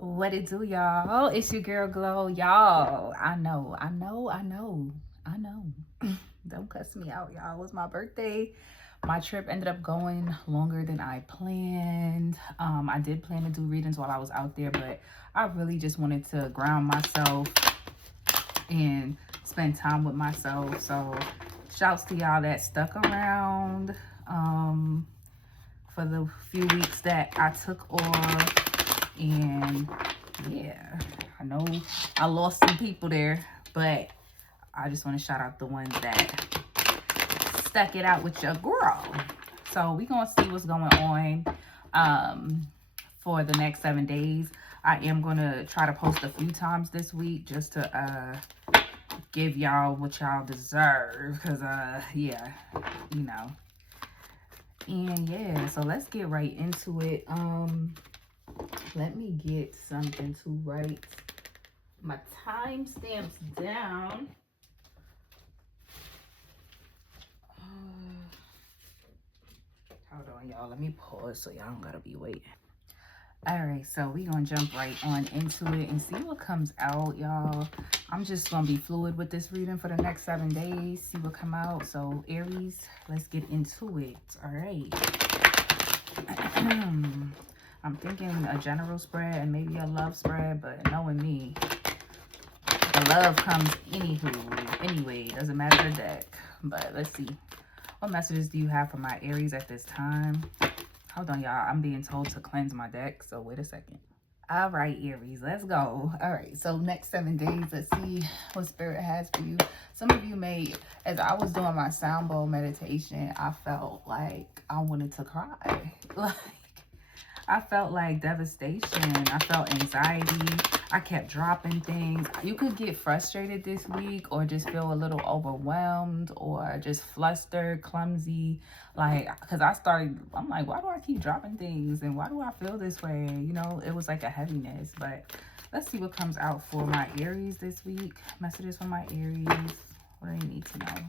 What it do, y'all? It's your girl Glow, y'all. I know. Don't cuss me out, y'all. It was my birthday. My trip ended up going longer than I planned. I did plan to do readings while I was out there, but I really just wanted to ground myself and spend time with myself. So, shouts to y'all that stuck around for the few weeks that I took off. And yeah, I know I lost some people there, but I just want to shout out the ones that stuck it out with your girl. So we gonna see what's going on for the next 7 days. I am gonna try to post a few times this week just to give y'all what y'all deserve, because yeah, you know. And yeah, so let's get right into it. Let me get something to write my timestamps down. Hold on, y'all. Let me pause so y'all don't gotta be waiting. All right, so we gonna jump right on into it and see what comes out, y'all. I'm just gonna be fluid with this reading for the next 7 days, see what come out. So Aries, let's get into it. All right. I'm thinking a general spread and maybe a love spread, but knowing me, the love comes anyway, doesn't matter the deck. But let's see. What messages do you have for my Aries at this time? Hold on, y'all. I'm being told to cleanse my deck, so wait a second. All right, Aries, let's go. All right, so next 7 days, let's see what Spirit has for you. Some of you may, as I was doing my sound bowl meditation, I felt like I wanted to cry. Like, I felt like devastation. I felt anxiety. I kept dropping things. You could get frustrated this week or just feel a little overwhelmed or just flustered, clumsy. Like, because I'm like, why do I keep dropping things? And why do I feel this way? You know, it was like a heaviness. But let's see what comes out for my Aries this week. Messages for my Aries. What do you need to know?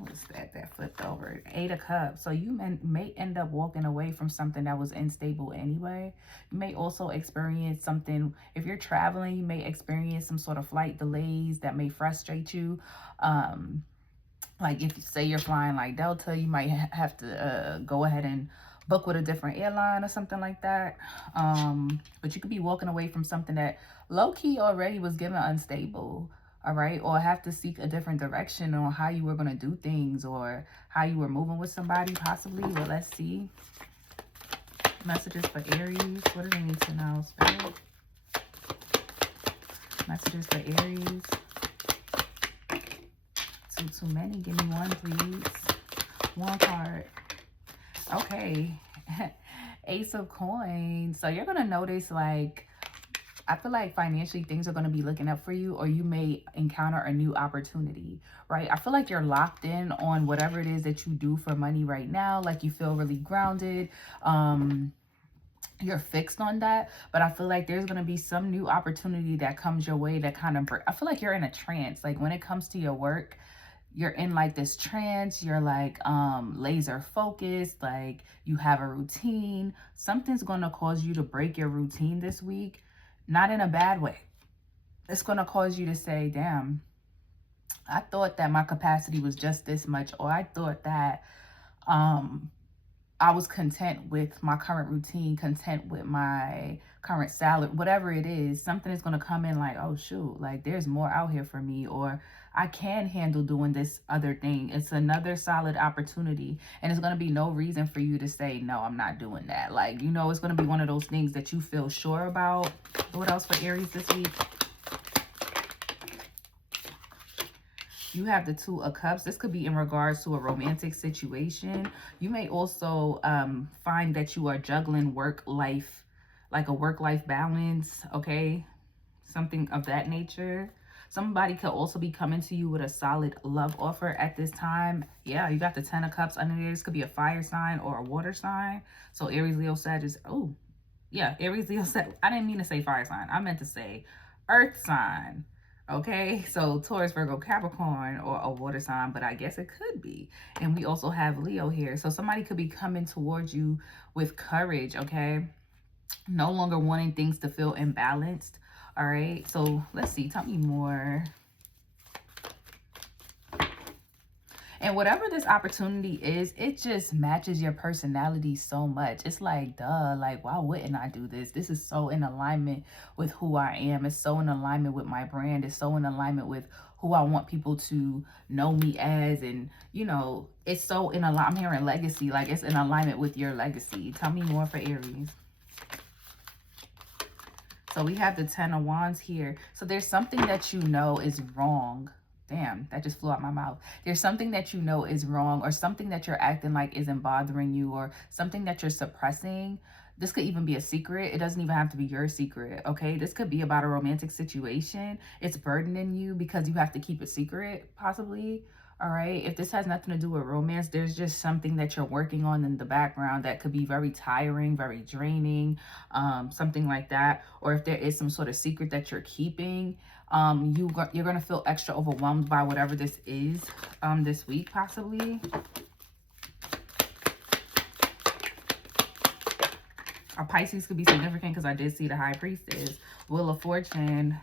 What's that flipped over? 8 of Cups. So you may end up walking away from something that was unstable anyway. You may also experience something, if you're traveling, you may experience some sort of flight delays that may frustrate you. Like if you say you're flying like Delta, you might have to go ahead and book with a different airline or something like that. But you could be walking away from something that low-key already was given unstable. All right, or have to seek a different direction on how you were going to do things or how you were moving with somebody possibly. Well, let's see. Messages for Aries. What do they need to know, Spirit? Messages for Aries. Too many. Give me one, please. One card. Okay. Ace of Coins. So you're going to notice, like, I feel like financially things are going to be looking up for you, or you may encounter a new opportunity, right? I feel like you're locked in on whatever it is that you do for money right now. Like you feel really grounded. You're fixed on that, but I feel like there's going to be some new opportunity that comes your way that kind of, I feel like you're in a trance. Like when it comes to your work, you're in like this trance, you're like laser focused, like you have a routine. Something's going to cause you to break your routine this week. Not in a bad way. It's going to cause you to say, damn, I thought that my capacity was just this much, or I thought that I was content with my current routine, content with my current salary, whatever it is. Something is going to come in like, oh, shoot, like there's more out here for me, or I can handle doing this other thing. It's another solid opportunity. And it's going to be no reason for you to say, no, I'm not doing that. Like, you know, it's going to be one of those things that you feel sure about. What else for Aries this week? You have the 2 of Cups. This could be in regards to a romantic situation. You may also find that you are juggling work-life, like a work-life balance, okay? Something of that nature. Somebody could also be coming to you with a solid love offer at this time. Yeah, you got the 10 of Cups under there. This could be a fire sign or a water sign. So Aries, Leo, Sagittarius. Oh, yeah, Aries, Leo, Sagittarius. I didn't mean to say fire sign. I meant to say earth sign. Okay, so Taurus, Virgo, Capricorn, or a water sign, but I guess it could be. And we also have Leo here. So somebody could be coming towards you with courage, okay? No longer wanting things to feel imbalanced. All right, so let's see, tell me more. And whatever this opportunity is, it just matches your personality so much. It's like, duh, like, why wouldn't I do this? This is so in alignment with who I am. It's so in alignment with my brand. It's so in alignment with who I want people to know me as. And, you know, it's so in alignment. I'm hearing legacy, like it's in alignment with your legacy. Tell me more for Aries. So we have the 10 of Wands here. So there's something that you know is wrong. Damn, that just flew out my mouth. There's something that you know is wrong, or something that you're acting like isn't bothering you, or something that you're suppressing. This could even be a secret. It doesn't even have to be your secret, okay? This could be about a romantic situation. It's burdening you because you have to keep it secret, possibly. All right, if this has nothing to do with romance, there's just something that you're working on in the background that could be very tiring, very draining, something like that. Or if there is some sort of secret that you're keeping, you're going to feel extra overwhelmed by whatever this is this week, possibly. A Pisces could be significant because I did see the High Priestess. Wheel of Fortune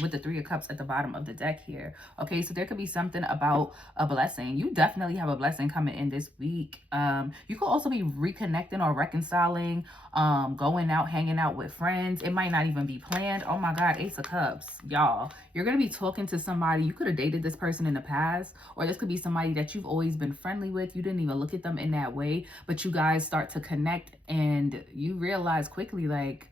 with the 3 of Cups at the bottom of the deck here. Okay, so there could be something about a blessing. You definitely have a blessing coming in this week. You could also be reconnecting or reconciling, going out, hanging out with friends. It might not even be planned. Oh my God, Ace of Cups. Y'all, you're going to be talking to somebody. You could have dated this person in the past, or this could be somebody that you've always been friendly with. You didn't even look at them in that way, but you guys start to connect and you realize quickly, like,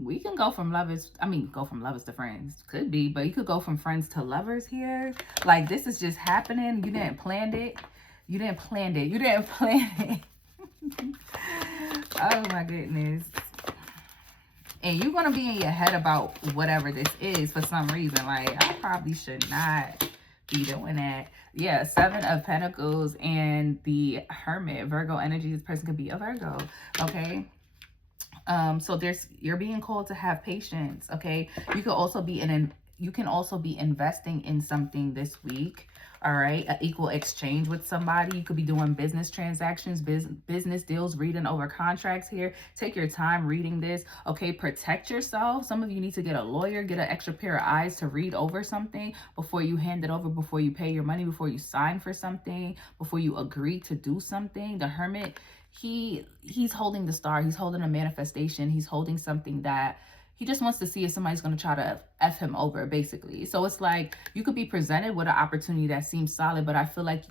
we can go from lovers, go from lovers to friends. Could be, but you could go from friends to lovers here. Like, this is just happening. You didn't plan it. You didn't plan it. You didn't plan it. Oh my goodness. And you're going to be in your head about whatever this is for some reason. Like, I probably should not be doing that. Yeah, 7 of Pentacles and the Hermit. Virgo energy. This person could be a Virgo. Okay. So you're being called to have patience, okay? You can also be investing in something this week, all right? An equal exchange with somebody. You could be doing business transactions, business deals, reading over contracts here. Take your time reading this, okay? Protect yourself. Some of you need to get a lawyer, get an extra pair of eyes to read over something before you hand it over, before you pay your money, before you sign for something, before you agree to do something. The Hermit, he's holding the star. He's holding a manifestation. He's holding something that he just wants to see if somebody's going to try to F him over, basically. So it's like you could be presented with an opportunity that seems solid, but I feel like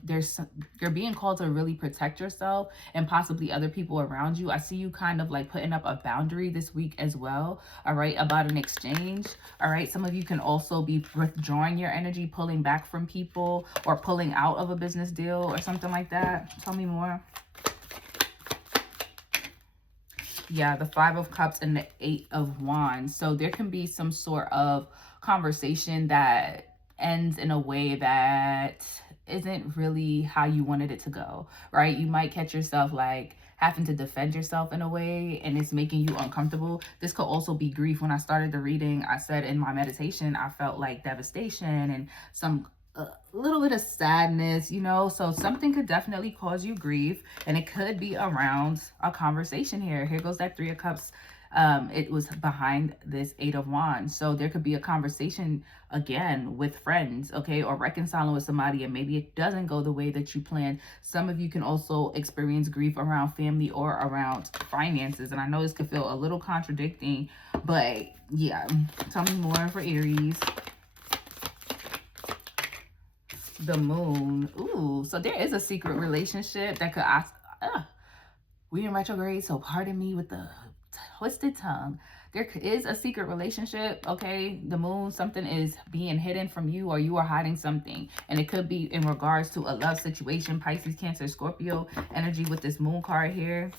you're being called to really protect yourself and possibly other people around you. I see you kind of like putting up a boundary this week as well, all right, about an exchange, all right? Some of you can also be withdrawing your energy, pulling back from people, or pulling out of a business deal or something like that. Tell me more. Yeah, the 5 of Cups and the 8 of Wands. So there can be some sort of conversation that ends in a way that isn't really how you wanted it to go, right? You might catch yourself like having to defend yourself in a way, and it's making you uncomfortable. This could also be grief. When I started the reading, I said in my meditation, I felt like devastation and a little bit of sadness, you know, so something could definitely cause you grief, and it could be around a conversation here. Here goes that 3 of Cups. It was behind this 8 of Wands. So there could be a conversation again with friends, okay, or reconciling with somebody, and maybe it doesn't go the way that you planned. Some of you can also experience grief around family or around finances, and I know this could feel a little contradicting, but yeah. Tell me more for Aries. The Moon. Ooh, so there is a secret relationship that could ask. We in retrograde, so pardon me with the twisted tongue. There is a secret relationship, okay? The Moon, something is being hidden from you, or you are hiding something. And it could be in regards to a love situation. Pisces, Cancer, Scorpio energy with this Moon card here.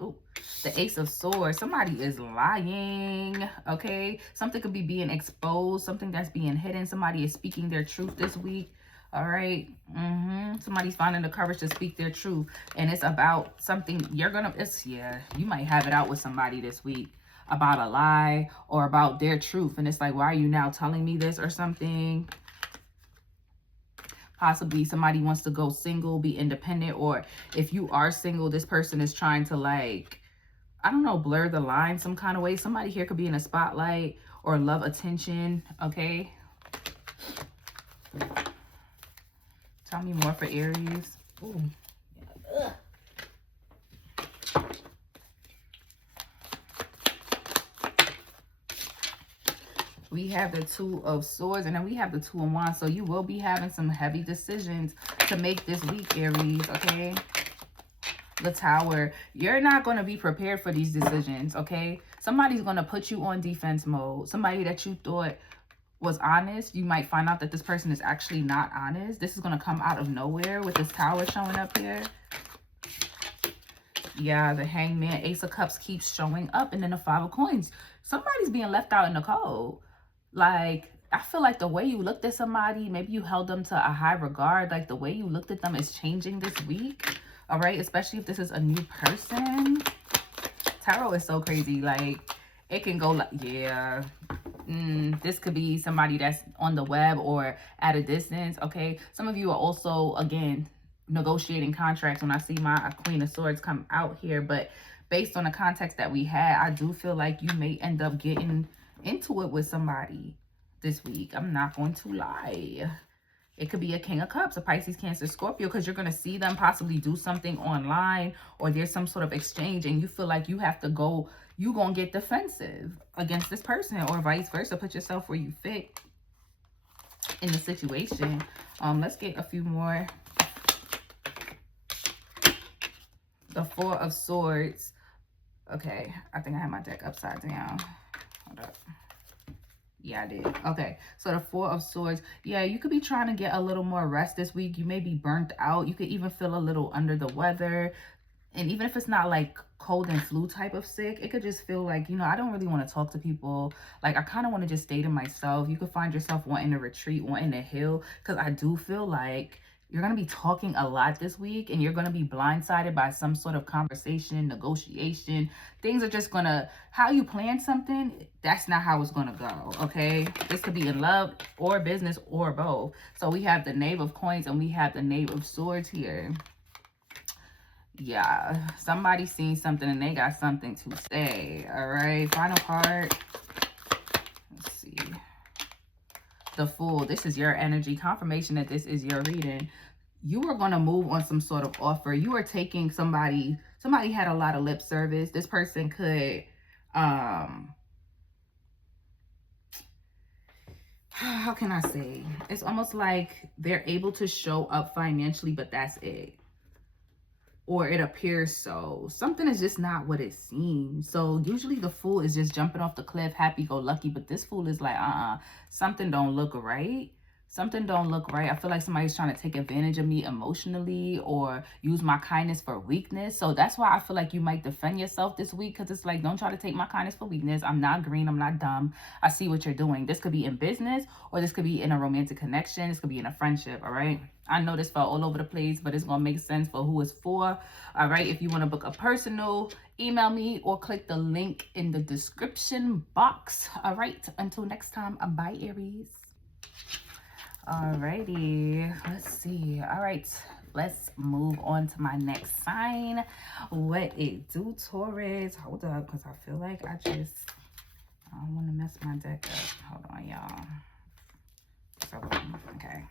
Ooh, the Ace of Swords. Somebody is lying, okay? Something could be being exposed. Something that's being hidden. Somebody is speaking their truth this week. All right. Somebody's finding the courage to speak their truth. And it's about something you might have it out with somebody this week about a lie or about their truth. And it's like, why are you now telling me this or something? Possibly somebody wants to go single, be independent, or if you are single, this person is trying to like, I don't know, blur the line some kind of way. Somebody here could be in a spotlight or love attention, okay? Tell me more for Aries. Ooh. Ugh. We have the Two of Swords, and then we have the Two of Wands. So you will be having some heavy decisions to make this week, Aries, okay? The Tower. You're not going to be prepared for these decisions, okay? Somebody's going to put you on defense mode. Somebody that you thought was honest, you might find out that this person is actually not honest. This is going to come out of nowhere with this Tower showing up here. Yeah, the Hangman, Ace of Cups keeps showing up, and then the Five of Coins. Somebody's being left out in the cold. Like, I feel like the way you looked at somebody, maybe you held them to a high regard. Like, the way you looked at them is changing this week. All right, especially if this is a new person. Tarot is so crazy. Like, it can go like, yeah, this could be somebody that's on the web or at a distance, okay? Some of you are also, again, negotiating contracts when I see my Queen of Swords come out here. But based on the context that we had, I do feel like you may end up getting into it with somebody this week. I'm not going to lie. It could be a King of Cups, a Pisces, Cancer, Scorpio, because you're going to see them possibly do something online, or there's some sort of exchange and you feel like you have to go, you're going to get defensive against this person, or vice versa. Put yourself where you fit in the situation. Let's get a few more. The Four of Swords. Okay, I think I have my deck upside down. Hold up. Yeah, I did. Okay, so the Four of Swords. Yeah, you could be trying to get a little more rest this week. You may be burnt out. You could even feel a little under the weather. And even if it's not like cold and flu type of sick, it could just feel like, you know, I don't really want to talk to people. Like, I kind of want to just stay to myself. You could find yourself wanting to retreat, wanting to heal. Because I do feel like you're going to be talking a lot this week, and you're going to be blindsided by some sort of conversation, negotiation. Things are just going to, how you plan something, that's not how it's going to go, okay? This could be in love or business or both. So we have the Knave of Coins and we have the Knave of Swords here. Yeah, somebody's seen something and they got something to say, all right? Final card. Let's see. The Fool. This is your energy. Confirmation that this is your reading. You are going to move on some sort of offer. You are taking somebody had a lot of lip service. This person could, how can I say? It's almost like they're able to show up financially, but that's it. Or it appears so. Something is just not what it seems. So usually the Fool is just jumping off the cliff, happy-go-lucky. But this Fool is like, something don't look right. Something don't look right. I feel like somebody's trying to take advantage of me emotionally or use my kindness for weakness. So that's why I feel like you might defend yourself this week, because it's like, don't try to take my kindness for weakness. I'm not green. I'm not dumb. I see what you're doing. This could be in business, or this could be in a romantic connection. This could be in a friendship, all right? I know this fell all over the place, but it's going to make sense for who it's for, all right? If you want to book a personal, email me or click the link in the description box, all right? Until next time, bye, Aries. Alrighty, let's see. All right, let's move on to my next sign. What it do, Taurus? Hold up, because I feel like I don't want to mess my deck up. Hold on, y'all. So, okay.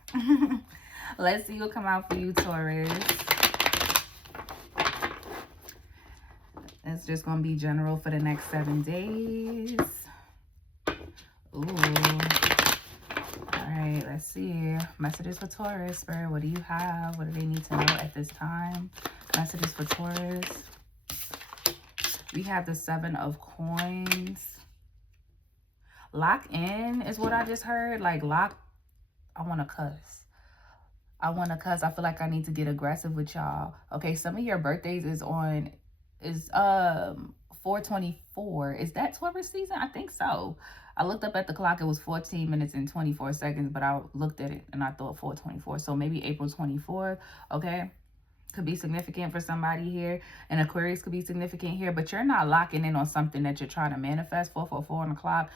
Let's see what come out for you, Taurus. It's just going to be general for the next 7 days. Ooh. Alright, let's see. Messages for Taurus, Spirit. What do you have? What do they need to know at this time? Messages for Taurus. We have the Seven of Coins. Lock in is what I just heard. Like, lock. I want to cuss. I want to cuss. I feel like I need to get aggressive with y'all. Okay, some of your birthdays is 4/24. Is that Taurus season? I think so. I looked up at the clock. It was 14 minutes and 24 seconds, but I looked at it and I thought 4/24. So maybe April 24th, okay? Could be significant for somebody here. And Aquarius could be significant here, but you're not locking in on something that you're trying to manifest. 444 on the clock.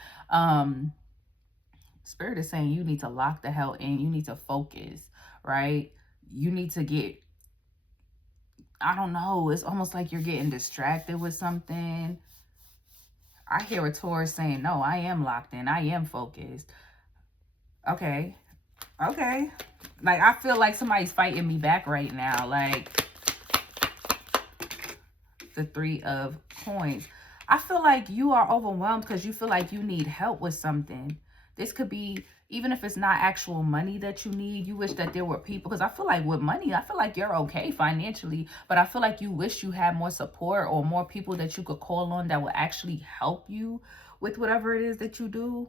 Spirit is saying you need to lock the hell in. You need to focus, right? You need to get I don't know. It's almost like you're getting distracted with something. I hear a Taurus saying, no, I am locked in. I am focused. Okay. Okay. Like, I feel like somebody's fighting me back right now. Like, the 3 of Coins. I feel like you are overwhelmed because you feel like you need help with something. This could be, even if it's not actual money that you need, you wish that there were people. Because I feel like with money, I feel like you're okay financially. But I feel like you wish you had more support or more people that you could call on that would actually help you with whatever it is that you do.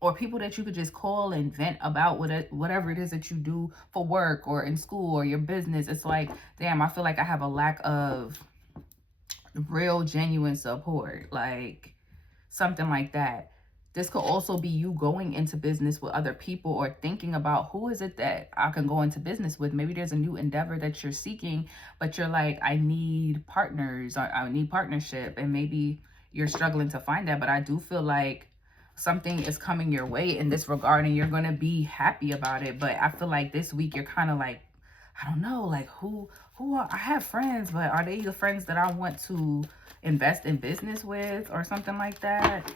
Or people that you could just call and vent about whatever it is that you do for work or in school or your business. It's like, damn, I feel like I have a lack of real, genuine support. Like, something like that. This could also be you going into business with other people or thinking about who is it that I can go into business with. Maybe there's a new endeavor that you're seeking, but you're like, I need partners, or I need partnership. And maybe you're struggling to find that. But I do feel like something is coming your way in this regard and you're going to be happy about it. But I feel like this week you're kind of like, I don't know, like who are, I have friends, but are they the friends that I want to invest in business with or something like that?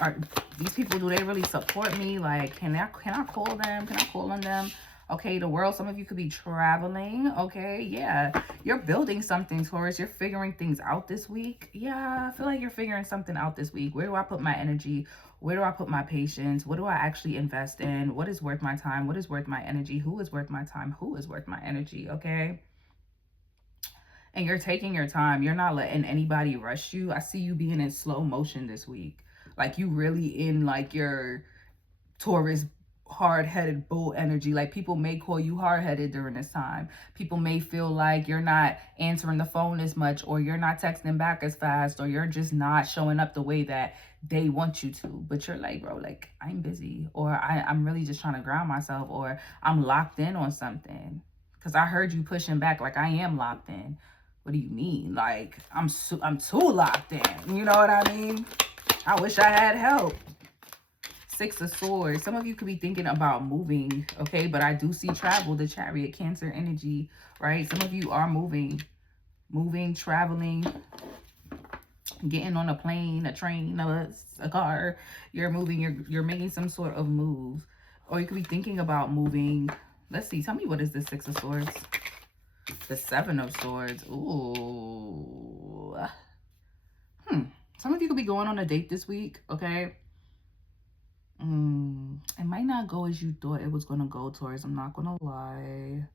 Are these people, do they really support me? Like, can I call them? Can I call on them? Okay, the world, some of you could be traveling. Okay, yeah. You're building something, Taurus. You're figuring things out this week. Yeah, I feel like you're figuring something out this week. Where do I put my energy? Where do I put my patience? What do I actually invest in? What is worth my time? What is worth my energy? Who is worth my time? Who is worth my energy? Okay. And you're taking your time. You're not letting anybody rush you. I see you being in slow motion this week. Like, you really in like your Taurus hard-headed bull energy. Like, people may call you hard-headed during this time. People may feel like you're not answering the phone as much, or you're not texting back as fast, or you're just not showing up the way that they want you to. But you're like, bro, like, I'm busy, or I'm really just trying to ground myself, or I'm locked in on something. Because I heard you pushing back like, I am locked in. What do you mean? Like, I'm too locked in. You know what I mean? I wish I had help. 6 of Swords. Some of you could be thinking about moving, okay? But I do see travel, the Chariot, Cancer energy, right? Some of you are moving, traveling, getting on a plane, a train, a car. You're moving, you're making some sort of move. Or you could be thinking about moving. Let's see. Tell me, what is the 6 of Swords? The 7 of Swords. Ooh. Some of you could be going on a date this week, okay? It might not go as you thought it was going to go, Taurus. I'm not going to lie.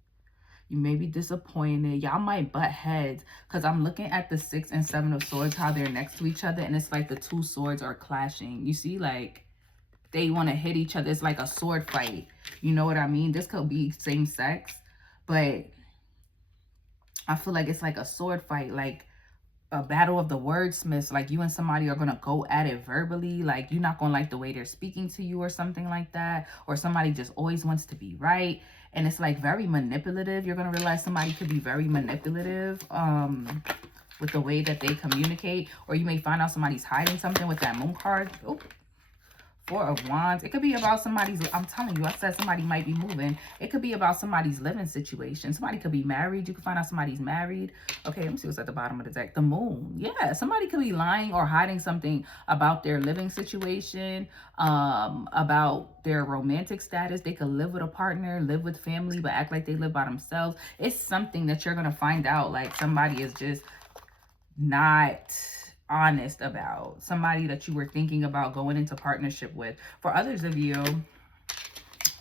You may be disappointed. Y'all might butt heads, because I'm looking at the 6 and 7 of Swords, how they're next to each other, and it's like the 2 swords are clashing. You see, like, they want to hit each other. It's like a sword fight. You know what I mean? This could be same sex, but I feel like it's like a sword fight, like a battle of the wordsmiths. Like, you and somebody are gonna go at it verbally. Like, you're not gonna like the way they're speaking to you or something like that. Or somebody just always wants to be right, and it's like very manipulative. You're gonna realize somebody could be very manipulative with the way that they communicate. Or you may find out somebody's hiding something with that moon card. Oh, 4 of Wands. It could be about somebody's, I'm telling you, I said somebody might be moving. It could be about somebody's living situation. Somebody could be married. You can find out somebody's married. Okay, let me see what's at the bottom of the deck. The moon. Yeah, somebody could be lying or hiding something about their living situation, about their romantic status. They could live with a partner, live with family, but act like they live by themselves. It's something that you're going to find out. Like, somebody is just not honest about, somebody that you were thinking about going into partnership with. For others of you,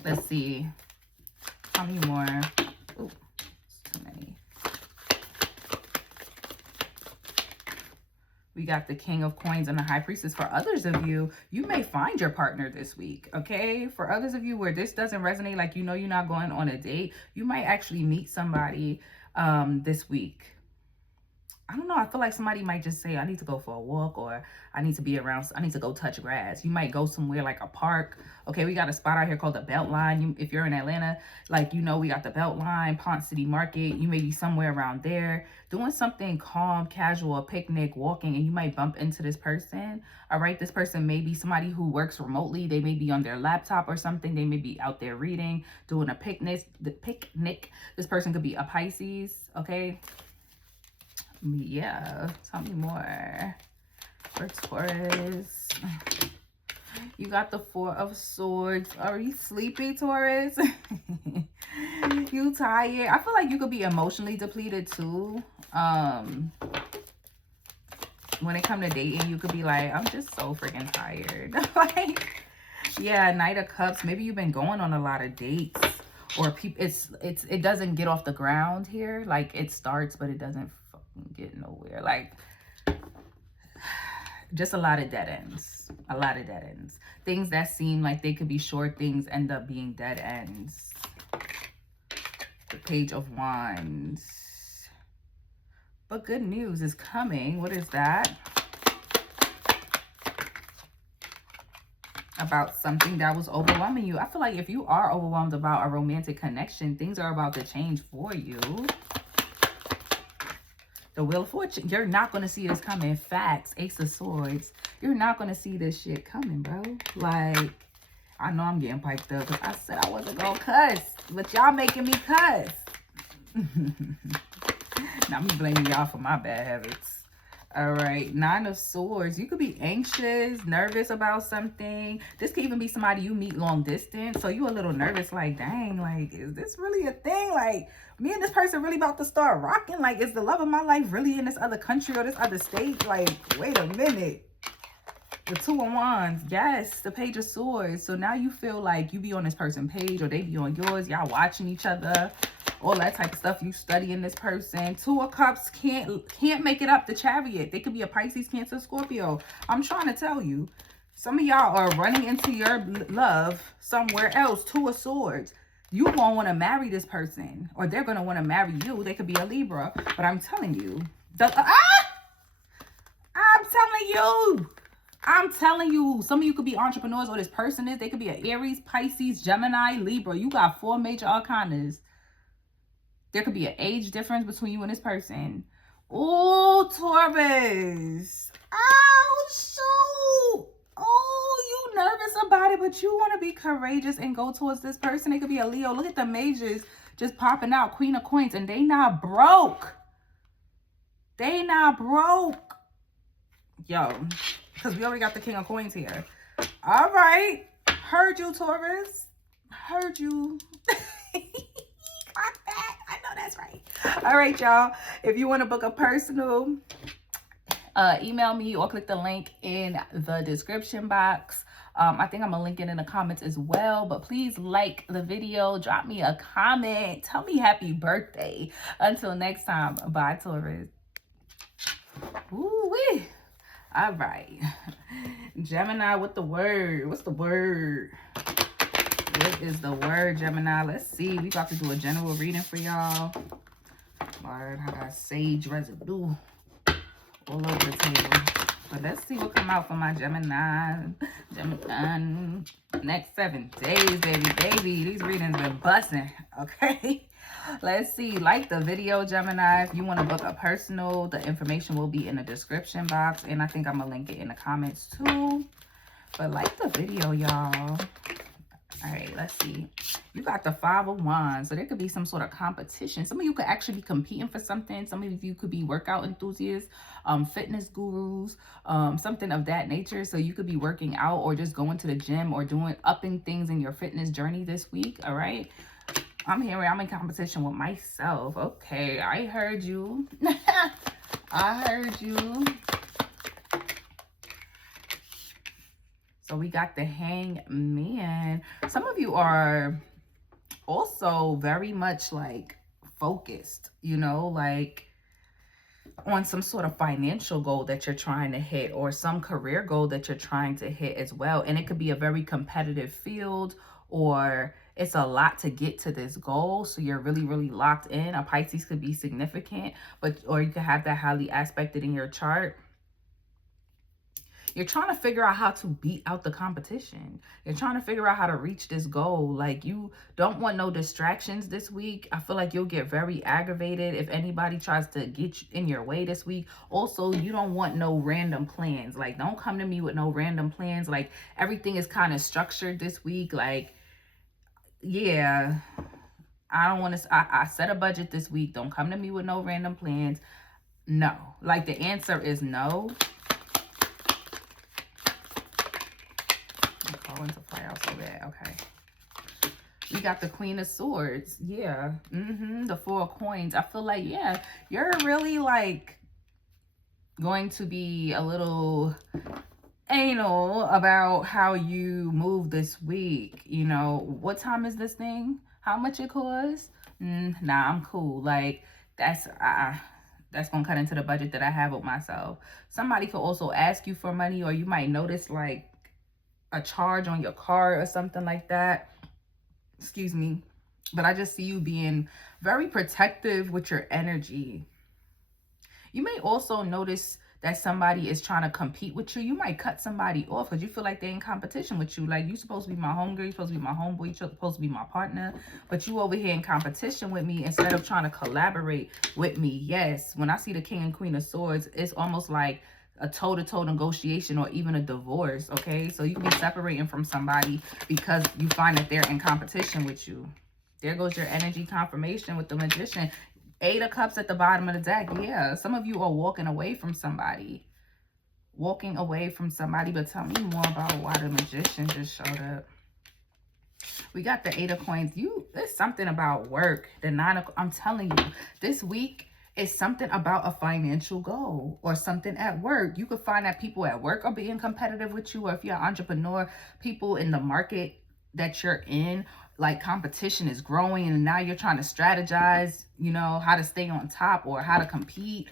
let's see, tell me more. Ooh, too many. We got the King of Coins and the High Priestess. For others of you, you may find your partner this week, okay? For others of you where this doesn't resonate, like, you know, you're not going on a date, you might actually meet somebody this week. I don't know. I feel like somebody might just say, I need to go for a walk, or I need to be around. I need to go touch grass. You might go somewhere like a park. Okay, we got a spot out here called the Beltline. If you're in Atlanta, like, you know, we got the Beltline, Ponce City Market. You may be somewhere around there doing something calm, casual, a picnic, walking, and you might bump into this person. All right, this person may be somebody who works remotely. They may be on their laptop or something. They may be out there reading, doing a picnic. This person could be a Pisces. Okay. Yeah, tell me more. For Taurus, you got the Four of Swords. Are you sleepy, Taurus? You tired? I feel like you could be emotionally depleted too. When it comes to dating, you could be like, I'm just so freaking tired. Like, yeah, Knight of Cups. Maybe you've been going on a lot of dates, or people. It doesn't get off the ground here. Like, it starts, but it doesn't get nowhere. Like, just a lot of dead ends. A lot of dead ends. Things that seem like they could be short things end up being dead ends. The Page of Wands. But good news is coming. What is that? About something that was overwhelming you. I feel like if you are overwhelmed about a romantic connection, things are about to change for you. The Wheel of Fortune. You're not going to see this coming. Facts. Ace of Swords. You're not going to see this shit coming, bro. Like, I know I'm getting piped up because I said I wasn't going to cuss. But y'all making me cuss. Now, me blaming y'all for my bad habits. All right. Nine of Swords. You could be anxious, nervous about something. This could even be somebody you meet long distance. So you a little nervous, like, dang, like, is this really a thing? Like, me and this person really about to start rocking? Like, is the love of my life really in this other country or this other state? Like, wait a minute. The Two of Wands. Yes, the Page of Swords. So now you feel like you be on this person's page or they be on yours. Y'all watching each other. All that type of stuff. You studying this person. Two of Cups can't make it up the Chariot. They could be a Pisces, Cancer, Scorpio. I'm trying to tell you. Some of y'all are running into your love somewhere else. Two of Swords. You won't want to marry this person, or they're going to want to marry you. They could be a Libra, but I'm telling you, I'm telling you, some of you could be entrepreneurs, or this person is. They could be an Aries, Pisces, Gemini, Libra. You got 4 major arcanas. There could be an age difference between you and this person. Oh, Taurus. Oh, shoot. Oh, you nervous about it, but you want to be courageous and go towards this person. It could be a Leo. Look at the majors just popping out. Queen of Coins, and they not broke. They not broke. Yo, because we already got the King of Coins here. All right. Heard you, Taurus. Heard you. Clock that. I know that's right. All right, y'all. If you want to book a personal, email me or click the link in the description box. I think I'm gonna link it in the comments as well, but please like the video, drop me a comment, tell me happy birthday. Until next time, bye, Taurus. Ooh-wee. All right, Gemini with the word. What's the word? What is the word, Gemini? Let's see. We about to do a general reading for y'all. Lord, I got sage residue all over the table. But let's see what come out for my Gemini. Next 7 days, baby. These readings been busting, okay? Let's see. Like the video, Gemini. If you want to book a personal, the information will be in the description box. And I think I'm going to link it in the comments too. But like the video, y'all. All right, let's see. You got the 5 of Wands. So there could be some sort of competition. Some of you could actually be competing for something. Some of you could be workout enthusiasts, fitness gurus, something of that nature. So you could be working out or just going to the gym or upping things in your fitness journey this week. All right. I'm in competition with myself. Okay, I heard you. I heard you. So we got the Hangman. Some of you are also very much like focused, you know, like on some sort of financial goal that you're trying to hit or some career goal that you're trying to hit as well. And it could be a very competitive field, or it's a lot to get to this goal. So you're really, really locked in. A Pisces could be significant, or you could have that highly aspected in your chart. You're trying to figure out how to beat out the competition. You're trying to figure out how to reach this goal. Like, you don't want no distractions this week. I feel like you'll get very aggravated if anybody tries to get in your way this week. Also, you don't want no random plans. Like, don't come to me with no random plans. Like, everything is kind of structured this week. Like, yeah, I don't want to, I set a budget this week. Don't come to me with no random plans. No. Like, the answer is no. To play out so bad. Okay, we got the Queen of Swords. Yeah. The Four of Coins. I feel like, yeah, you're really like going to be a little anal about how you move this week. You know, what time is this thing? How much it costs? Nah, I'm cool. Like, that's gonna cut into the budget that I have with myself. Somebody could also ask you for money, or you might notice like a charge on your card or something like that. Excuse me. But I just see you being very protective with your energy. You may also notice that somebody is trying to compete with you. You might cut somebody off because you feel like they're in competition with you. Like, you're supposed to be my homegirl, you're supposed to be my homeboy, you're supposed to be my partner, but you over here in competition with me instead of trying to collaborate with me. Yes, when I see the King and Queen of Swords, it's almost like a toe-to-toe negotiation or even a divorce. Okay, so you can be separating from somebody because you find that they're in competition with you. There goes your energy confirmation with the Magician. 8 of Cups at the bottom of the deck. Yeah, some of you are walking away from somebody. But tell me more about why the Magician just showed up. We got the 8 of Coins. There's something about work. The 9 of, I'm telling you, this week, it's something about a financial goal or something at work. You could find that people at work are being competitive with you, or if you're an entrepreneur, people in the market that you're in, like, competition is growing and now you're trying to strategize, you know, how to stay on top or how to compete.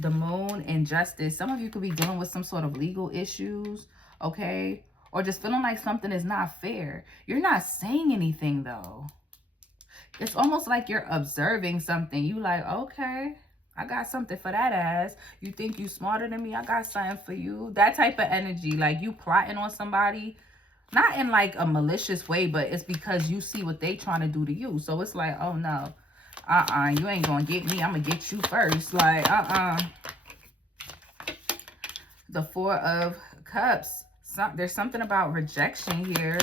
The Moon and Justice. Some of you could be dealing with some sort of legal issues, okay? Or just feeling like something is not fair. You're not saying anything though. It's almost like you're observing something. You like, okay, I got something for that ass. You think you smarter than me? I got something for you. That type of energy. Like, you plotting on somebody. Not in like a malicious way, but it's because you see what they trying to do to you. So it's like, oh no. You ain't gonna get me. I'm gonna get you first. Like, The 4 of Cups. There's something about rejection here.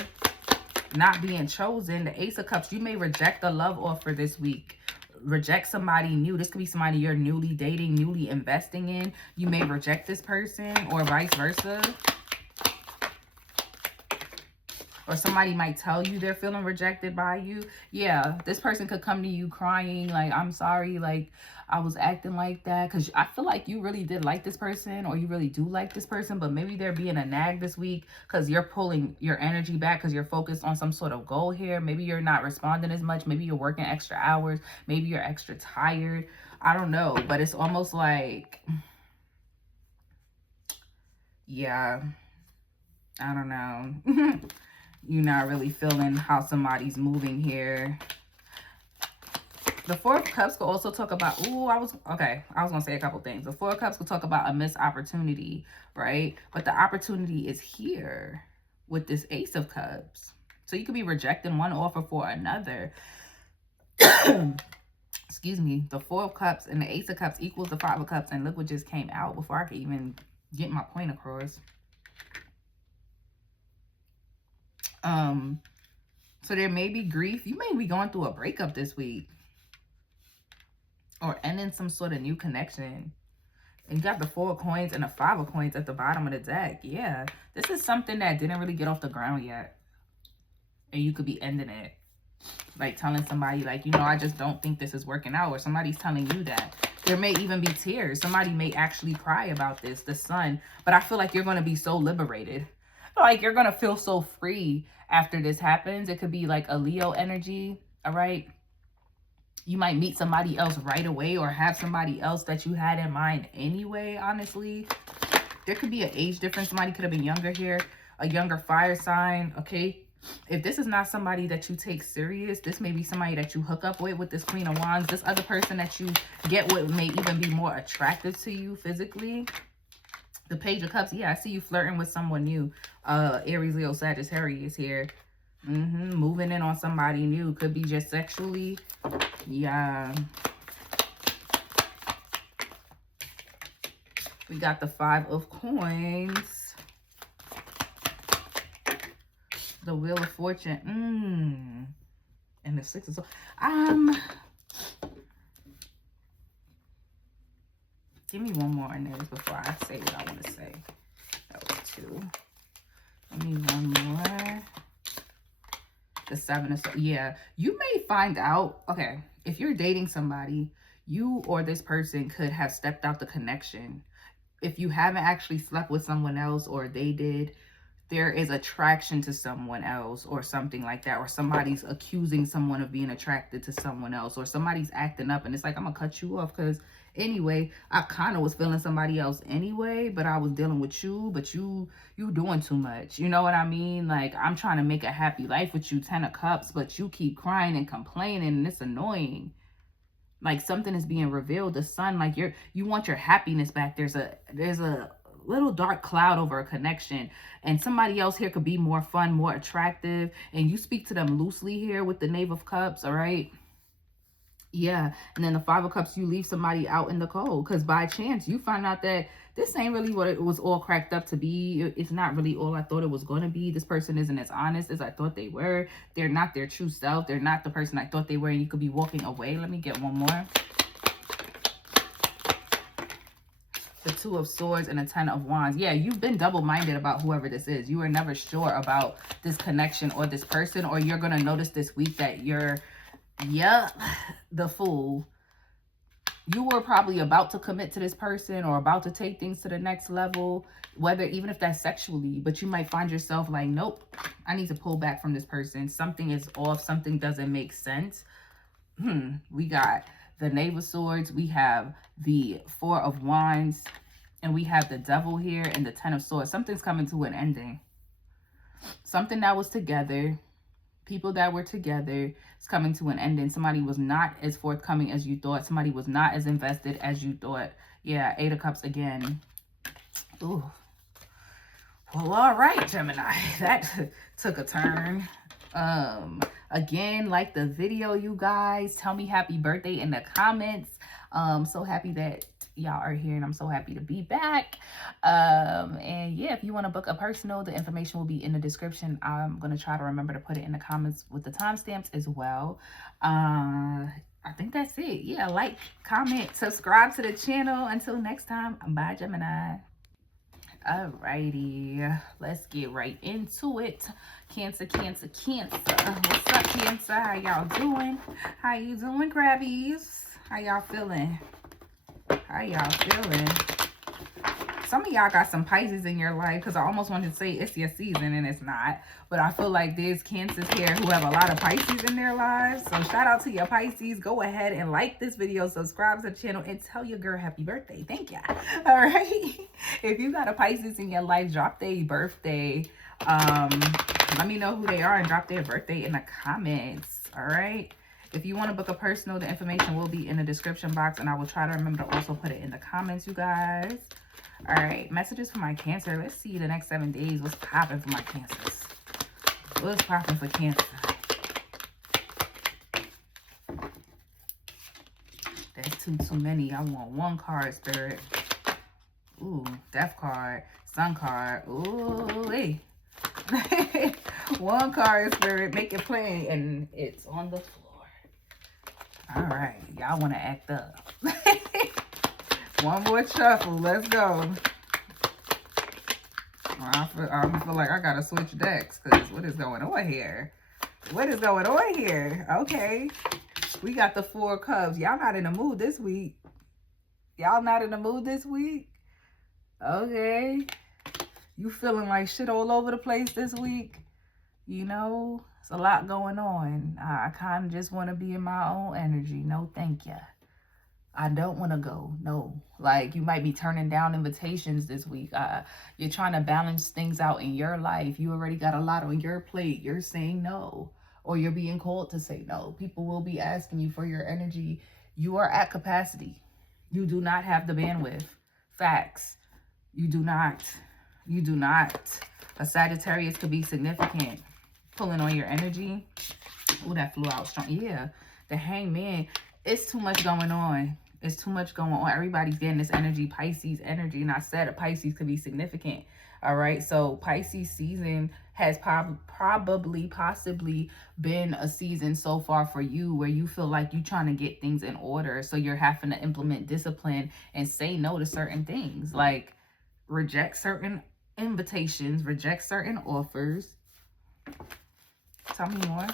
Not being chosen. The Ace of Cups, you may reject a love offer this week. Reject somebody new. This could be somebody you're newly dating, newly investing in. You may reject this person, or vice versa. Or somebody might tell you they're feeling rejected by you. Yeah, this person could come to you crying like, I'm sorry, like, I was acting like that. Because I feel like you really did like this person, or you really do like this person, but maybe they're being a nag this week because you're pulling your energy back because you're focused on some sort of goal here. Maybe you're not responding as much. Maybe you're working extra hours. Maybe you're extra tired. I don't know, but it's almost like, yeah, I don't know. You're not really feeling how somebody's moving here. The 4 of Cups could also talk about, I was going to say a couple things. The 4 of Cups could talk about a missed opportunity, right? But the opportunity is here with this Ace of Cups. So you could be rejecting one offer for another. Excuse me. The 4 of Cups and the Ace of Cups equals the 5 of Cups. And look what just came out before I could even get my point across. So there may be grief. You may be going through a breakup this week, or ending some sort of new connection. And you got the 4 of Coins and the 5 of Coins at the bottom of the deck. Yeah, this is something that didn't really get off the ground yet, and you could be ending it, like telling somebody, like, you know, I just don't think this is working out, or somebody's telling you that. There may even be tears. Somebody may actually cry about this, the Sun. But I feel like you're going to be so liberated. Like, you're going to feel so free after this happens. It could be like a Leo energy, all right? You might meet somebody else right away, or have somebody else that you had in mind anyway, honestly. There could be an age difference. Somebody could have been younger here. a younger fire sign, okay? If this is not somebody that you take serious, this may be somebody that you hook up with this Queen of Wands. This other person that you get with may even be more attractive to you physically. The Page of Cups, yeah, I see you flirting with someone new. Aries, Leo, Sagittarius here. Moving in on somebody new. Could be just sexually. Yeah. We got the 5 of Coins. The Wheel of Fortune. And the 6 of Swords. Give me one more on this before I say what I want to say. That was 2. Give me one more. The 7 of Swords. Yeah, you may find out, okay, if you're dating somebody, you or this person could have stepped out the connection. If you haven't actually slept with someone else or they did, there is attraction to someone else or something like that, or somebody's accusing someone of being attracted to someone else, or somebody's acting up and it's like, I'm gonna cut you off because anyway, I kind of was feeling somebody else anyway, but I was dealing with you, but you doing too much. You know what I mean? Like, I'm trying to make a happy life with you, 10 of Cups, but you keep crying and complaining and it's annoying. Like, something is being revealed. The sun, like, you want your happiness back. There's a little dark cloud over a connection, and somebody else here could be more fun, more attractive, and you speak to them loosely here with the Knave of Cups. All right, yeah. And then the 5 of Cups, you leave somebody out in the cold because by chance you find out that this ain't really what it was all cracked up to be. It's not really all I thought it was going to be. This person isn't as honest as I thought they were. They're not their true self. They're not the person I thought they were, and you could be walking away. Let me get one more. The 2 of Swords and the 10 of Wands. Yeah, you've been double-minded about whoever this is. You were never sure about this connection or this person, or you're going to notice this week that you're, the Fool. You were probably about to commit to this person or about to take things to the next level, whether even if that's sexually, but you might find yourself like, nope, I need to pull back from this person. Something is off. Something doesn't make sense. We got the Knave of Swords, we have the 4 of Wands, and we have the Devil here and the 10 of Swords. Something's coming to an ending. Something that was together, people that were together, is coming to an ending. Somebody was not as forthcoming as you thought. Somebody was not as invested as you thought. Yeah, 8 of Cups again. Ooh. Well, all right, Gemini. That took a turn. Again, like the video, you guys. Tell me happy birthday in the comments. So happy that y'all are here, and I'm so happy to be back. And yeah, if you want to book a personal, the information will be in the description. I'm gonna try to remember to put it in the comments with the timestamps as well. I think that's it. Yeah, like, comment, subscribe to the channel. Until next time, bye, Gemini. Alrighty, let's get right into it. Cancer, Cancer, Cancer. What's up, Cancer? How y'all doing? How you doing, Crabbies? How y'all feeling? How y'all feeling? Some of y'all got some Pisces in your life, because I almost wanted to say it's your season, and it's not. But I feel like there's Cancers here who have a lot of Pisces in their lives. So shout out to your Pisces. Go ahead and like this video, subscribe to the channel, and tell your girl happy birthday. Thank ya. All right. If you got a Pisces in your life, drop their birthday. Let me know who they are and drop their birthday in the comments. All right. If you want to book a personal, the information will be in the description box, and I will try to remember to also put it in the comments, you guys. All right, messages for my Cancer. Let's see the next 7 days. What's popping for my Cancers? What's popping for Cancer? That's too many. I want one card, Spirit. Ooh, Death card, Sun card. Ooh, hey. One card, Spirit. Make it plain, and it's on the floor. All right, y'all want to act up. One more shuffle. Let's go. I feel like I gotta switch decks, because what is going on here? What is going on here? Okay. We got the 4 of Cups. Y'all not in the mood this week. Y'all not in the mood this week? Okay. You feeling like shit all over the place this week? You know, it's a lot going on. I kind of just want to be in my own energy. No, thank you. I don't want to go. No. Like, you might be turning down invitations this week. You're trying to balance things out in your life. You already got a lot on your plate. You're saying no, or you're being called to say no. People will be asking you for your energy. You are at capacity. You do not have the bandwidth. Facts. You do not. You do not. A Sagittarius could be significant. Pulling on your energy. Oh, that flew out strong. Yeah. The Hangman. It's too much going on. It's too much going on. Everybody's getting this energy, Pisces energy. And I said a Pisces could be significant. All right. So Pisces season has possibly been a season so far for you where you feel like you're trying to get things in order. So you're having to implement discipline and say no to certain things. Like reject certain invitations, reject certain offers. Tell me more.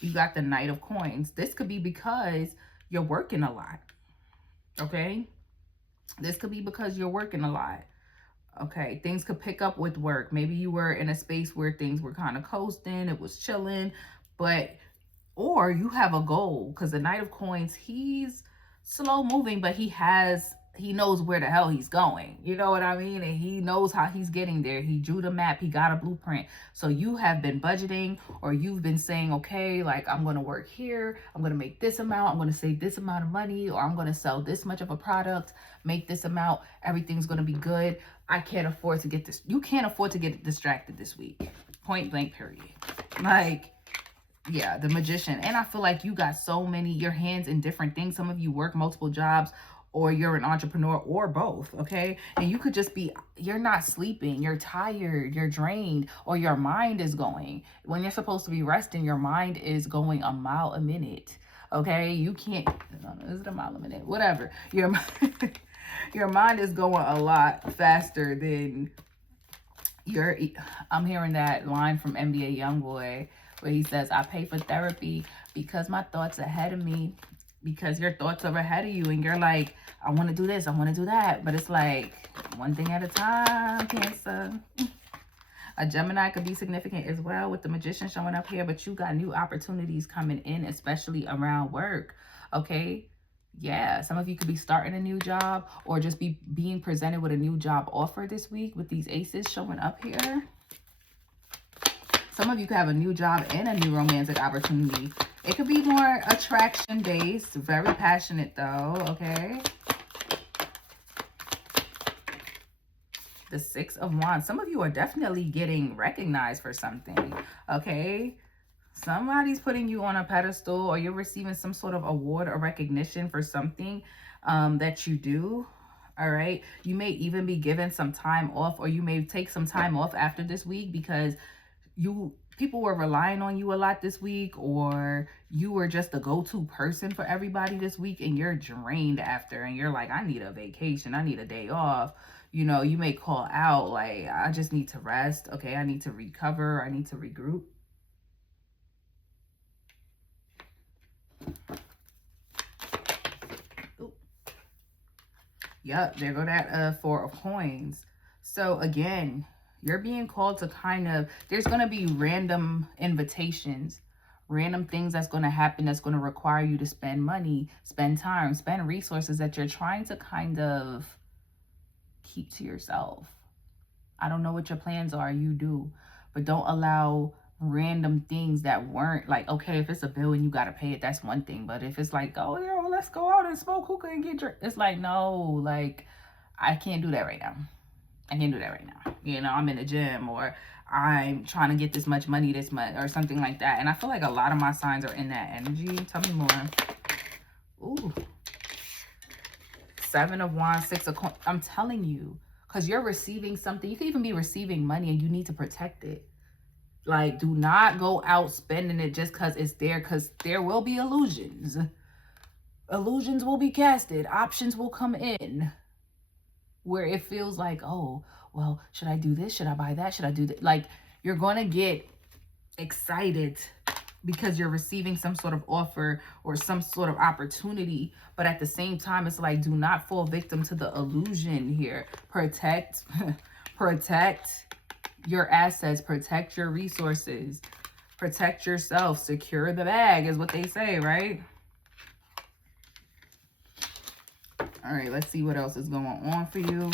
You got the Knight of Coins. This could be because you're working a lot. Okay? This could be because you're working a lot. Okay? Things could pick up with work. Maybe you were in a space where things were kind of coasting. It was chilling. Or you have a goal. Because the Knight of Coins, he's slow moving, but he knows where the hell he's going. You know what I mean? And he knows how he's getting there. He drew the map. He got a blueprint. So you have been budgeting, or you've been saying, okay, like I'm going to work here. I'm going to make this amount. I'm going to save this amount of money, or I'm going to sell this much of a product, make this amount. Everything's going to be good. I can't afford to get this. You can't afford to get distracted this week. Point blank, period. Like, yeah, the Magician. And I feel like you got so many, your hands in different things. Some of you work multiple jobs, or you're an entrepreneur, or both, okay? And you could just be, you're not sleeping, you're tired, you're drained, or your mind is going. When you're supposed to be resting, your mind is going a mile a minute, okay? You can't, is it a mile a minute? Whatever. Your mind is going a lot faster than I'm hearing that line from NBA Youngboy where he says, I pay for therapy because my thoughts are ahead of me. Because your thoughts are ahead of you and you're like, I want to do this, I want to do that. But it's like one thing at a time, Cancer. A Gemini could be significant as well with the Magician showing up here. But you got new opportunities coming in, especially around work. Okay? Yeah, some of you could be starting a new job or just be being presented with a new job offer this week with these aces showing up here. Some of you could have a new job and a new romantic opportunity. It could be more attraction-based, very passionate though, okay? The Six of Wands. Some of you are definitely getting recognized for something, okay? Somebody's putting you on a pedestal, or you're receiving some sort of award or recognition for something that you do, all right? You may even be given some time off, or you may take some time off after this week because people were relying on you a lot this week, or you were just the go-to person for everybody this week, and you're drained after, and you're like, I need a vacation, I need a day off. You know, you may call out like, I just need to rest. Okay, I need to recover. I need to regroup. Ooh. Yep, there go that Four of Coins. So again, you're being called to kind of, there's going to be random invitations, random things that's going to happen that's going to require you to spend money, spend time, spend resources that you're trying to kind of keep to yourself. I don't know what your plans are, you do, but don't allow random things that weren't like, okay, if it's a bill and you got to pay it, that's one thing. But if it's like, oh, yo, let's go out and smoke hookah and get drunk, it's like, no, like, I can't do that right now. I can't do that right now. You know, I'm in the gym, or I'm trying to get this much money this month, or something like that. And I feel like a lot of my signs are in that energy. Tell me more. Ooh. Seven of Wands, Six of Coins. I'm telling you, because you're receiving something. You could even be receiving money and you need to protect it. Like, do not go out spending it just because it's there, because there will be illusions. Illusions will be casted. Options will come in where it feels like, oh, well, should I do this? Should I buy that? Should I do that? Like, you're going to get excited because you're receiving some sort of offer or some sort of opportunity. But at the same time, it's like, do not fall victim to the illusion here. Protect your assets, protect your resources, Protect yourself. Secure the bag is what they say, right? All right, let's see what else is going on for you.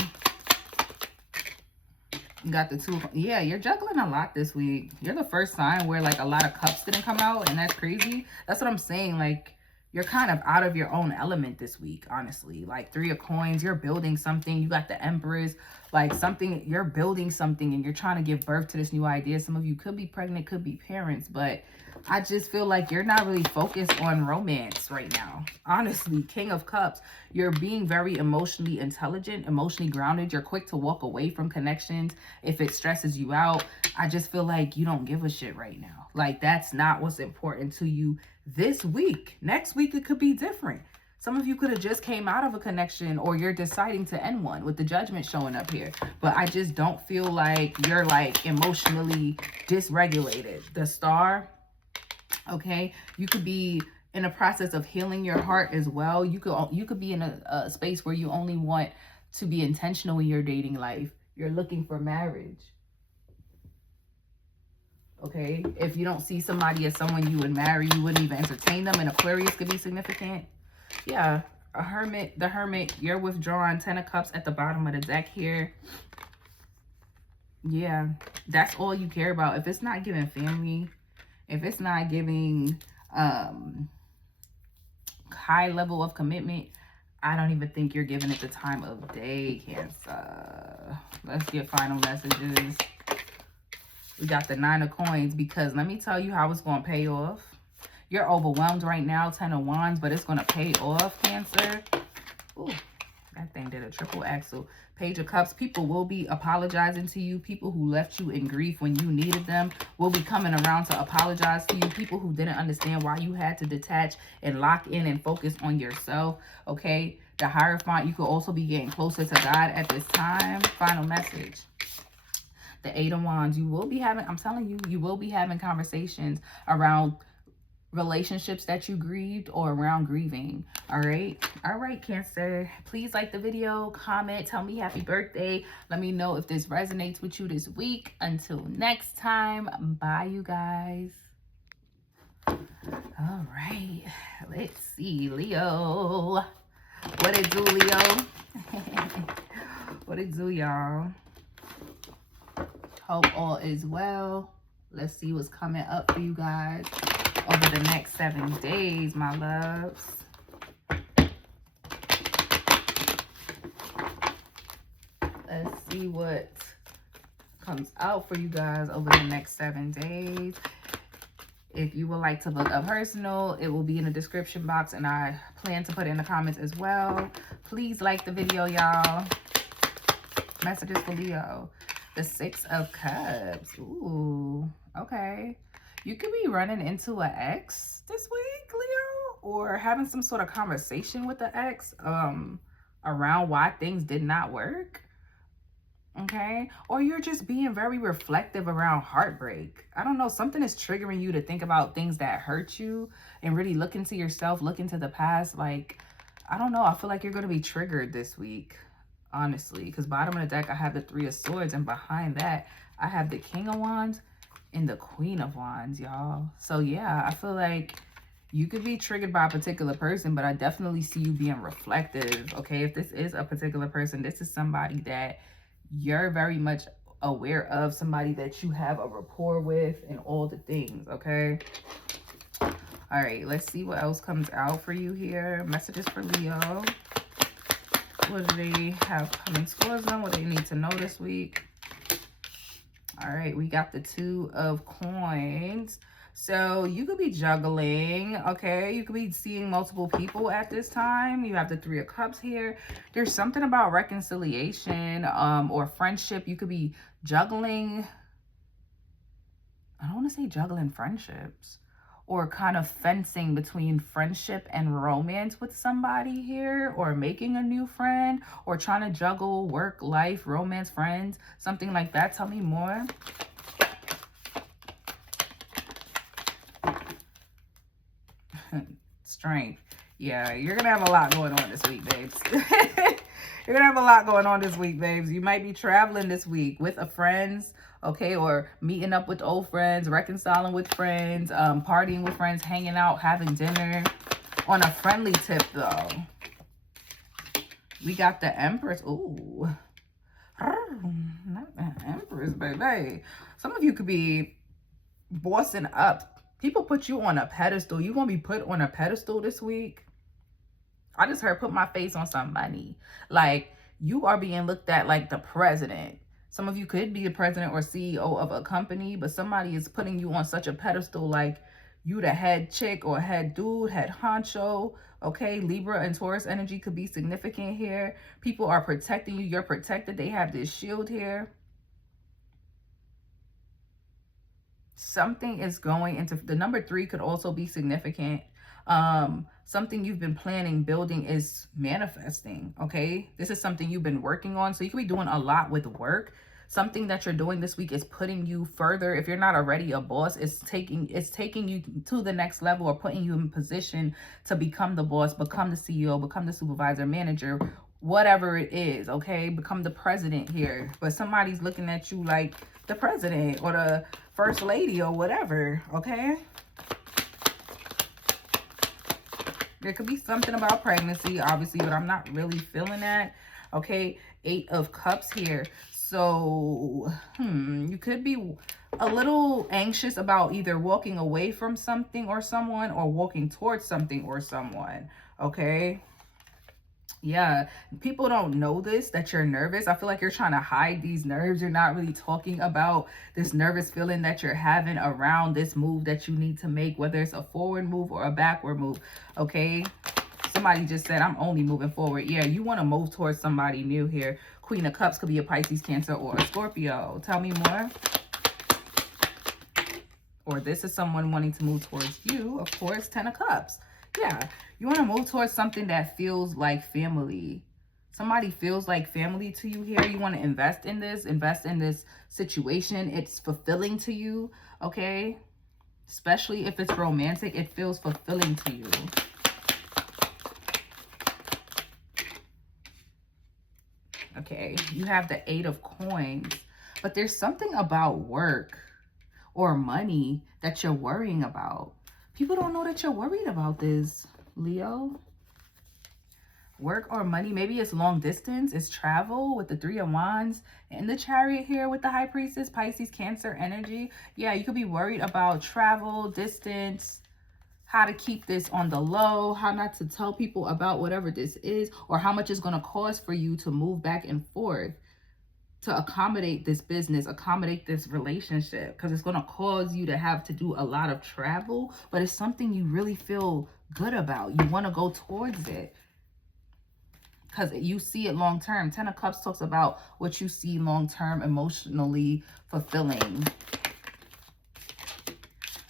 You got the two. Yeah, you're juggling a lot this week. You're the first sign where like a lot of cups didn't come out, and that's crazy. That's what I'm saying. Like, you're kind of out of your own element this week, honestly. Like, 3 of coins, you're building something. You got the Empress, like something, you're building something and you're trying to give birth to this new idea. Some of you could be pregnant, could be parents, but I just feel like you're not really focused on romance right now. Honestly, King of Cups, you're being very emotionally intelligent, emotionally grounded. You're quick to walk away from connections if it stresses you out. I just feel like you don't give a shit right now. Like, that's not what's important to you this week. Next week, it could be different. Some of you could have just came out of a connection, or you're deciding to end one with the Judgment showing up here. But I just don't feel like you're like emotionally dysregulated. The Star, okay? You could be in a process of healing your heart as well. You could be in a space where you only want to be intentional in your dating life. You're looking for marriage. Okay? If you don't see somebody as someone you would marry, you wouldn't even entertain them. And Aquarius could be significant. Yeah, a Hermit, the Hermit, you're withdrawn. 10 of Cups at the bottom of the deck here. Yeah, that's all you care about. If it's not giving family, if it's not giving high level of commitment, I don't even think you're giving it the time of day, Cancer. Let's get final messages. We got the 9 of Coins, because let me tell you how it's going to pay off. You're overwhelmed right now, 10 of Wands, but it's going to pay off, Cancer. Ooh, that thing did a triple axle. Page of Cups, people will be apologizing to you. People who left you in grief when you needed them will be coming around to apologize to you. People who didn't understand why you had to detach and lock in and focus on yourself, okay? The Hierophant, you could also be getting closer to God at this time. Final message. The 8 of Wands, you will be having, I'm telling you, you will be having conversations around relationships that you grieved or around grieving. All right, Cancer, please like the video, comment, tell me happy birthday, let me know if this resonates with you this week. Until next time, bye you guys. All right, let's see, Leo, what it do, Leo? What it do, y'all? Hope all is well. Let's see what's coming up for you guys over the next 7 days, my loves. Let's see what comes out for you guys over the next 7 days. If you would like to book a personal, it will be in the description box, and I plan to put it in the comments as well. Please like the video, y'all. Messages for Leo. The 6 of Cups. Ooh, okay. You could be running into an ex this week, Leo, or having some sort of conversation with the ex around why things did not work. Okay, or you're just being very reflective around heartbreak. I don't know, something is triggering you to think about things that hurt you and really look into yourself, look into the past. Like, I don't know, I feel like you're going to be triggered this week, honestly, because bottom of the deck I have the 3 of Swords, and behind that I have the King of Wands and the Queen of Wands, y'all. So yeah, I feel like you could be triggered by a particular person, but I definitely see you being reflective. Okay, if this is a particular person, this is somebody that you're very much aware of, somebody that you have a rapport with, and all the things. Okay, all right, let's see what else comes out for you here. Messages for Leo. What do they have coming towards them? What do they need to know this week? All right, we got the 2 of Coins. So you could be juggling, okay? You could be seeing multiple people at this time. You have the 3 of Cups here. There's something about reconciliation or friendship. You could be juggling. I don't want to say juggling friendships, or kind of fencing between friendship and romance with somebody here, or making a new friend, or trying to juggle work, life, romance, friends, something like that. Tell me more. Strength. Yeah, you're gonna have a lot going on this week, babes. You're going to have a lot going on this week, babes. You might be traveling this week with a friends, okay, or meeting up with old friends, reconciling with friends, partying with friends, hanging out, having dinner. On a friendly tip, though, we got the Empress. Ooh. Not the Empress, baby. Some of you could be bossing up. People put you on a pedestal. You're going to be put on a pedestal this week. I just heard put my face on some money. Like, you are being looked at like the president. Some of you could be the president or CEO of a company, but somebody is putting you on such a pedestal like you the head chick or head dude, head honcho. Okay, Libra and Taurus energy could be significant here. People are protecting you. You're protected. They have this shield here. Something is going into the number 3 could also be significant. Something you've been planning, building is manifesting. Okay, this is something you've been working on. So you could be doing a lot with work. Something that you're doing this week is putting you further. If you're not already a boss, it's taking you to the next level or putting you in position to become the boss, become the CEO, become the supervisor, manager, whatever it is. Okay, become the president here. But somebody's looking at you like the president or the first lady or whatever. Okay, there could be something about pregnancy, obviously, but I'm not really feeling that. Okay, 8 of Cups here. So, you could be a little anxious about either walking away from something or someone or walking towards something or someone. Okay. Yeah, people don't know this, that you're nervous. I feel like you're trying to hide these nerves. You're not really talking about this nervous feeling that you're having around this move that you need to make, whether it's a forward move or a backward move. Okay. Somebody just said, I'm only moving forward. Yeah, you want to move towards somebody new here. Queen of Cups could be a Pisces, Cancer, or a Scorpio. Tell me more. Or this is someone wanting to move towards you. Of course, 10 of Cups. Yeah, you want to move towards something that feels like family. Somebody feels like family to you here. You want to invest in this situation. It's fulfilling to you, okay? Especially if it's romantic, it feels fulfilling to you. Okay, you have the 8 of Coins, but there's something about work or money that you're worrying about. People don't know that you're worried about this, Leo. Work or money, maybe it's long distance, it's travel with the 3 of Wands and the Chariot here with the High Priestess, Pisces, Cancer energy. Yeah, you could be worried about travel, distance, how to keep this on the low, how not to tell people about whatever this is, or how much it's going to cost for you to move back and forth to accommodate this business, accommodate this relationship, because it's going to cause you to have to do a lot of travel, but it's something you really feel good about. You want to go towards it because you see it long term. 10 of Cups talks about what you see long term, emotionally fulfilling.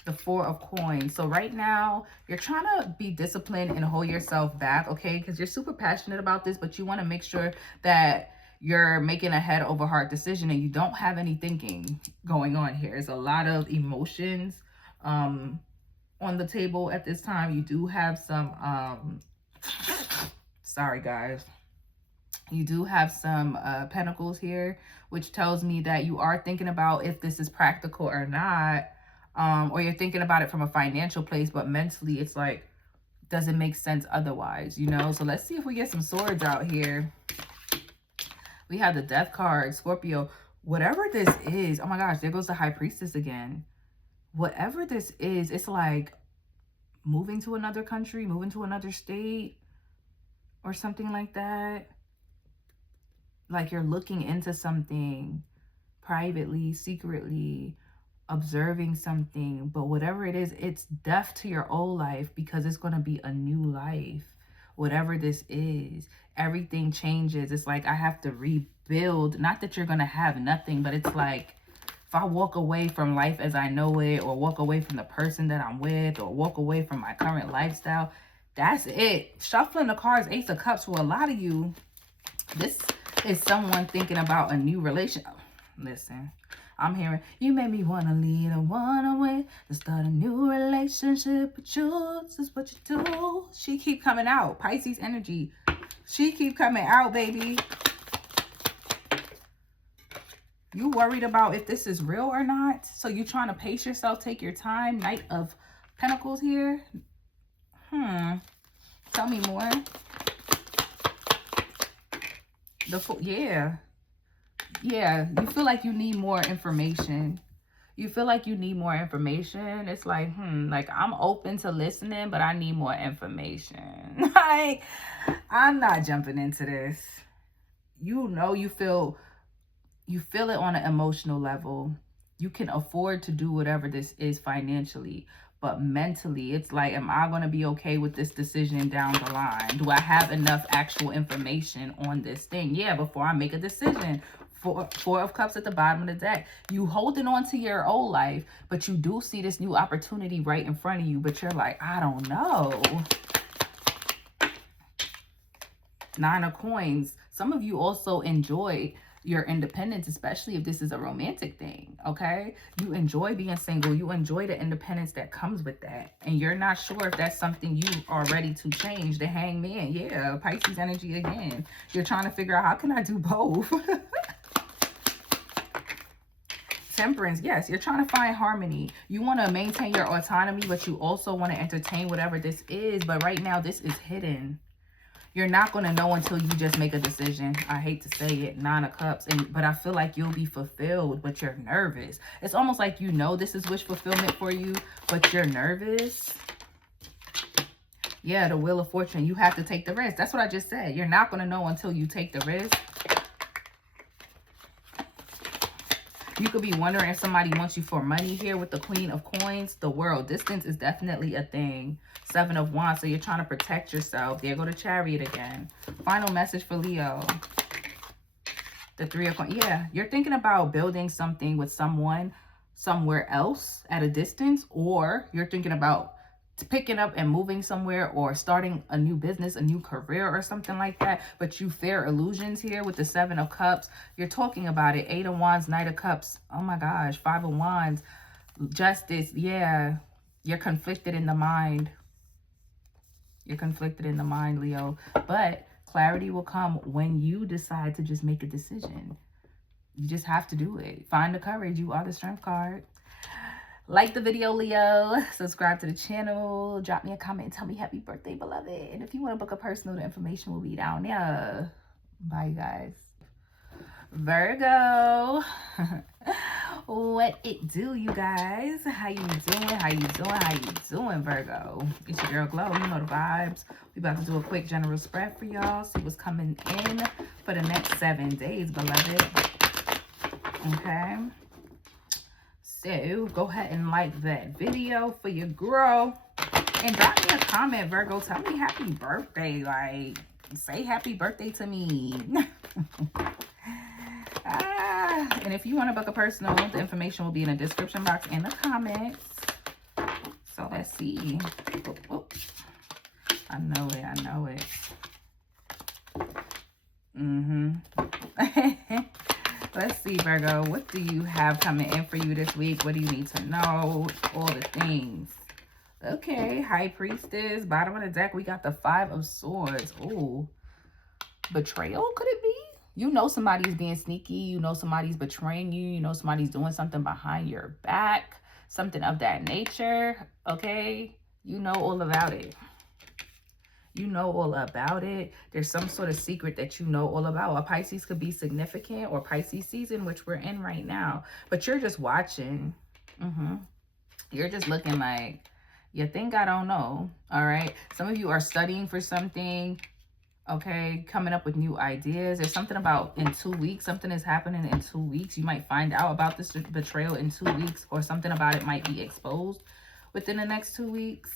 The 4 of Coins. So right now, you're trying to be disciplined and hold yourself back, okay? Because you're super passionate about this, but you want to make sure that you're making a head over heart decision and you don't have any thinking going on here. There's a lot of emotions on the table at this time. You do have some, sorry guys. You do have some pentacles here, which tells me that you are thinking about if this is practical or not. Or you're thinking about it from a financial place, but mentally it's like, doesn't make sense otherwise, you know? So let's see if we get some swords out here. We have the Death card, Scorpio. Whatever this is, oh my gosh, there goes the High Priestess again. Whatever this is, it's like moving to another country, moving to another state, or something like that. Like you're looking into something privately, secretly, observing something, but whatever it is, it's death to your old life because it's going to be a new life. Whatever this is, everything changes. It's like I have to rebuild. Not that you're going to have nothing, but it's like if I walk away from life as I know it, or walk away from the person that I'm with, or walk away from my current lifestyle, that's it. Shuffling the cards, Ace of Cups, for a lot of you, this is someone thinking about a new relationship. Listen, I'm hearing, you made me want to lead a one away to start a new relationship with you. This is what you do. She keep coming out. Pisces energy. She keep coming out, baby. You worried about if this is real or not? So you trying to pace yourself, take your time. Knight of Pentacles here. Tell me more. Yeah. Yeah, you feel like you need more information. You feel like you need more information. It's like, like I'm open to listening, but I need more information. Like, I'm not jumping into this. You know, you feel it on an emotional level. You can afford to do whatever this is financially, but mentally, it's like, am I going to be okay with this decision down the line? Do I have enough actual information on this thing? Yeah, before I make a decision. Four of Cups at the bottom of the deck. You holding on to your old life, but you do see this new opportunity right in front of you, but you're like, I don't know. Nine of Coins. Some of you also enjoy your independence, especially if this is a romantic thing, okay? You enjoy being single. You enjoy the independence that comes with that. And you're not sure if that's something you are ready to change. The Hangman, yeah, Pisces energy again. You're trying to figure out, how can I do both? Temperance, yes, you're trying to find harmony. You want to maintain your autonomy, but you also want to entertain whatever this is. But right now, this is hidden. You're not going to know until you just make a decision. I hate to say it, Nine of Cups. But I feel like you'll be fulfilled, but you're nervous. It's almost like you know this is wish fulfillment for you, but you're nervous. Yeah, the Wheel of Fortune. You have to take the risk. That's what I just said. You're not going to know until you take the risk. You could be wondering if somebody wants you for money here with the Queen of Coins. The World. Distance is definitely a thing. Seven of Wands. So you're trying to protect yourself. There go the Chariot again. Final message for Leo. The Three of Coins. Yeah, you're thinking about building something with someone somewhere else at a distance. Or you're thinking about picking up and moving somewhere, or starting a new business, a new career, or something like that. But you fear illusions here with the Seven of Cups. You're talking about it. Eight of Wands, Knight of Cups. Oh my gosh. Five of Wands. Justice. Yeah. You're conflicted in the mind. You're conflicted in the mind, Leo. But clarity will come when you decide to just make a decision. You just have to do it. Find the courage. You are the Strength card. Like the video, Leo. Subscribe to the channel. Drop me a comment and tell me happy birthday, beloved. And if you want to book a personal, the information will be down there. Bye, you guys. Virgo. What it do, you guys? How you doing? How you doing? How you doing, Virgo? It's your girl Glow. You know the vibes. We about to do a quick general spread for y'all. See what's coming in for the next 7 days, beloved. Okay. So go ahead and like that video for your girl. And drop me a comment, Virgo. Tell me happy birthday. Like, say happy birthday to me. And if you want to book a personal, the information will be in the description box and the comments. So let's see. Oh. I know it. I know it. Let's see, Virgo. What do you have coming in for you this week? What do you need to know? All the things. Okay. High Priestess. Bottom of the deck, we got the Five of Swords. Oh. Betrayal, could it be? You know somebody's being sneaky. You know somebody's betraying you. You know somebody's doing something behind your back. Something of that nature. Okay? You know all about it. You know all about it. There's some sort of secret that you know all about. A Pisces could be significant, or Pisces season, which we're in right now. But you're just watching. You're just looking like, you think I don't know. All right? Some of you are studying for something. Okay? Coming up with new ideas. There's something about in 2 weeks. Something is happening in 2 weeks. You might find out about this betrayal in 2 weeks. Or something about it might be exposed within the next 2 weeks.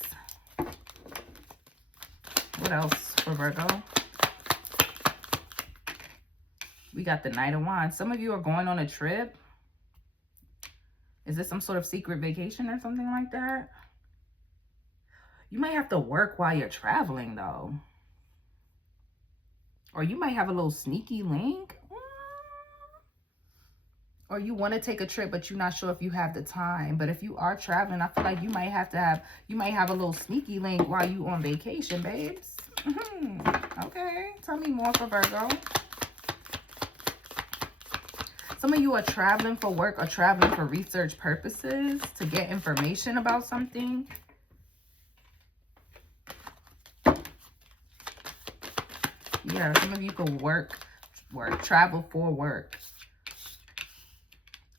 What else for Virgo? We got the Knight of Wands. Some of you are going on a trip. Is this some sort of secret vacation or something like that? You might have to work while you're traveling, though. Or you might have a little sneaky link. Or you want to take a trip, but you're not sure if you have the time. But if you are traveling, I feel like you might have a little sneaky link while you on vacation, babes. Okay. Tell me more for Virgo. Some of you are traveling for work or traveling for research purposes to get information about something. Yeah, some of you could travel for work.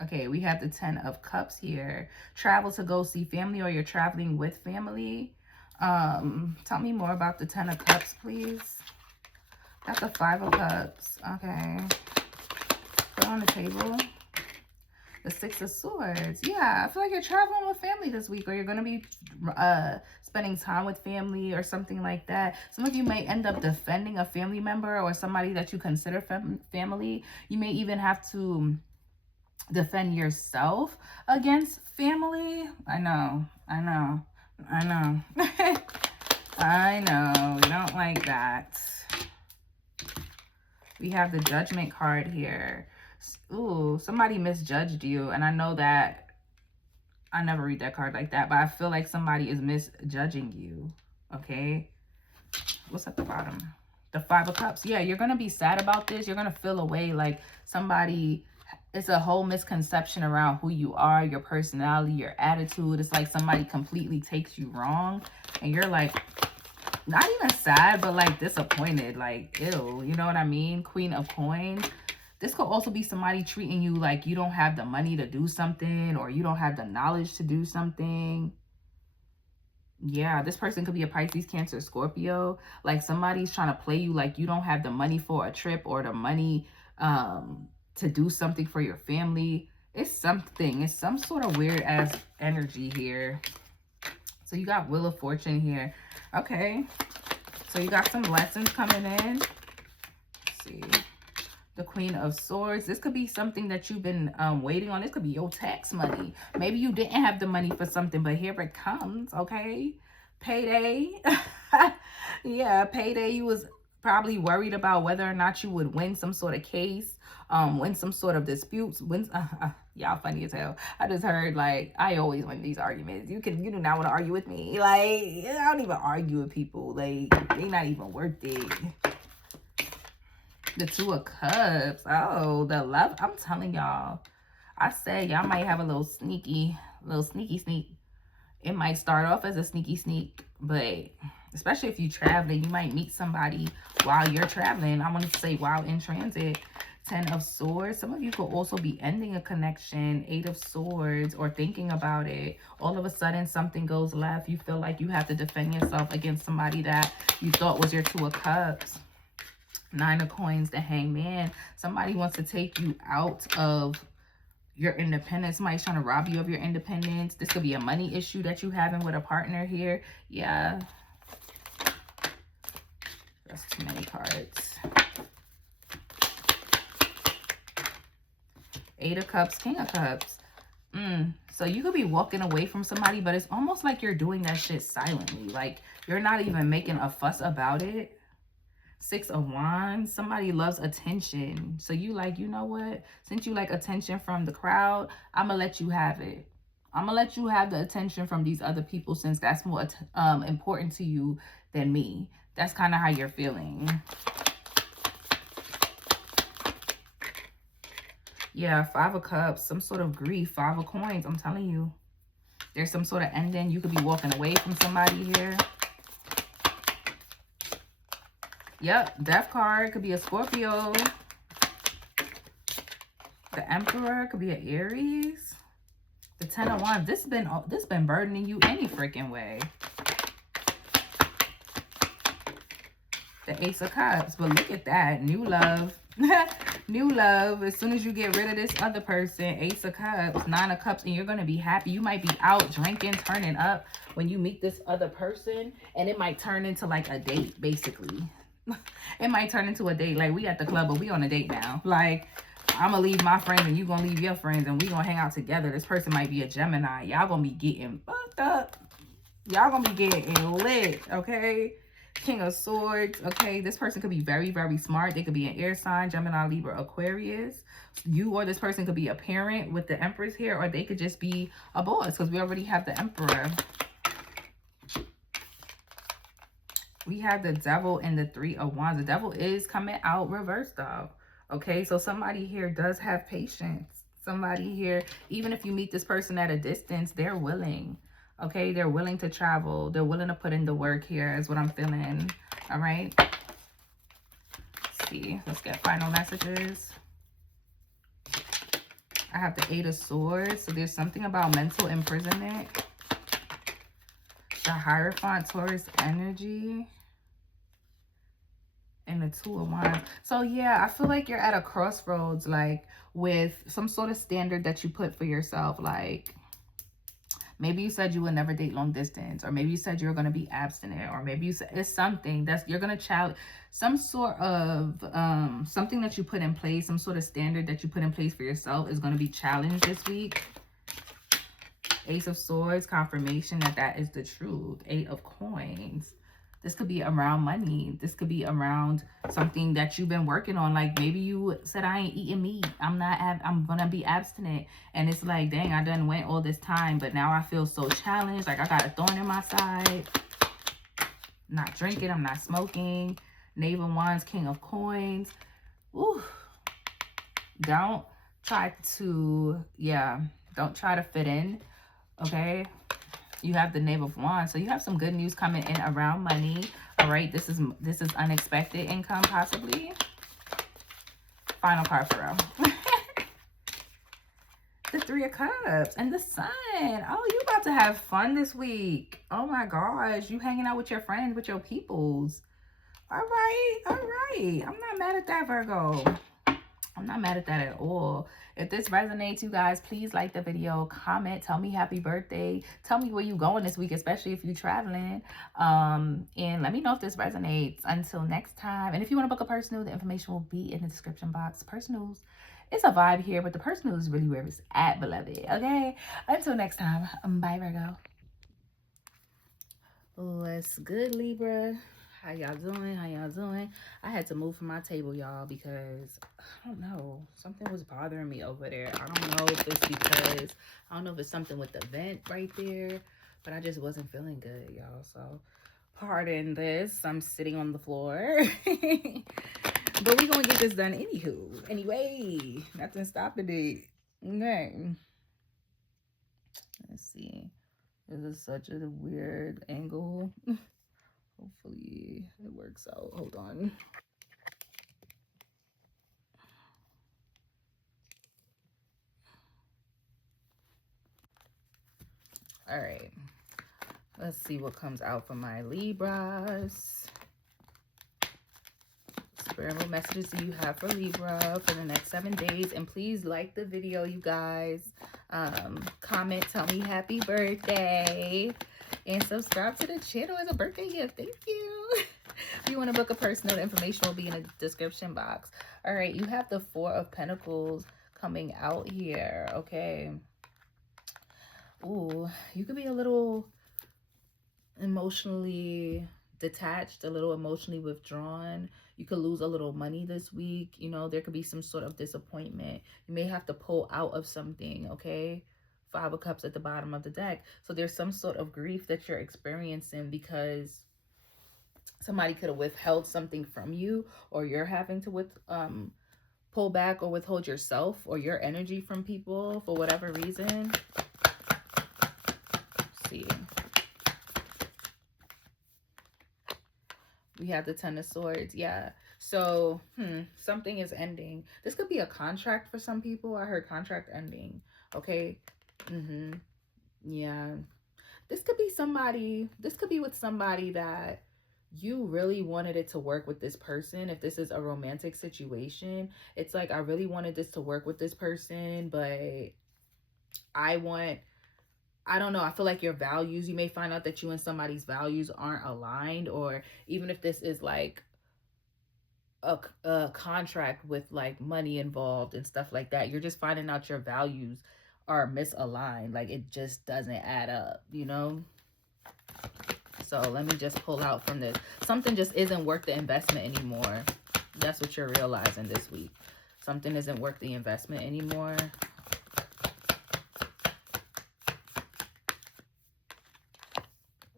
Okay, we have the 10 of Cups here. Travel to go see family, or you're traveling with family. Tell me more about the 10 of Cups, please. Got the 5 of Cups. Okay. Put it on the table. The 6 of Swords. Yeah, I feel like you're traveling with family this week, or you're going to be spending time with family or something like that. Some of you may end up defending a family member or somebody that you consider family. You may even have to defend yourself against family. I know. I know. I know. You don't like that. We have the Judgment card here. Ooh, somebody misjudged you. And I know that I never read that card like that, but I feel like somebody is misjudging you. Okay. What's at the bottom? The 5 of Cups. Yeah, you're going to be sad about this. You're going to feel away like somebody... It's a whole misconception around who you are, your personality, your attitude. It's like somebody completely takes you wrong. And you're like, not even sad, but like disappointed. Like, ew, you know what I mean? Queen of Coins. This could also be somebody treating you like you don't have the money to do something, or you don't have the knowledge to do something. Yeah, this person could be a Pisces, Cancer, Scorpio. Like somebody's trying to play you like you don't have the money for a trip, or the money to do something for your family. It's something. It's some sort of weird ass energy here. So you got Wheel of Fortune here. Okay. So you got some lessons coming in. Let's see. The Queen of Swords. This could be something that you've been waiting on. This could be your tax money. Maybe you didn't have the money for something, but here it comes. Okay. Payday. Yeah, payday. You was probably worried about whether or not you would win some sort of case, win some sort of disputes, win. Y'all funny as hell. I just heard, like, I always win these arguments. You do not want to argue with me. Like, I don't even argue with people. Like, they not even worth it. The 2 of Cups. Oh, the love. I'm telling y'all. I said y'all might have a little sneaky sneak. It might start off as a sneaky sneak, but especially if you're traveling, you might meet somebody while you're traveling. I wanted to say while in transit. 10 of Swords. Some of you could also be ending a connection. 8 of Swords, or thinking about it. All of a sudden, something goes left. You feel like you have to defend yourself against somebody that you thought was your 2 of Cups. 9 of Coins, the Hangman. Somebody wants to take you out of your independence. Somebody's trying to rob you of your independence. This could be a money issue that you're having with a partner here. Yeah. That's too many cards. 8 of Cups, King of Cups. So you could be walking away from somebody, but it's almost like you're doing that shit silently. Like, you're not even making a fuss about it. 6 of Wands. Somebody loves attention. So you like, you know what? Since you like attention from the crowd, I'm going to let you have it. I'm going to let you have the attention from these other people, since that's more important to you than me. That's kind of how you're feeling. Yeah, 5 of Cups, some sort of grief. 5 of Coins, I'm telling you. There's some sort of ending. You could be walking away from somebody here. Yep, Death card could be a Scorpio. The Emperor could be an Aries. The 10 of Wands, this been burdening you any freaking way. The Ace of Cups, but look at that, new love. New love. As soon as you get rid of this other person, Ace of Cups, 9 of Cups, and you're going to be happy. You might be out drinking, turning up when you meet this other person, and it might turn into like a date, basically. It might turn into a date. Like, we at the club, but we on a date now. Like, I'm going to leave my friends and you going to leave your friends, and we going to hang out together. This person might be a Gemini. Y'all going to be getting fucked up. Y'all going to be getting lit, okay? King of Swords, okay? This person could be very, very smart. They could be an air sign, Gemini, Libra, Aquarius. You or this person could be a parent with the Empress here, or they could just be a boss, because we already have the Emperor. We have the Devil and the Three of Wands. The Devil is coming out reversed though. Okay, so somebody here does have patience. Somebody here, even if you meet this person at a distance, they're willing. Okay, they're willing to travel. They're willing to put in the work here is what I'm feeling. All right. Let's see. Let's get final messages. I have the Eight of Swords. So there's something about mental imprisonment. The Hierophant, Taurus energy. And the Two of Wands. So yeah, I feel like you're at a crossroads, like with some sort of standard that you put for yourself. Like maybe you said you would never date long distance, or maybe you said you're going to be abstinent, or maybe you said it's something that's you're going to challenge, some sort of something that you put in place, some sort of standard that you put in place for yourself is going to be challenged this week. Ace of Swords, confirmation that that is the truth. Eight of Coins. This could be around money. This could be around something that you've been working on. Like maybe you said, I ain't eating meat. I'm going to be abstinent. And it's like, dang, I done went all this time, but now I feel so challenged. Like I got a thorn in my side. I'm not drinking. I'm not smoking. Knave of Wands, King of Coins. Ooh. Don't try to, don't try to fit in. Okay. You have the Knave of Wands, so you have some good news coming in around money. All right, this is unexpected income possibly. Final card for real. The Three of Cups and the Sun. Oh, you about to have fun this week. Oh my gosh, you hanging out with your friends, with your peoples. All right, all right. I'm not mad at that, Virgo. I'm not mad at that at all. If this resonates, you guys, please like the video, comment, tell me happy birthday. Tell me where you going this week, especially if you're traveling. And let me know if this resonates. Until next time. And if you want to book a personal, the information will be in the description box. Personals, it's a vibe here, but the personal is really where it's at, beloved. Okay? Until next time. Bye, Virgo. What's good, Libra? How y'all doing? How y'all doing? I had to move from my table, y'all, because I don't know. Something was bothering me over there. I don't know if it's because, I don't know if it's something with the vent right there, but I just wasn't feeling good, y'all. So pardon this. I'm sitting on the floor. But we're going to get this done anywho. Anyway, nothing stopping it. Okay. Let's see. This is such a weird angle. Hopefully it works out. Hold on. All right. Let's see what comes out for my Libras. Spirit, what messages do you have for Libra for the next 7 days? And please like the video, you guys. Comment, tell me happy birthday. And subscribe to the channel as a birthday gift. Thank you. If you want to book a personal, information will be in the description box. All right, you have the Four of Pentacles coming out here, okay? Ooh, you could be a little emotionally detached, a little emotionally withdrawn. You could lose a little money this week. You know, there could be some sort of disappointment. You may have to pull out of something, okay? Five of Cups at the bottom of the deck. So there's some sort of grief that you're experiencing because somebody could have withheld something from you, or you're having to pull back or withhold yourself or your energy from people for whatever reason. Let's see. We have the Ten of Swords. Yeah. So, something is ending. This could be a contract for some people. I heard contract ending. Okay. Yeah. This could be somebody. This could be with somebody that you really wanted it to work with this person. If this is a romantic situation, it's like, I really wanted this to work with this person, but I don't know. I feel like your values, you may find out that you and somebody's values aren't aligned, or even if this is like a contract with like money involved and stuff like that, you're just finding out your values are misaligned. Like it just doesn't add up, you know? So let me just pull out from this. Something just isn't worth the investment anymore. That's what you're realizing this week. Something isn't worth the investment anymore.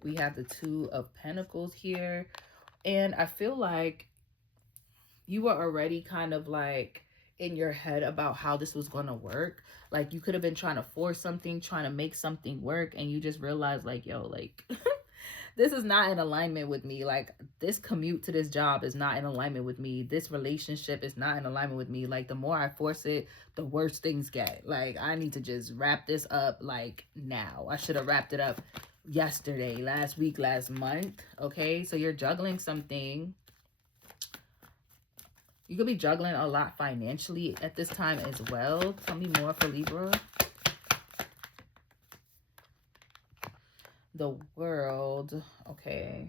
We have the Two of Pentacles here. And I feel like you were already kind of like in your head about how this was going to work. Like you could have been trying to force something, trying to make something work, and you just realized like, yo, like this is not in alignment with me. Like this commute to this job is not in alignment with me. This relationship is not in alignment with me. Like the more I force it, the worse things get. Like I need to just wrap this up like now. I should have wrapped it up yesterday, last week, last month. Okay, so you're juggling something. You could be juggling a lot financially at this time as well. Tell me more for Libra. The World. Okay.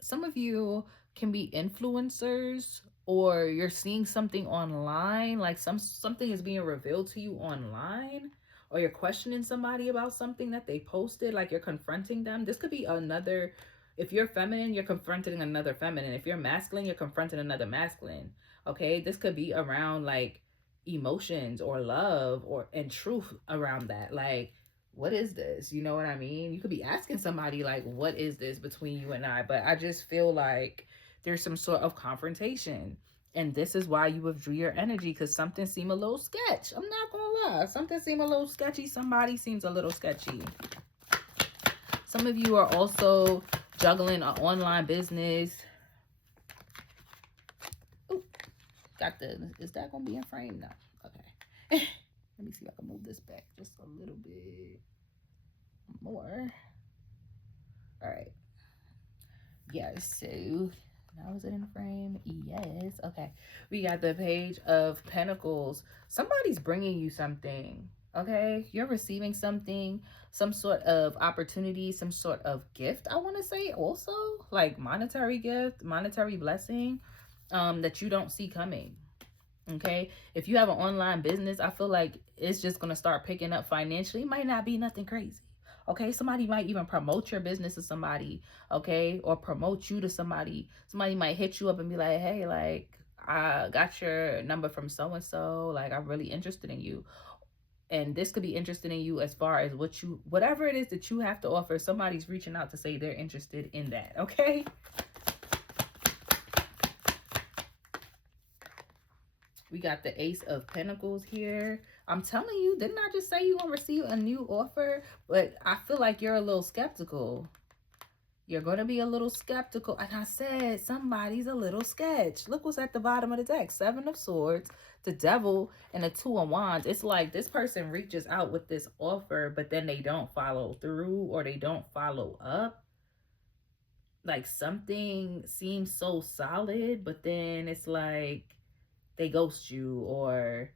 Some of you can be influencers, or you're seeing something online, like something is being revealed to you online, or you're questioning somebody about something that they posted, like you're confronting them. This could be another. If you're feminine, you're confronting another feminine. If you're masculine, you're confronting another masculine. Okay, this could be around like emotions or love and truth around that. Like, what is this? You know what I mean? You could be asking somebody like, what is this between you and I? But I just feel like there's some sort of confrontation. And this is why you withdrew your energy, because something seemed a little sketch. I'm not gonna lie. Something seemed a little sketchy. Somebody seems a little sketchy. Some of you are also juggling an online business. Ooh, got the, is that gonna be in frame? No. Okay. Let me see if I can move this back just a little bit more. All right. Yes, so now is it in frame? Yes. Okay. We got the Page of Pentacles. Somebody's bringing you something. Okay, you're receiving something, some sort of opportunity, some sort of gift, I want to say, also like monetary gift, monetary blessing that you don't see coming. Okay, if you have an online business, I feel like it's just going to start picking up financially. It might not be nothing crazy. Okay, somebody might even promote your business to somebody, okay, or promote you to somebody. Somebody might hit you up and be like, hey, like, I got your number from so-and-so, like, I'm really interested in you. And this could be interested in you as far as whatever it is that you have to offer. Somebody's reaching out to say they're interested in that, okay? We got the Ace of Pentacles here. I'm telling you, didn't I just say you're going to receive a new offer? But I feel like you're a little skeptical. You're going to be a little skeptical. Like I said, somebody's a little sketch. Look what's at the bottom of the deck. 7 of Swords, the Devil, and the 2 of Wands. It's like this person reaches out with this offer, but then they don't follow through, or they don't follow up. Like something seems so solid, but then it's like they ghost you, or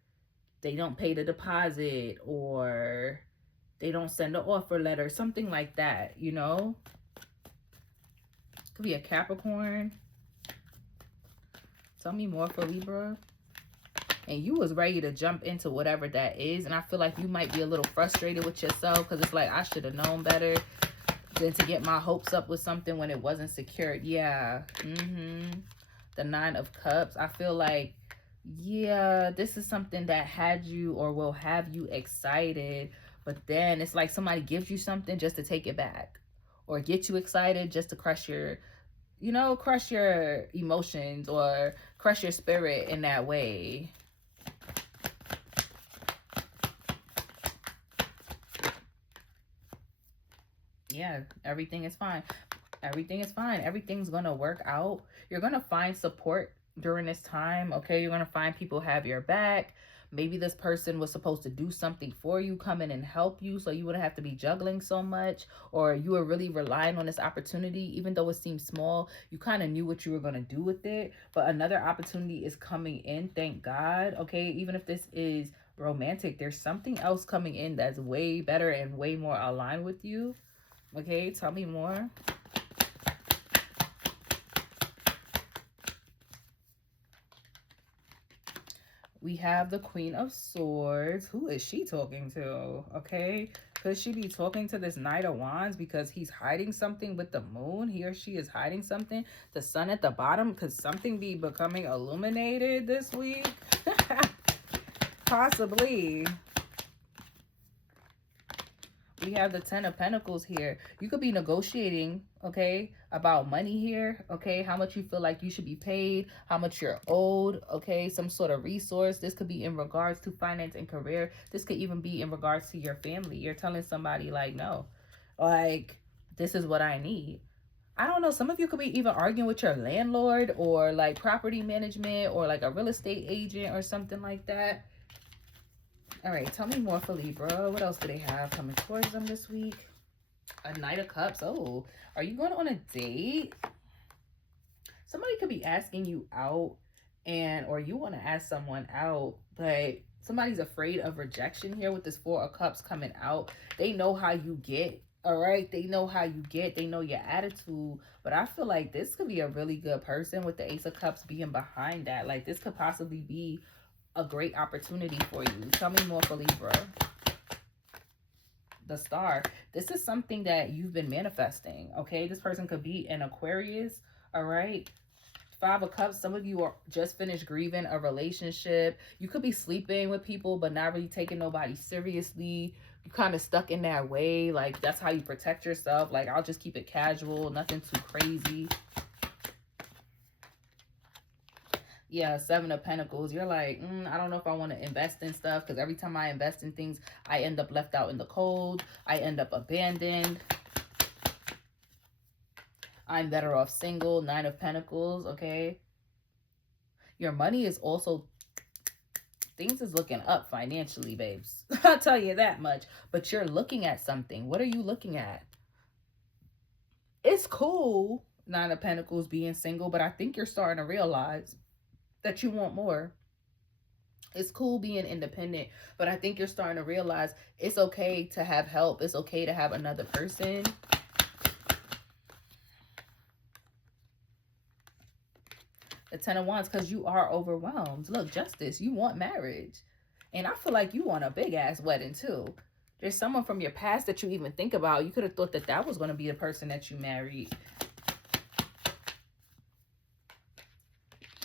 they don't pay the deposit, or they don't send an offer letter, something like that, you know? Could be a Capricorn. Tell me more for Libra. And you was ready to jump into whatever that is. And I feel like you might be a little frustrated with yourself, because it's like, I should have known better than to get my hopes up with something when it wasn't secured. Yeah. The 9 of Cups. I feel like, yeah, this is something that had you or will have you excited. But then it's like somebody gives you something just to take it back, or get you excited just to crush your, you know, crush your emotions or crush your spirit in that way. Yeah, everything is fine. Everything is fine. Everything's going to work out. You're going to find support during this time, okay? You're going to find people have your back. Maybe this person was supposed to do something for you, come in and help you, so you wouldn't have to be juggling so much, or you were really relying on this opportunity. Even though it seemed small, you kind of knew what you were going to do with it, but another opportunity is coming in, thank God, okay? Even if this is romantic, there's something else coming in that's way better and way more aligned with you, okay? Tell me more. We have the Queen of Swords. Who is she talking to? Okay. Could she be talking to this Knight of Wands because he's hiding something with the moon? He or she is hiding something. The Sun at the bottom. Could something be becoming illuminated this week? Possibly. We have the 10 of Pentacles here. You could be negotiating, okay, about money here, okay, how much you feel like you should be paid, how much you're owed, okay, some sort of resource. This could be in regards to finance and career. This could even be in regards to your family. You're telling somebody like, no, like, this is what I need. I don't know, some of you could be even arguing with your landlord or like property management or like a real estate agent or something like that. All right, tell me more for Libra. What else do they have coming towards them this week? A Knight of Cups. Oh, are you going on a date? Somebody could be asking you out, or you want to ask someone out, but somebody's afraid of rejection here with this Four of Cups coming out. They know how you get. All right, they know how you get. They know your attitude. But I feel like this could be a really good person with the Ace of Cups being behind that. Like, this could possibly be a great opportunity for you. Tell me more for Libra. The Star. This is something that you've been manifesting, okay? This person could be an Aquarius, all right? Five of Cups. Some of you are just finished grieving a relationship. You could be sleeping with people but not really taking nobody seriously. You're kind of stuck in that way. Like, that's how you protect yourself. Like, I'll just keep it casual, nothing too crazy. Yeah, Seven of Pentacles. You're like, I don't know if I want to invest in stuff, because every time I invest in things, I end up left out in the cold. I end up abandoned. I'm better off single. Nine of Pentacles, okay? Your money is also, things is looking up financially, babes. I'll tell you that much. But you're looking at something. What are you looking at? It's cool, Nine of Pentacles being single, but I think you're starting to realize that you want more. It's cool being independent, but I think you're starting to realize it's okay to have help. It's okay to have another person. The Ten of Wands, because you are overwhelmed. Look, Justice, you want marriage. And I feel like you want a big ass wedding too. There's someone from your past that you even think about. You could have thought that that was going to be the person that you married.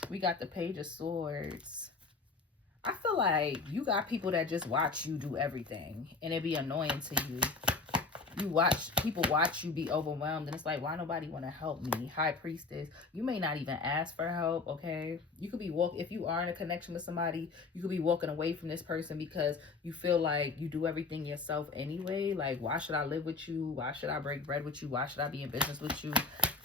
We got the Page of Swords. I feel like you got people that just watch you do everything, and it be annoying to you. People watch you be overwhelmed, and it's like, why nobody want to help me? High Priestess, you may not even ask for help, okay? You could be if you are in a connection with somebody, you could be walking away from this person because you feel like you do everything yourself anyway. Like, why should I live with you? Why should I break bread with you? Why should I be in business with you?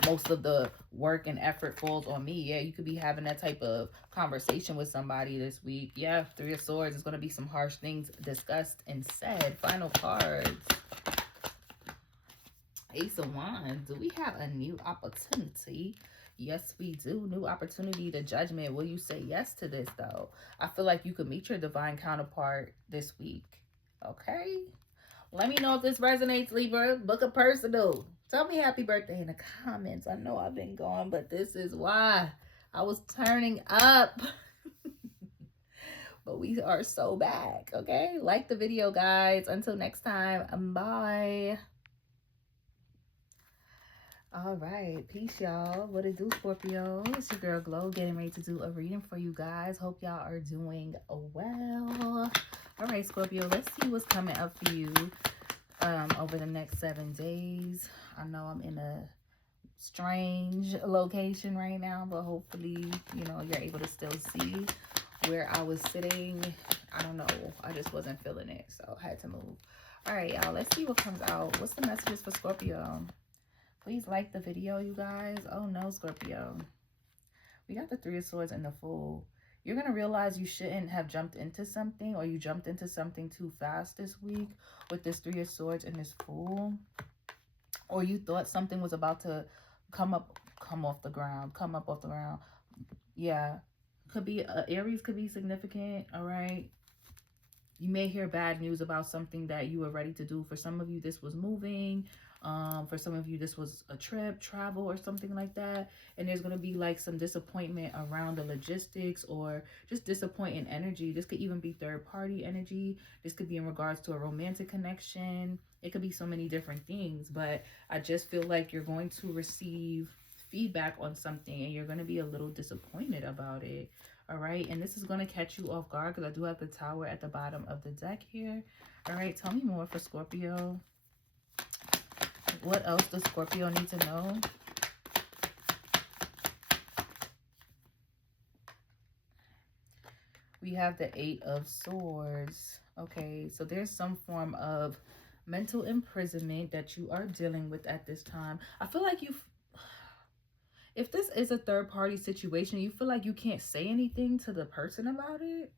Most of the work and effort falls on me. Yeah, you could be having that type of conversation with somebody this week. Yeah, Three of Swords. There's going to be some harsh things discussed and said. Final cards. Ace of Wands. Do we have a new opportunity? Yes, we do. New opportunity to Judgment. Will you say yes to this, though? I feel like you could meet your divine counterpart this week. Okay? Let me know if this resonates, Libra. Book a personal. Tell me happy birthday in the comments. I know I've been gone, but this is why. I was turning up. But we are so back, okay? Like the video, guys. Until next time, bye. All right, peace, y'all. What it do, Scorpio? It's your girl Glow, getting ready to do a reading for you guys. Hope y'all are doing well. All right, Scorpio, let's see what's coming up for you over the next 7 days. I know I'm in a strange location right now, but hopefully, you know, you're able to still see where I was sitting. I don't know. I just wasn't feeling it, so I had to move. All right, y'all. Let's see what comes out. What's the messages for Scorpio? Please like the video, you guys. Oh, no, Scorpio. We got the Three of Swords and the Fool. You're going to realize you shouldn't have jumped into something, or you jumped into something too fast this week with this Three of Swords and this Fool. Or you thought something was about to come off the ground. Yeah. Could be, Aries could be significant, all right? You may hear bad news about something that you were ready to do. For some of you, this was moving. For some of you, this was a trip, travel, or something like that. And there's going to be like some disappointment around the logistics, or just disappointing energy. This could even be third-party energy. This could be in regards to a romantic connection. It could be so many different things. But I just feel like you're going to receive feedback on something, and you're going to be a little disappointed about it. All right, and this is going to catch you off guard because I do have the Tower at the bottom of the deck here. All right, tell me more for Scorpio. What else does Scorpio need to know? We have the 8 of Swords. Okay, so there's some form of mental imprisonment that you are dealing with at this time. I feel like if this is a third party situation, you feel like you can't say anything to the person about it.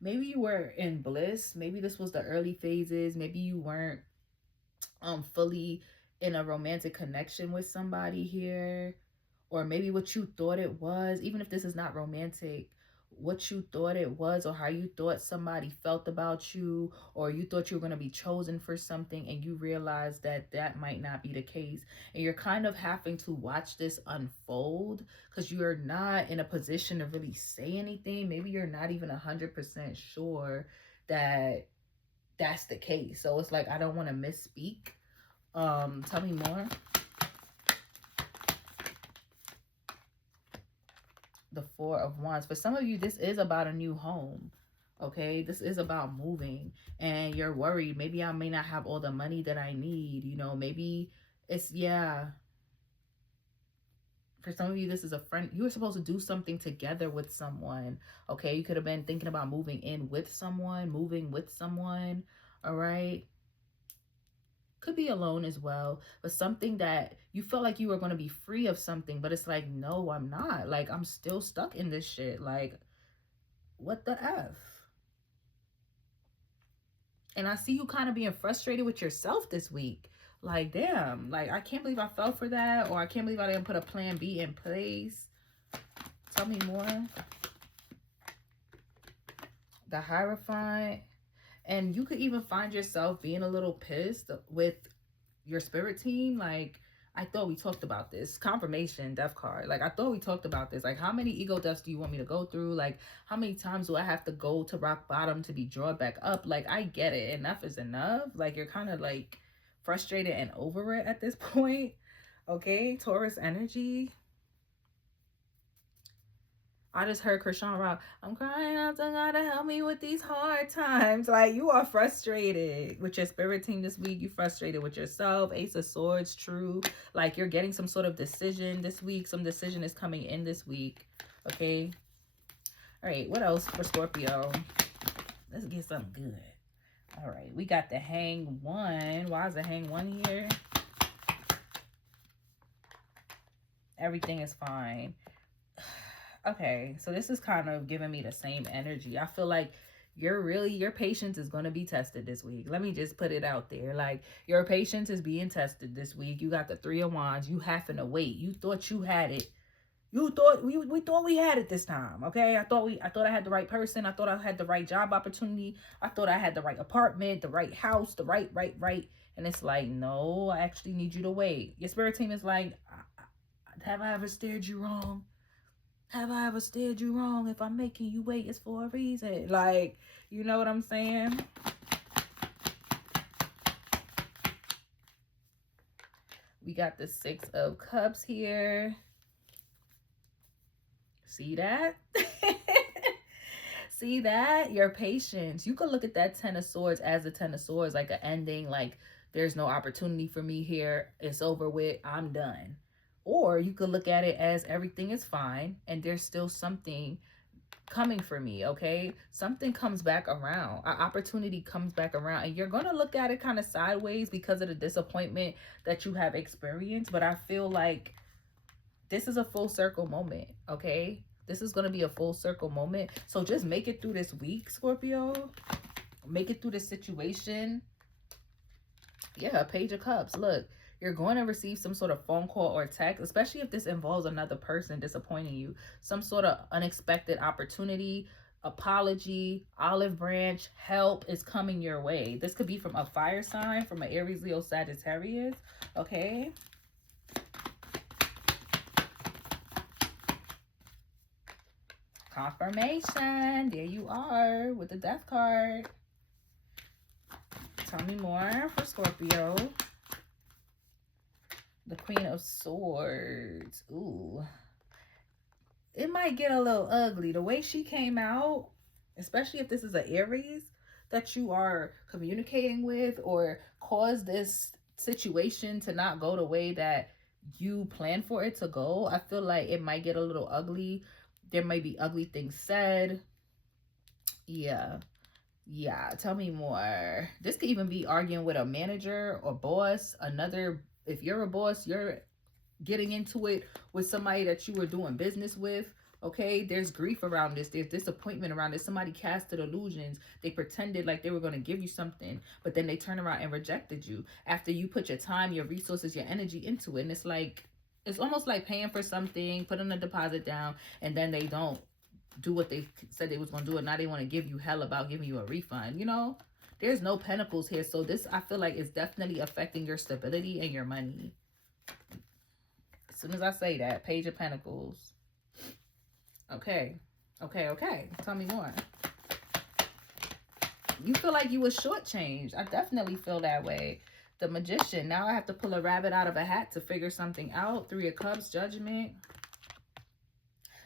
Maybe you were in bliss. Maybe this was the early phases. Maybe you weren't fully in a romantic connection with somebody here. Or maybe what you thought it was, even if this is not romantic, what you thought it was, or how you thought somebody felt about you, or you thought you were going to be chosen for something and you realized that that might not be the case. And you're kind of having to watch this unfold because you're not in a position to really say anything. Maybe you're not even 100% sure that that's the case. So it's like, I don't want to misspeak. Tell me more. The 4 of Wands. For some of you, this is about a new home. Okay, this is about moving and you're worried. Maybe I may not have all the money that I need. You know, maybe it's, yeah. For some of you, this is a friend. You were supposed to do something together with someone. Okay, you could have been thinking about moving in with someone, moving with someone. All right. Could be alone as well, but something that you felt like you were going to be free of something, but it's like, no, I'm not. Like, I'm still stuck in this shit. Like, what the F? And I see you kind of being frustrated with yourself this week. Like, damn, like, I can't believe I fell for that, or I can't believe I didn't put a plan B in place. Tell me more. The Hierophant. And you could even find yourself being a little pissed with your spirit team. Like, I thought we talked about this. Confirmation, death card. Like, I thought we talked about this. Like, how many ego deaths do you want me to go through? Like, how many times do I have to go to rock bottom to be drawn back up? Like, I get it. Enough is enough. Like, you're kind of like frustrated and over it at this point. Okay, Taurus energy. I just heard Krishan Rock. I'm crying out to God to help me with these hard times. Like, you are frustrated with your spirit team this week. You frustrated with yourself. Ace of Swords, true. Like, you're getting some sort of decision this week. Some decision is coming in this week. Okay. All right. What else for Scorpio? Let's get something good. All right. We got the Hang One. Why is the Hang One here? Everything is fine. Okay, so this is kind of giving me the same energy. I feel like your patience is going to be tested this week. Let me just put it out there. Like, your patience is being tested this week. You got the 3 of Wands. You having to wait. You thought you had it. You thought we thought we had it this time. Okay, I thought I had the right person. I thought I had the right job opportunity. I thought I had the right apartment, the right house, the right. And it's like, no, I actually need you to wait. Your spirit team is like, have I ever steered you wrong? Have I ever steered you wrong? If I'm making you wait, it's for a reason. Like, you know what I'm saying? We got the 6 of Cups here. See that? See that? Your patience. You could look at that 10 of Swords as a 10 of Swords, like an ending, like there's no opportunity for me here. It's over with. I'm done. Or you could look at it as everything is fine and there's still something coming for me, okay? Something comes back around. An opportunity comes back around and you're going to look at it kind of sideways because of the disappointment that you have experienced. But I feel like this is a full circle moment, okay? This is going to be a full circle moment. So just make it through this week, Scorpio. Make it through this situation. Yeah, Page of Cups. Look. You're going to receive some sort of phone call or text, especially if this involves another person disappointing you. Some sort of unexpected opportunity, apology, olive branch, help is coming your way. This could be from a fire sign, from an Aries, Leo, Sagittarius. Okay. Confirmation. There you are with the Death card. Tell me more for Scorpio. The Queen of Swords. Ooh. It might get a little ugly. The way she came out, especially if this is an Aries that you are communicating with or caused this situation to not go the way that you plan for it to go. I feel like it might get a little ugly. There might be ugly things said. Yeah. Tell me more. This could even be arguing with a manager or boss. If you're a boss, you're getting into it with somebody that you were doing business with. Okay, there's grief around this. There's disappointment around this. Somebody casted illusions. They pretended like they were going to give you something, but then they turned around and rejected you after you put your time, your resources, your energy into it. And it's like, it's almost like paying for something, putting a deposit down, and then they don't do what they said they was going to do. And now they want to give you hell about giving you a refund. You know, there's no pentacles here. So this, I feel like, is definitely affecting your stability and your money. As soon as I say that, Page of Pentacles. Okay. Tell me more. You feel like you were shortchanged. I definitely feel that way. The Magician. Now I have to pull a rabbit out of a hat to figure something out. 3 of Cups, Judgment.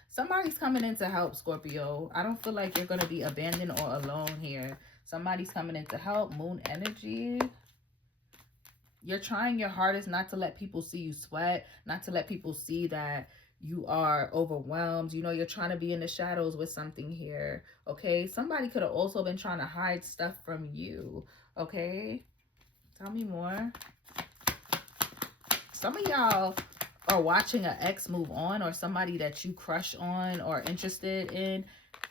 Somebody's coming in to help, Scorpio. I don't feel like you're going to be abandoned or alone here. Somebody's coming in to help. Moon energy. You're trying your hardest not to let people see you sweat, not to let people see that you are overwhelmed. You know, you're trying to be in the shadows with something here, okay? Somebody could have also been trying to hide stuff from you, okay? Tell me more. Some of y'all are watching an ex move on, or somebody that you crush on or interested in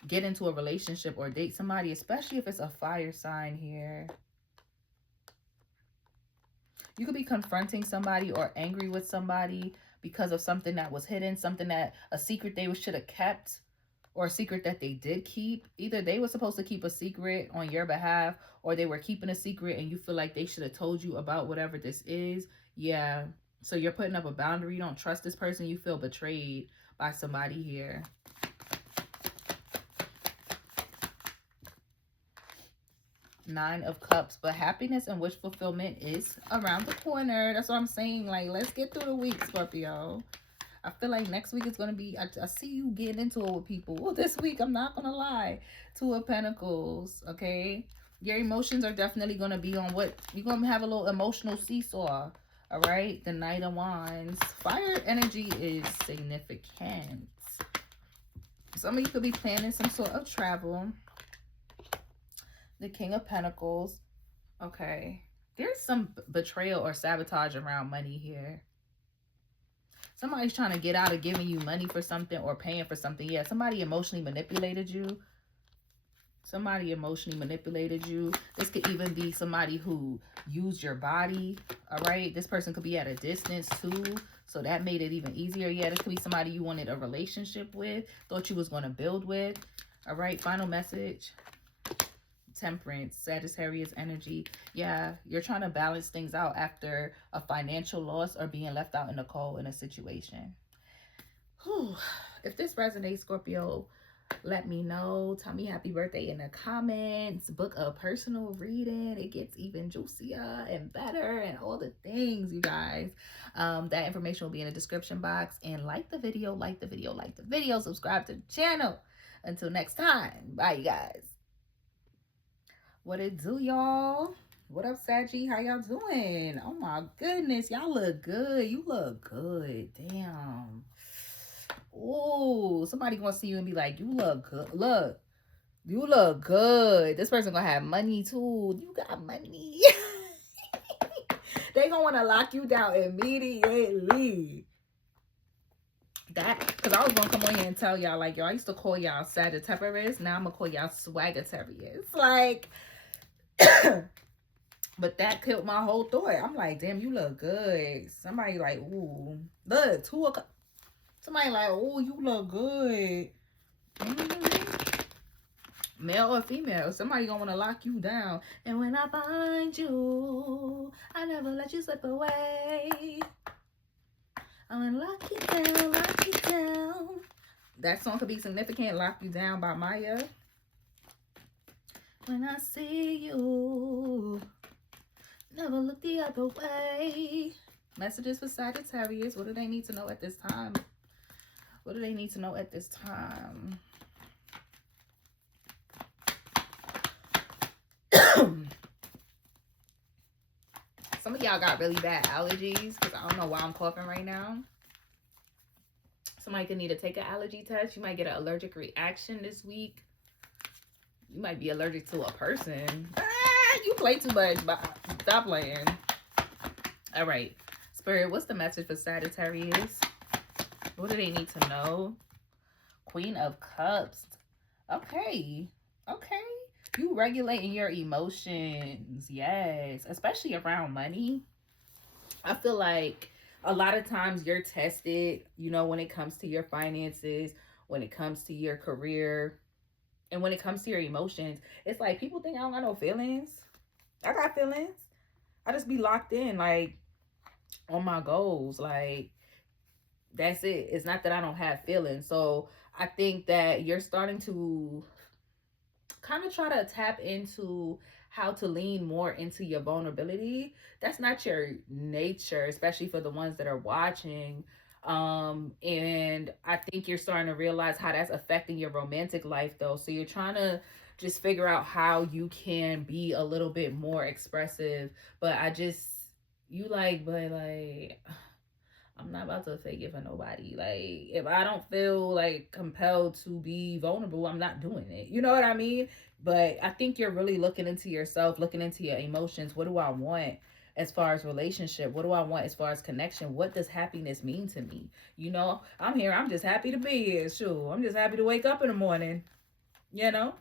get into a relationship or date somebody, especially if it's a fire sign here. You could be confronting somebody or angry with somebody because of something that was hidden, something that, a secret they should have kept, or a secret that they did keep. Either they were supposed to keep a secret on your behalf, or they were keeping a secret and you feel like they should have told you about whatever this is. Yeah. So you're putting up a boundary. You don't trust this person. You feel betrayed by somebody here. Nine of Cups, but happiness and wish fulfillment is around the corner. That's what I'm saying. Like, let's get through the week, Scorpio. I feel like next week is going to be, I see you getting into it with people. Well, this week, I'm not going to lie. 2 of Pentacles, okay? Your emotions are definitely going to be on what, you're going to have a little emotional seesaw, all right? The Knight of Wands. Fire energy is significant. Some of you could be planning some sort of travel. The King of Pentacles. Okay. There's some betrayal or sabotage around money here. Somebody's trying to get out of giving you money for something or paying for something. Yeah, somebody emotionally manipulated you. Somebody emotionally manipulated you. This could even be somebody who used your body. All right. This person could be at a distance too. So that made it even easier. Yeah, this could be somebody you wanted a relationship with. Thought you was going to build with. All right. Final message. Temperance, Sagittarius energy. Yeah, you're trying to balance things out after a financial loss or being left out in the cold in a situation. Whew. If this resonates, Scorpio, let me know. Tell me happy birthday in the comments. Book a personal reading. It gets even juicier and better and all the things, you guys. That information will be in the description box. And like the video, subscribe to the channel. Until next time. Bye, you guys. What it do, y'all? What up, Saggy? How y'all doing? Oh my goodness, y'all look good. You look good. Damn. Oh, somebody gonna see you and be like, you look good. Look, you look good. This person gonna have money too. You got money. They gonna wanna lock you down immediately. That, because I was gonna come on here and tell y'all, like, yo, I used to call y'all Sagittarius. Now I'm gonna call y'all Swagatarius. Like, but that killed my whole thought. I'm like, damn, you look good. Somebody like, ooh, look, 2 o'clock. Somebody like, ooh, you look good. Male or female, somebody gonna want to lock you down. And when I find you, I never let you slip away. I'm gonna lock you down, lock you down. That song could be significant. Lock You Down by Maya. When I see you, never look the other way. Messages for Sagittarius. What do they need to know at this time? What do they need to know at this time? Some of y'all got really bad allergies, because I don't know why I'm coughing right now. Somebody could need to take an allergy test. You might get an allergic reaction this week. You might be allergic to a person. You play too much, but stop playing. All right. Spirit, what's the message for Sagittarius? What do they need to know? Queen of Cups. Okay. Okay. You regulating your emotions. Yes. Especially around money. I feel like a lot of times you're tested, you know, when it comes to your finances, when it comes to your career, and when it comes to your emotions. It's like people think I don't got no feelings. I got feelings. I just be locked in, like, on my goals. Like, that's it. It's not that I don't have feelings. So I think that you're starting to kind of try to tap into how to lean more into your vulnerability. That's not your nature, especially for the ones that are watching. And I think you're starting to realize how that's affecting your romantic life, though. So you're trying to just figure out how you can be a little bit more expressive. But I'm not about to fake it for nobody. Like, if I don't feel like compelled to be vulnerable, I'm not doing it. You know what I mean? But I think you're really looking into yourself, looking into your emotions. What do I want as far as relationship? What do I want as far as connection? What does happiness mean to me? You know, I'm here. I'm just happy to be here. Sure. I'm just happy to wake up in the morning. You know?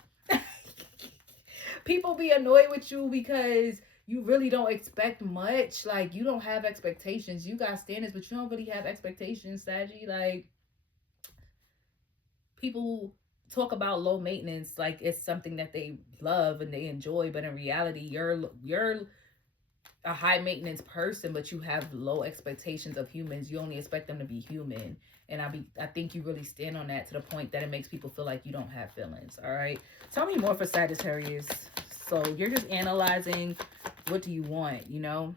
People be annoyed with you because you really don't expect much. Like, you don't have expectations. You got standards, but you don't really have expectations, Saggy. Like, people talk about low maintenance like it's something that they love and they enjoy, but in reality, you're a high maintenance person, but you have low expectations of humans. You only expect them to be human. And I think you really stand on that to the point that it makes people feel like you don't have feelings. All right. Tell me more for Sagittarius. So you're just analyzing, what do you want, you know?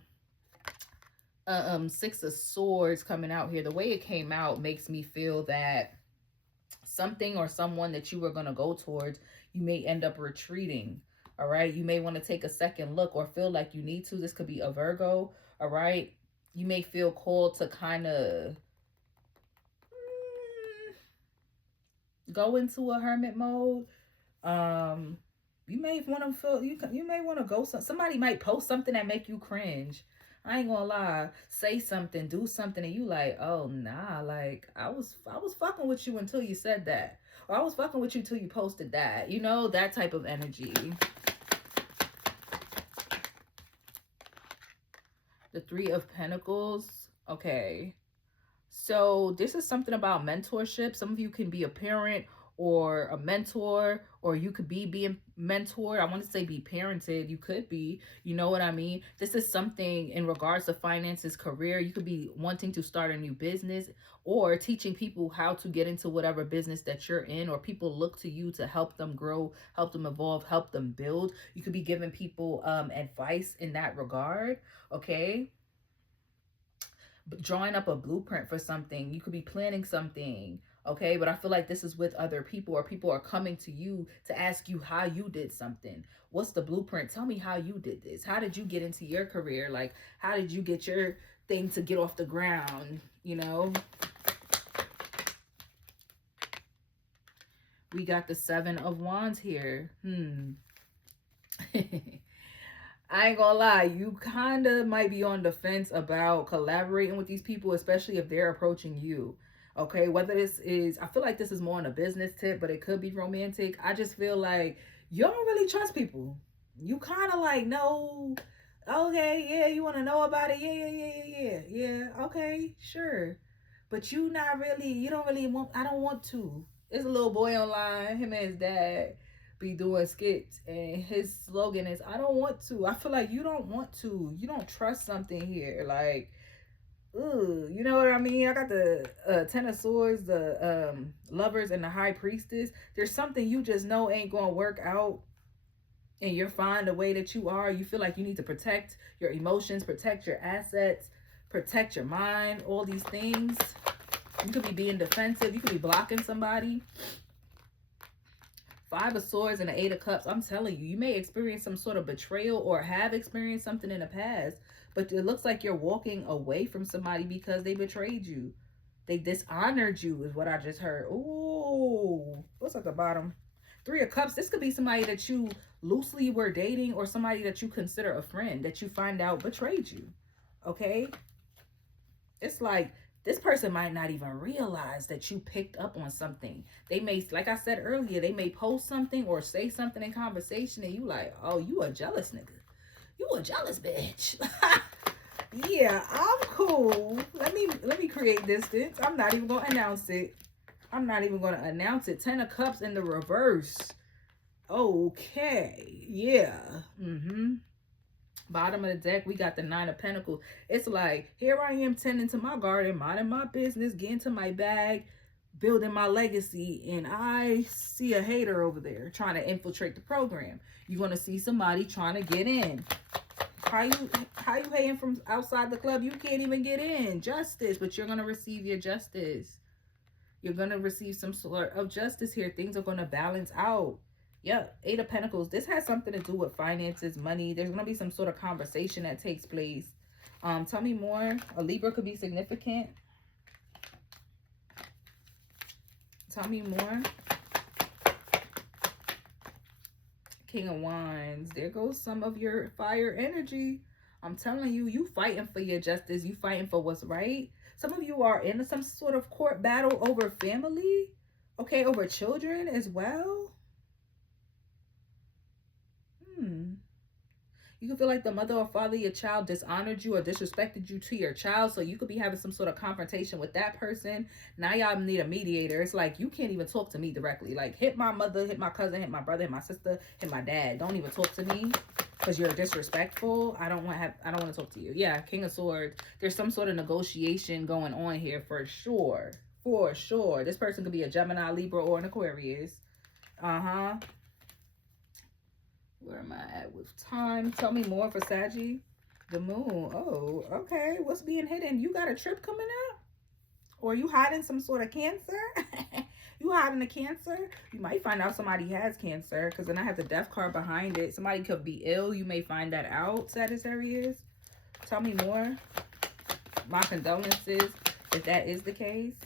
Six of Swords coming out here. The way it came out makes me feel that something or someone that you were going to go towards, you may end up retreating. All right. You may want to take a second look or feel like you need to. This could be a Virgo. All right. You may feel called to kind of go into a hermit mode. You may want to feel, you may want to go, somebody might post something that make you cringe. I ain't gonna lie, say something, do something, and you like, oh nah, like I was fucking with you until you said that, or I was fucking with you till you posted that, you know, that type of energy. The Three of Pentacles. Okay, so this is something about mentorship. Some of you can be a parent or a mentor, or you could be being mentored. I want to say be parented. You could be, you know what I mean? This is something in regards to finances, career. You could be wanting to start a new business or teaching people how to get into whatever business that you're in, or people look to you to help them grow, help them evolve, help them build. You could be giving people advice in that regard. Okay. Drawing up a blueprint for something. You could be planning something. Okay, but I feel like this is with other people, or people are coming to you to ask you how you did something. What's the blueprint? Tell me how you did this. How did you get into your career? Like, how did you get your thing to get off the ground? You know? We got the Seven of Wands here. I ain't gonna lie, you kind of might be on the fence about collaborating with these people, especially if they're approaching you. Okay, whether this is, I feel like this is more on a business tip, but it could be romantic. I just feel like you don't really trust people. You kind of like, no, okay, yeah, you want to know about it? Yeah, okay, sure. But you not really, you don't really want, I don't want to. There's a little boy online, him and his dad be doing skits, and his slogan is, I don't want to. I feel like you don't want to. You don't trust something here. Like, ooh, you know what I mean? I got the Ten of Swords, the Lovers, and the High Priestess. There's something you just know ain't gonna work out, and you're fine the way that you are. You feel like you need to protect your emotions, protect your assets, protect your mind, all these things. You could be being defensive. You could be blocking somebody. Five of Swords and the Eight of Cups. I'm telling you, you may experience some sort of betrayal or have experienced something in the past, But it looks like you're walking away from somebody because they betrayed you. They dishonored you is what I just heard. Ooh, what's at the bottom? 3 of Cups. This could be somebody that you loosely were dating, or somebody that you consider a friend that you find out betrayed you. Okay? It's like this person might not even realize that you picked up on something. They may, like I said earlier, they may post something or say something in conversation and you like, oh, you a jealous nigga. You a jealous bitch. Yeah, I'm cool. Let me create distance. I'm not even going to announce it. I'm not even going to announce it. 10 of Cups in the reverse. Okay. Yeah. Bottom of the deck, we got the 9 of Pentacles. It's like, here I am tending to my garden, minding my business, getting to my bag, building my legacy, and I see a hater over there trying to infiltrate the program. You're going to see somebody trying to get in. How you hating from outside the club? You can't even get in. Justice, but you're going to receive your justice. You're going to receive some sort of justice here. Things are going to balance out. Yep, 8 of Pentacles. This has something to do with finances, money. There's going to be some sort of conversation that takes place. Tell me more. A Libra could be significant. Tell me more. King of Wands. There goes some of your fire energy. I'm telling you, you fighting for your justice. You fighting for what's right. Some of you are in some sort of court battle over family. Okay, over children as well. You can feel like the mother or father of your child dishonored you or disrespected you to your child. So you could be having some sort of confrontation with that person. Now y'all need a mediator. It's like, you can't even talk to me directly. Like, hit my mother, hit my cousin, hit my brother, hit my sister, hit my dad. Don't even talk to me because you're disrespectful. I don't want to talk to you. Yeah, King of Swords. There's some sort of negotiation going on here for sure. For sure. This person could be a Gemini, Libra, or an Aquarius. Where am I at with time? Tell me more for Saggy. The moon. Oh, okay. What's being hidden? You got a trip coming up? Or you hiding some sort of cancer? You hiding a cancer? You might find out somebody has cancer, because then I have the death card behind it. Somebody could be ill. You may find that out, Sagittarius. Tell me more. My condolences if that is the case.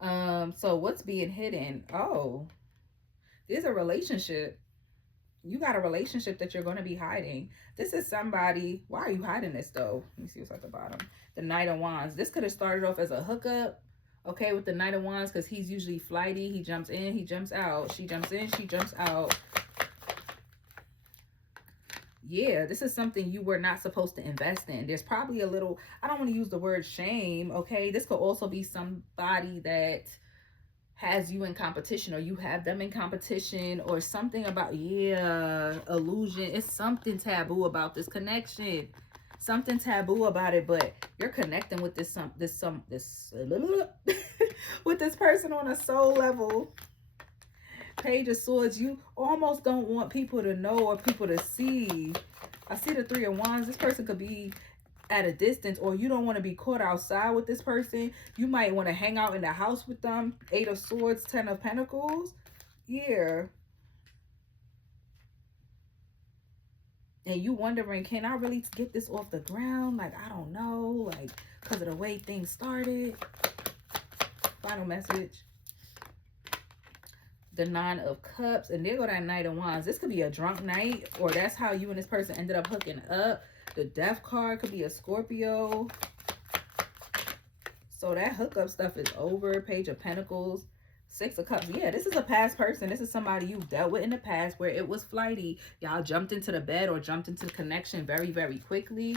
So what's being hidden? Oh, there's a relationship. You got a relationship that you're going to be hiding. This is somebody. Why are you hiding this though? Let me see what's at the bottom. The Knight of Wands. This could have started off as a hookup. Okay, with the Knight of Wands, because he's usually flighty. He jumps in, he jumps out. She jumps in, she jumps out. Yeah, this is something you were not supposed to invest in. There's probably a little, I don't want to use the word shame. Okay, this could also be somebody that has you in competition, or you have them in competition, or something about, yeah, illusion. It's something taboo about this connection. Something taboo about it, but you're connecting with this with this person on a soul level. Page of Swords. You almost don't want people to know or people to see. I see the 3 of Wands. This person could be at a distance, or you don't want to be caught outside with this person. You might want to hang out in the house with them. 8 of Swords, 10 of Pentacles. Yeah. And you wondering, can I really get this off the ground? Like, I don't know. Like, because of the way things started. Final message. The 9 of Cups. And there go that Knight of Wands. This could be a drunk night, or that's how you and this person ended up hooking up. The Death card could be a Scorpio. So that hookup stuff is over. Page of Pentacles. 6 of Cups. Yeah, this is a past person. This is somebody you've dealt with in the past where it was flighty. Y'all jumped into the bed or jumped into the connection very, very quickly.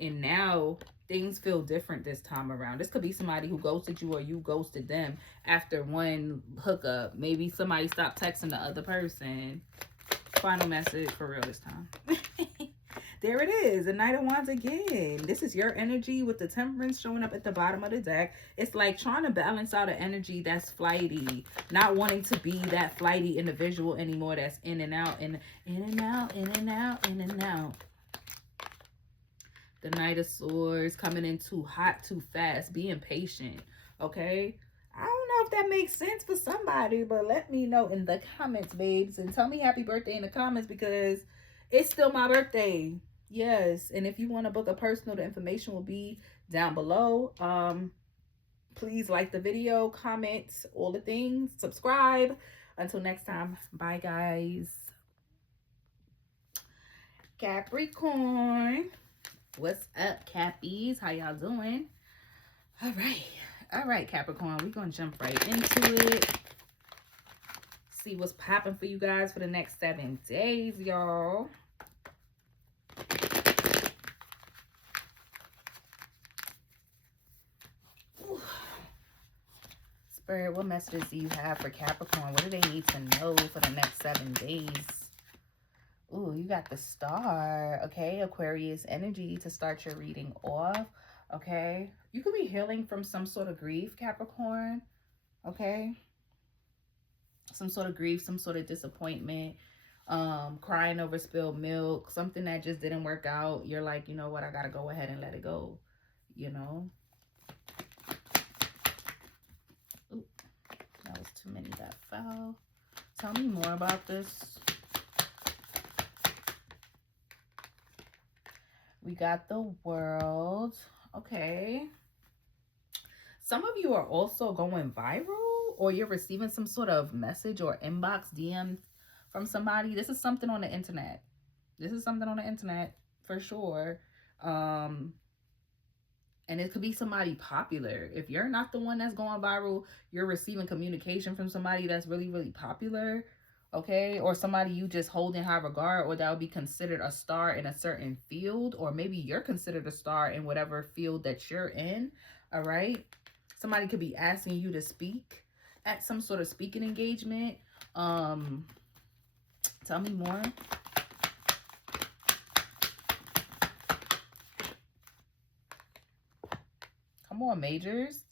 And now things feel different this time around. This could be somebody who ghosted you, or you ghosted them after one hookup. Maybe somebody stopped texting the other person. Final message for real this time. There it is, the Knight of Wands again. This is your energy with the Temperance showing up at the bottom of the deck. It's like trying to balance out an energy that's flighty, not wanting to be that flighty individual anymore that's in and out, and in and out, in and out, in and out. The Knight of Swords coming in too hot, too fast, being patient, okay? I don't know if that makes sense for somebody, but let me know in the comments, babes, and tell me happy birthday in the comments, because It's still my birthday. Yes. And if you want to book a personal, the information will be down below. Please like the video, comment, all the things, subscribe. Until next time, bye guys. Capricorn, what's up, Cappies? How y'all doing? All right, Capricorn, we're gonna jump right into it. See what's popping for you guys for the next 7 days, y'all. Spirit, what messages do you have for Capricorn? What do they need to know for the next 7 days? Ooh, you got the Star. Okay, Aquarius energy to start your reading off. Okay, you could be healing from some sort of grief, Capricorn. Okay, some sort of grief, some sort of disappointment, crying over spilled milk, something that just didn't work out. You're like, you know what, I gotta go ahead and let it go, you know. Ooh, that was too many that fell. Tell me more about this. We got the World. Okay. Some of you are also going viral, or you're receiving some sort of message or inbox DM from somebody. This is something on the internet. This is something on the internet for sure. And it could be somebody popular. If you're not the one that's going viral, you're receiving communication from somebody that's really, really popular. Okay, or somebody you just hold in high regard, or that would be considered a star in a certain field, or maybe you're considered a star in whatever field that you're in. All right, somebody could be asking you to speak at some sort of speaking engagement. Tell me more. Come on, majors.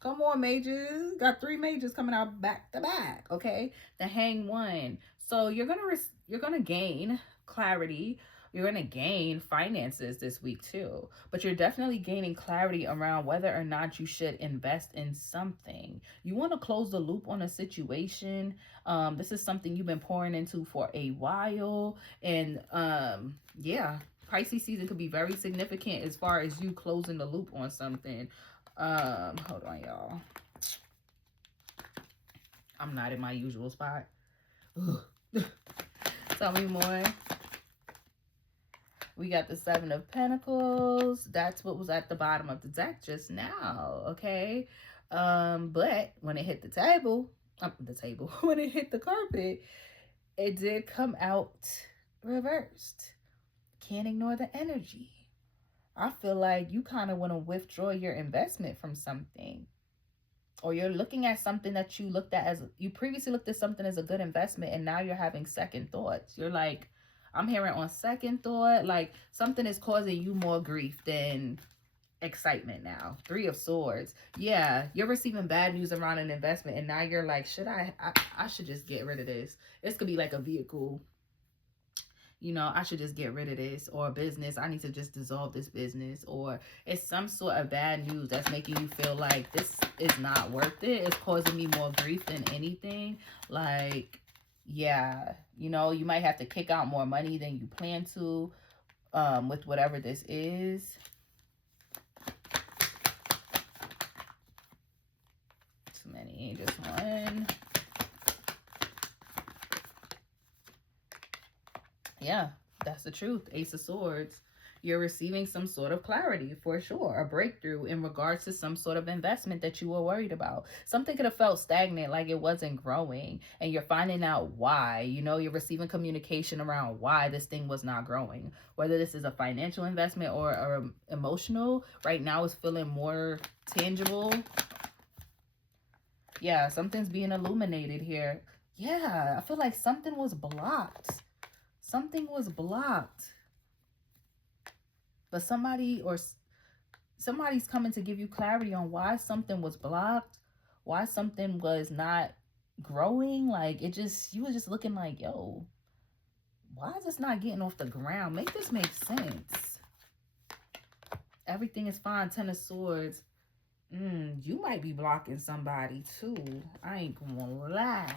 Come on, majors. Got 3 majors coming out back to back. Okay, the Hang One. So you're gonna gain clarity. You're gonna gain finances this week too. But you're definitely gaining clarity around whether or not you should invest in something. You want to close the loop on a situation. This is something you've been pouring into for a while, and yeah, Pisces season could be very significant as far as you closing the loop on something. Hold on, y'all. I'm not in my usual spot. Tell me more. We got the 7 of Pentacles. That's what was at the bottom of the deck just now, okay? But when it hit the table, when it hit the carpet, it did come out reversed. Can't ignore the energy. I feel like you kind of want to withdraw your investment from something, or you're looking at something that you previously looked at something as a good investment, and now you're having second thoughts. You're like, I'm hearing on second thought, like something is causing you more grief than excitement now. 3 of Swords. Yeah, you're receiving bad news around an investment, and now you're like, I should just get rid of this. This could be like a vehicle. You know, I should just get rid of this, or a business. I need to just dissolve this business, or it's some sort of bad news that's making you feel like this is not worth it. It's causing me more grief than anything. Like, yeah, you know, you might have to kick out more money than you plan to with whatever this is. Too many, just one. Yeah, that's the truth. Ace of Swords. You're receiving some sort of clarity for sure. A breakthrough in regards to some sort of investment that you were worried about. Something could have felt stagnant, like it wasn't growing, and you're finding out why. You know, you're receiving communication around why this thing was not growing. Whether this is a financial investment or emotional, right now is feeling more tangible. Yeah, something's being illuminated here. Yeah, I feel like something was blocked. Something was blocked. But somebody's coming to give you clarity on why something was blocked, why something was not growing. Like, you were just looking like, yo, why is this not getting off the ground? Make this make sense. Everything is fine. 10 of Swords. You might be blocking somebody too. I ain't gonna lie.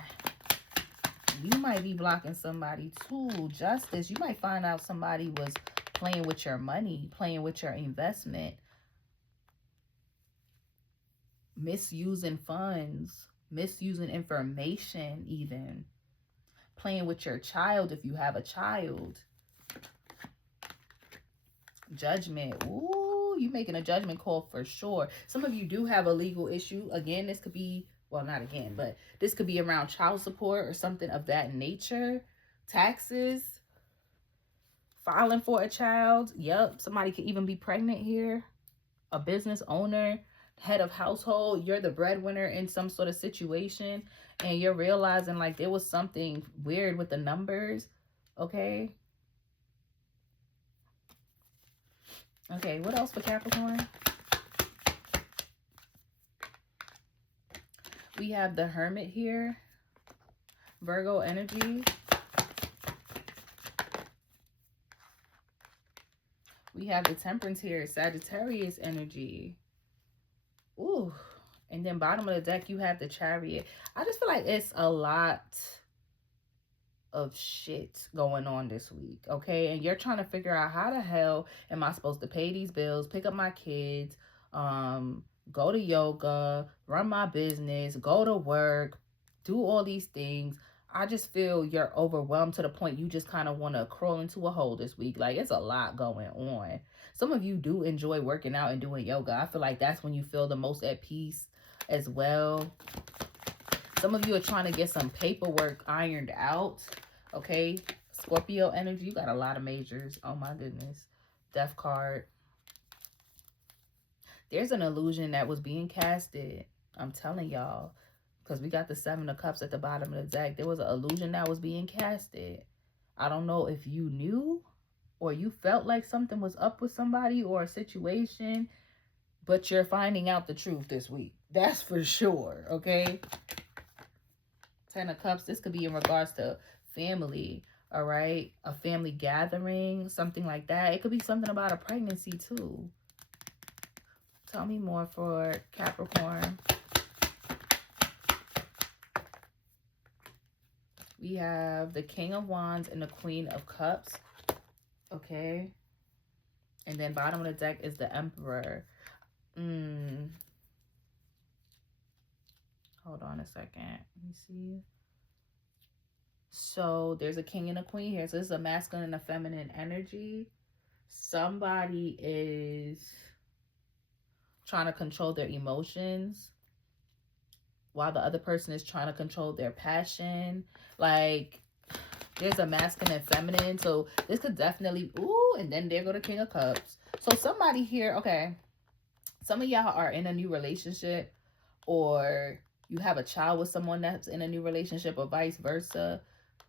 You might be blocking somebody too. Justice. You might find out somebody was playing with your money, playing with your investment, misusing funds, misusing information even, playing with your child if you have a child. Judgment. Ooh, you making a judgment call for sure. Some of you do have a legal issue. Again, this could be, well, not again, but this could be around child support or something of that nature. Taxes, filing for a child. Yep, somebody could even be pregnant here. A business owner, head of household. You're the breadwinner in some sort of situation, and you're realizing like there was something weird with the numbers. Okay. Okay, what else for Capricorn? We have the Hermit here. Virgo energy. We have the Temperance here. Sagittarius energy. Ooh. And then bottom of the deck, you have the Chariot. I just feel like it's a lot of shit going on this week, okay? And you're trying to figure out how the hell am I supposed to pay these bills, pick up my kids, go to yoga, run my business, go to work, do all these things. I just feel you're overwhelmed to the point you just kind of want to crawl into a hole this week. Like, it's a lot going on. Some of you do enjoy working out and doing yoga. I feel like that's when you feel the most at peace as well. Some of you are trying to get some paperwork ironed out. Okay, Scorpio energy, you got a lot of majors. Oh my goodness. Death card. There's an illusion that was being casted. I'm telling y'all. Because we got the 7 of Cups at the bottom of the deck. There was an illusion that was being casted. I don't know if you knew or you felt like something was up with somebody or a situation. But you're finding out the truth this week. That's for sure. Okay. 10 of Cups. This could be in regards to family, all right? A family gathering, something like that. It could be something about a pregnancy too. Tell me more for Capricorn. We have the King of Wands and the Queen of Cups, okay? And then bottom of the deck is the Emperor. Hold on a second. Let me see. So there's a king and a queen here. So this is a masculine and a feminine energy. Somebody is trying to control their emotions while the other person is trying to control their passion. Like, there's a masculine and feminine. So this could definitely, ooh, and then there go the King of Cups. So somebody here, okay, some of y'all are in a new relationship, or you have a child with someone that's in a new relationship, or vice versa.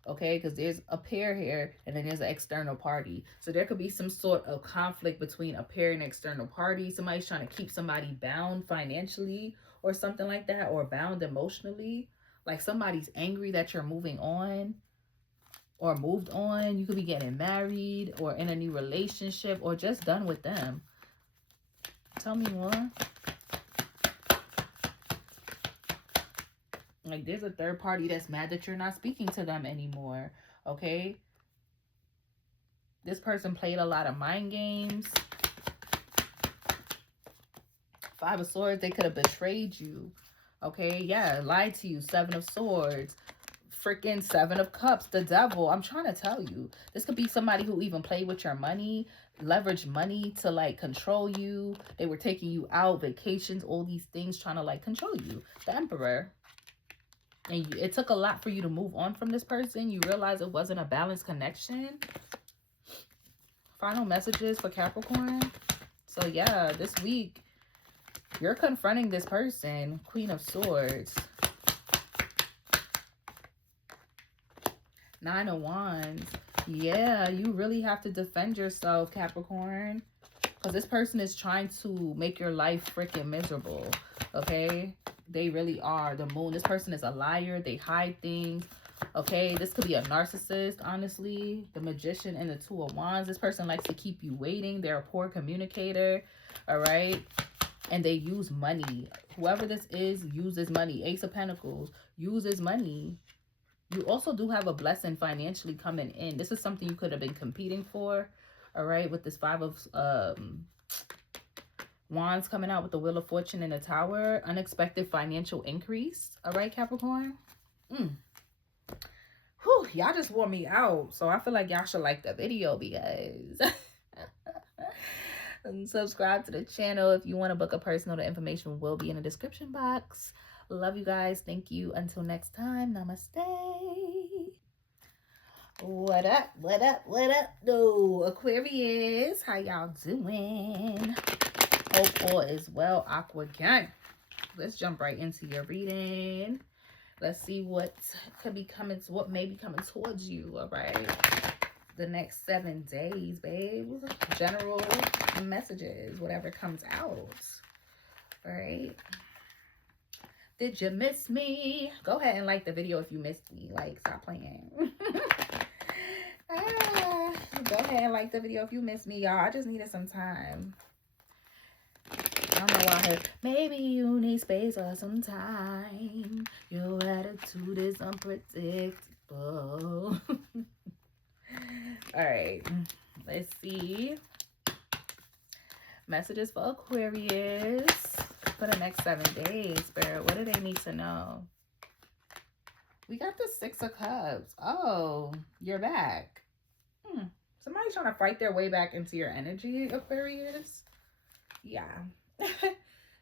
Okay, because there's a pair here, and then there's an external party. So there could be some sort of conflict between a pair and an external party. Somebody's trying to keep somebody bound financially or something like that, or bound emotionally. Like somebody's angry that you're moving on or moved on. You could be getting married or in a new relationship or just done with them. Tell me more. Like, there's a third party that's mad that you're not speaking to them anymore, okay? This person played a lot of mind games. 5 of Swords, they could have betrayed you, okay? Yeah, lied to you. 7 of Swords. Freaking 7 of Cups, the Devil. I'm trying to tell you. This could be somebody who even played with your money, leveraged money to, like, control you. They were taking you out, vacations, all these things, trying to, like, control you. The Emperor. And it took a lot for you to move on from this person. You realize it wasn't a balanced connection. Final messages for Capricorn. So, yeah, this week, you're confronting this person. Queen of Swords. 9 of Wands. Yeah, you really have to defend yourself, Capricorn. Because this person is trying to make your life freaking miserable. Okay? They really are. The Moon. This person is a liar. They hide things. Okay? This could be a narcissist, honestly. The Magician and the 2 of Wands. This person likes to keep you waiting. They're a poor communicator. Alright? And they use money. Whoever this is uses money. Ace of Pentacles uses money. You also do have a blessing financially coming in. This is something you could have been competing for, all right, with this Five of Wands coming out with the Wheel of Fortune in the Tower. Unexpected financial increase, all right, Capricorn? Whew, y'all just wore me out, so I feel like y'all should like the video because... And subscribe to the channel if you want to book a personal. The information will be in the description box. Love you guys. Thank you. Until next time. Namaste. What up? What up? What up, though? Aquarius, how y'all doing? Hope all is well, Aqua Gang. Let's jump right into your reading. Let's see what could be coming, what may be coming towards you, all right? The next 7 days, babes. General messages, whatever comes out. All right. Did you miss me? Go ahead and like the video if you missed me. Like, stop playing. Go ahead and like the video if you missed me, y'all. I just needed some time. I don't know why I heard, maybe you need space or some time. Your attitude is unpredictable. All right, let's see. Messages for Aquarius for the next 7 days, Spirit. What do they need to know? We got the 6 of Cups. Oh, you're back. Somebody's trying to fight their way back into your energy, Aquarius. Yeah.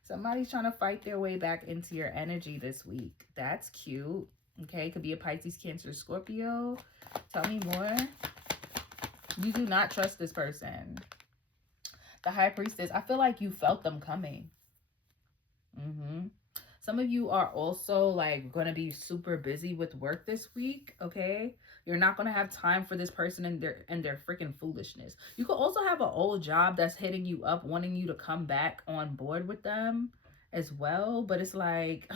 Somebody's trying to fight their way back into your energy this week. That's cute. Okay, could be a Pisces, Cancer, Scorpio. Tell me more. You do not trust this person. The High Priestess, I feel like you felt them coming. Some of you are also like going to be super busy with work this week, okay? You're not going to have time for this person and their freaking foolishness. You could also have an old job that's hitting you up, wanting you to come back on board with them as well, but it's like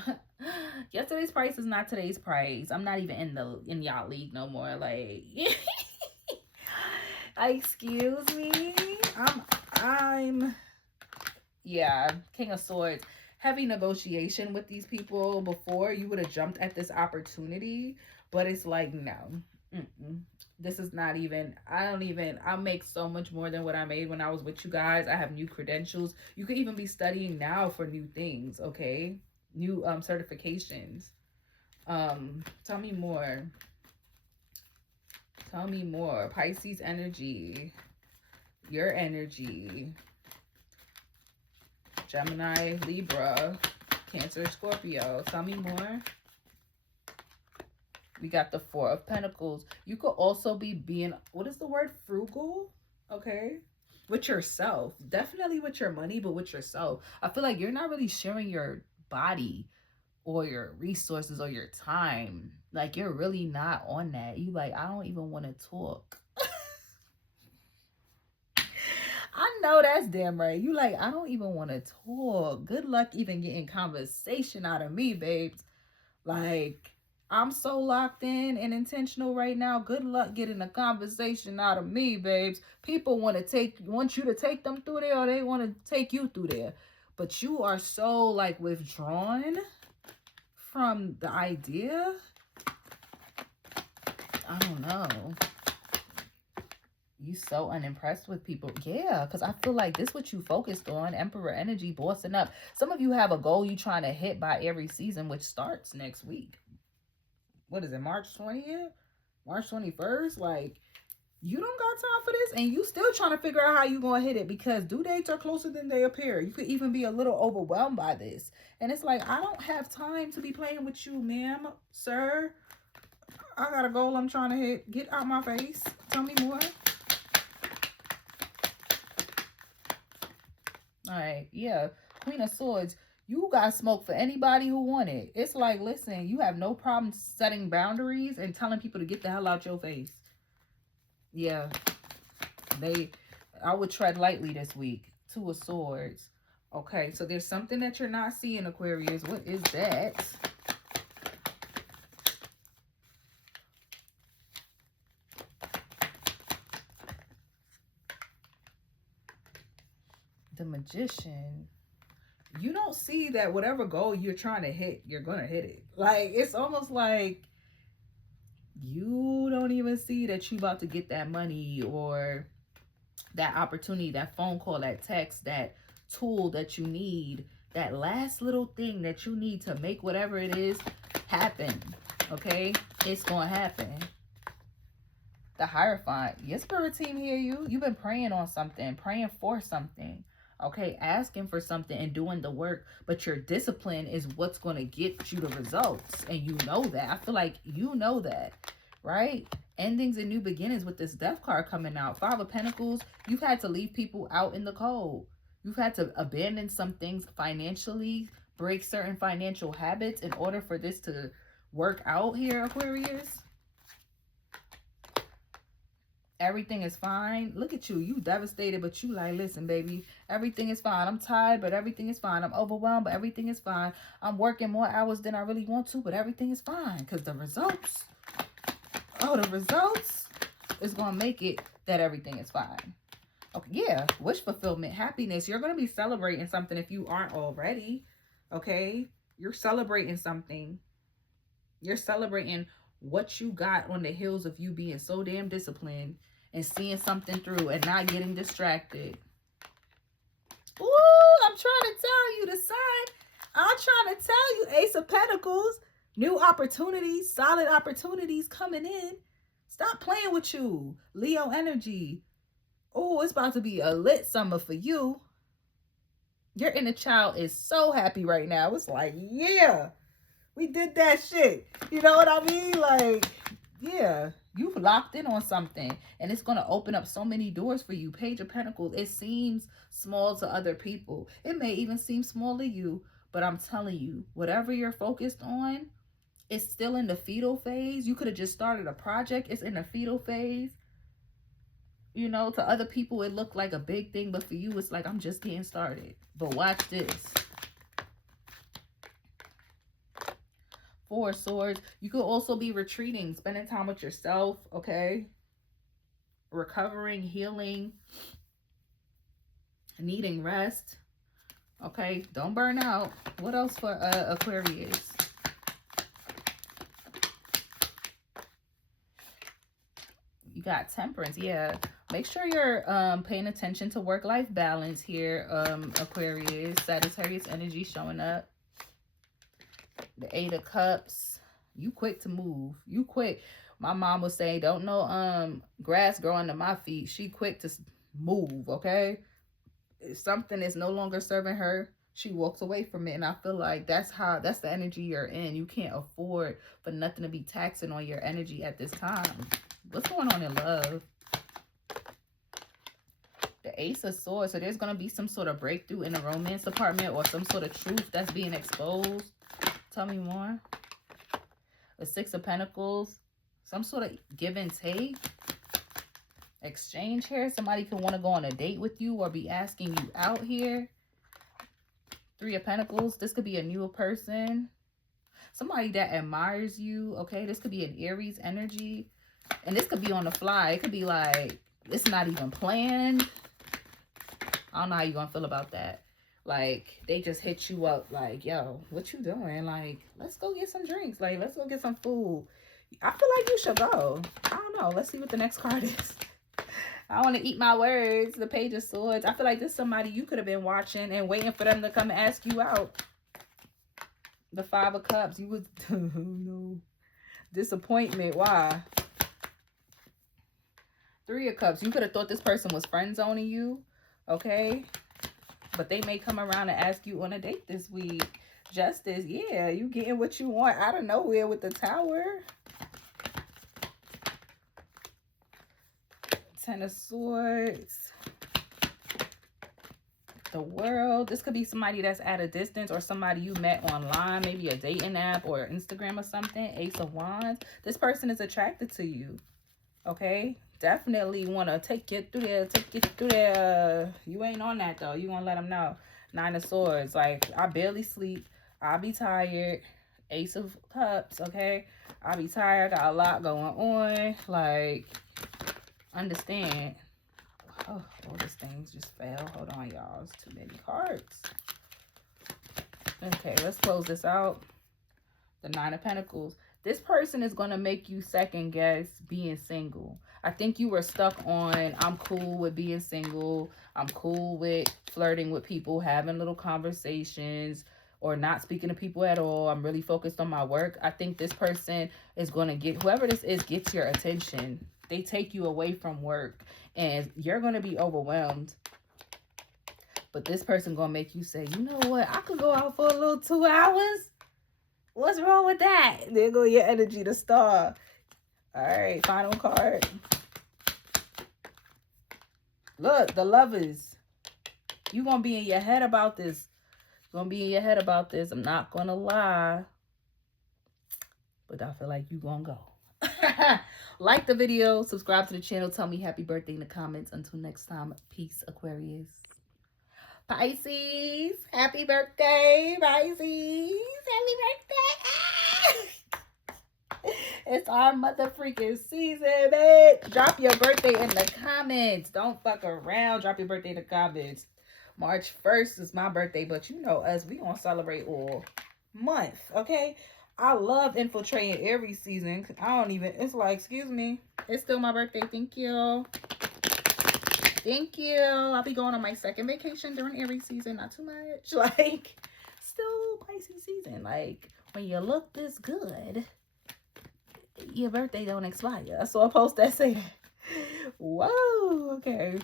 yesterday's price is not today's price. I'm not even in y'all league no more. Like excuse me. I'm yeah, King of Swords. Heavy negotiation with these people. Before you would have jumped at this opportunity, but it's like no. This is not even, I make so much more than what I made when I was with you guys. I have new credentials. You could even be studying now for new things, okay? New certifications. Tell me more. Tell me more. Pisces energy. Your energy. Gemini, Libra, Cancer, Scorpio. Tell me more. We got the 4 of Pentacles. You could also be being, what is the word? Frugal, okay? With yourself. Definitely with your money, but with yourself. I feel like you're not really sharing your body or your resources or your time. Like, you're really not on that. You like, I don't even want to talk. I know that's damn right. You like, I don't even want to talk. Good luck even getting conversation out of me, babes. Like, I'm so locked in and intentional right now. Good luck getting a conversation out of me, babes. People want you to take them through there, or they want to take you through there. But you are so like withdrawn from the idea. I don't know. You so unimpressed with people. Yeah, because I feel like this is what you focused on. Emperor energy, bossing up. Some of you have a goal you trying to hit by Aries season, which starts next week. What is it, March 20th? March 21st? Like, you don't got time for this, and you still trying to figure out how you going to hit it because due dates are closer than they appear. You could even be a little overwhelmed by this. And it's like, I don't have time to be playing with you, ma'am, sir. I got a goal I'm trying to hit. Get out my face. Tell me more. All right, yeah, Queen of Swords. You got smoke for anybody who want it. It's like, listen, you have no problem setting boundaries and telling people to get the hell out your face. Yeah, I would tread lightly this week. 2 of Swords. Okay, so there's something that you're not seeing, Aquarius. What is that? The Magician. You don't see that whatever goal you're trying to hit, you're going to hit it. Like, it's almost like You don't even see that you about to get that money or that opportunity, that phone call, that text, that tool that you need, that last little thing that you need to make whatever it is happen. Okay? It's going to happen. The Hierophant. Your spirit team hear you. You've been praying on something, praying for something. Okay? Asking for something and doing the work. But your discipline is what's going to get you the results. And you know that. I feel like you know that. Right? Endings and new beginnings with this Death card coming out. 5 of Pentacles. You've had to leave people out in the cold. You've had to abandon some things financially. Break certain financial habits in order for this to work out here, Aquarius. Everything is fine. Look at you. You devastated, but you like, listen, baby, everything is fine. I'm tired, but everything is fine. I'm overwhelmed, but everything is fine. I'm working more hours than I really want to, but everything is fine. Because the results, the results is going to make it that everything is fine. Okay, yeah, wish fulfillment, happiness. You're going to be celebrating something if you aren't already. Okay, you're celebrating something. You're celebrating what you got on the heels of you being so damn disciplined and seeing something through and not getting distracted. Ooh, I'm trying to tell you the sign. I'm trying to tell you, Ace of Pentacles. New opportunities, solid opportunities coming in. Stop playing with you. Leo energy. Oh, it's about to be a lit summer for you. Your inner child is so happy right now. It's like, yeah, we did that shit. You know what I mean? Like, yeah, you've locked in on something and it's going to open up so many doors for you. Page of Pentacles. It seems small to other people. It may even seem small to you, but I'm telling you, whatever you're focused on, it's still in the fetal phase. You could have just started a project. It's in the fetal phase. You know, to other people, it looked like a big thing, but for you, it's like, I'm just getting started. But watch this. 4 of Swords. You could also be retreating, spending time with yourself, okay? Recovering, healing, needing rest, okay? Don't burn out. What else for Aquarius? You got Temperance, yeah. Make sure you're paying attention to work-life balance here, Aquarius. Sagittarius energy showing up. The 8 of Cups. You quick to move. You quick. My mom would say, don't know grass grow under my feet. She quick to move, okay? If something is no longer serving her, she walks away from it. And I feel like that's the energy you're in. You can't afford for nothing to be taxing on your energy at this time. What's going on in love? The Ace of Swords. So there's going to be some sort of breakthrough in the romance department or some sort of truth that's being exposed. Tell me more. The 6 of Pentacles. Some sort of give and take. Exchange here. Somebody could want to go on a date with you or be asking you out here. 3 of Pentacles. This could be a newer person. Somebody that admires you. Okay, this could be an Aries energy. And this could be on the fly. It could be like, it's not even planned. I don't know how you're going to feel about that. Like, they just hit you up like, yo, what you doing? Like, let's go get some drinks. Like, let's go get some food. I feel like you should go. I don't know. Let's see what the next card is. I want to eat my words. The Page of Swords. I feel like this is somebody you could have been watching and waiting for them to come and ask you out. The 5 of Cups. You was, no. Disappointment. Why? 3 of Cups. You could have thought this person was friend zoning you. Okay. But they may come around and ask you on a date this week. Justice. Yeah. You getting what you want out of nowhere with the Tower. 10 of Swords. The World. This could be somebody that's at a distance or somebody you met online. Maybe a dating app or Instagram or something. Ace of Wands. This person is attracted to you. Okay. Definitely want to take you through there. You ain't on that, though. You want to let them know. 9 of Swords. Like, I barely sleep. I'll be tired. Ace of Cups, okay? I'll be tired. Got a lot going on. Like, understand. Oh, all these things just fell. Hold on, y'all. It's too many cards. Okay, let's close this out. The 9 of Pentacles. This person is going to make you second guess being single. I think you were stuck on, I'm cool with being single. I'm cool with flirting with people, having little conversations, or not speaking to people at all. I'm really focused on my work. I think this person is going to get, whoever this is, gets your attention. They take you away from work and you're going to be overwhelmed. But this person going to make you say, you know what? I could go out for a little 2 hours. What's wrong with that? There go your energy to star. All right, final card. Look, the Lovers. You're going to be in your head about this. You're going to be in your head about this. I'm not going to lie. But I feel like you're going to go. Like the video. Subscribe to the channel. Tell me happy birthday in the comments. Until next time, peace, Aquarius. Pisces, happy birthday, Pisces. Happy birthday. It's our mother freaking season, bitch. Drop your birthday in the comments. Don't fuck around. Drop your birthday in the comments. March 1st is my birthday, but you know us. We gonna celebrate all month, okay? I love infiltrating Aries season. I don't even, it's like, excuse me. It's still my birthday. Thank you. Thank you. I'll be going on my second vacation during Aries season. Not too much. Like, still Pisces season. Like, when you look this good, your birthday don't expire. I saw a post that said, whoa, okay.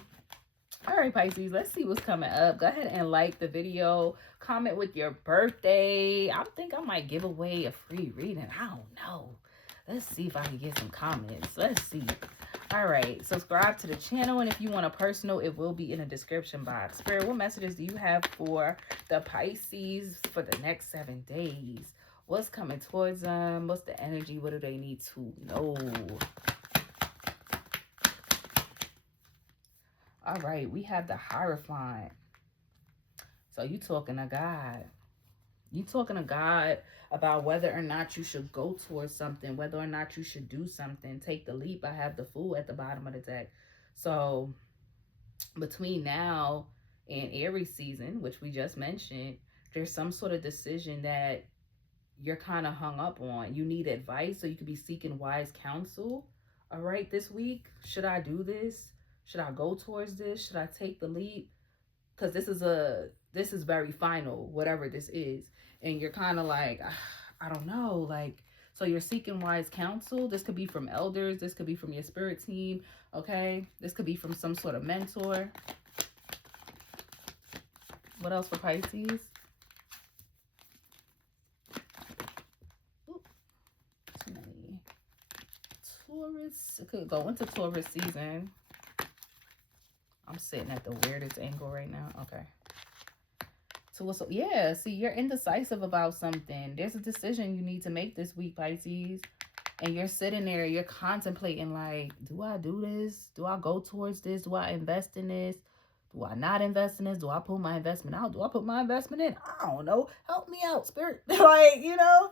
All right, Pisces, let's see what's coming up. Go ahead and like the video. Comment with your birthday. I think I might give away a free reading. I don't know. Let's see if I can get some comments. Let's see. All right, subscribe to the channel, and if you want a personal, it will be in the description box. Spirit, what messages do you have for the Pisces for the next 7 days? What's coming towards them? What's the energy? What do they need to know? All right, we have the Hierophant. So you talking to God. You talking to God about whether or not you should go towards something, whether or not you should do something. Take the leap. I have the Fool at the bottom of the deck. So between now and Aries season, which we just mentioned, there's some sort of decision that you're kind of hung up on. You need advice, so you could be seeking wise counsel. All right, this week, should I do this? Should I go towards this? Should I take the leap? Because this is very final, whatever this is. And you're kind of like, I don't know, like, so you're seeking wise counsel. This could be from elders. This could be from your spirit team, okay? This could be from some sort of mentor. What else for Pisces? Ooh, too many. Taurus. It could go into Taurus season. I'm sitting at the weirdest angle right now. Okay. So, yeah, see, you're indecisive about something. There's a decision you need to make this week, Pisces. And you're sitting there, you're contemplating, like, do I do this? Do I go towards this? Do I invest in this? Do I not invest in this? Do I pull my investment out? Do I put my investment in? I don't know. Help me out, Spirit. Like, you know?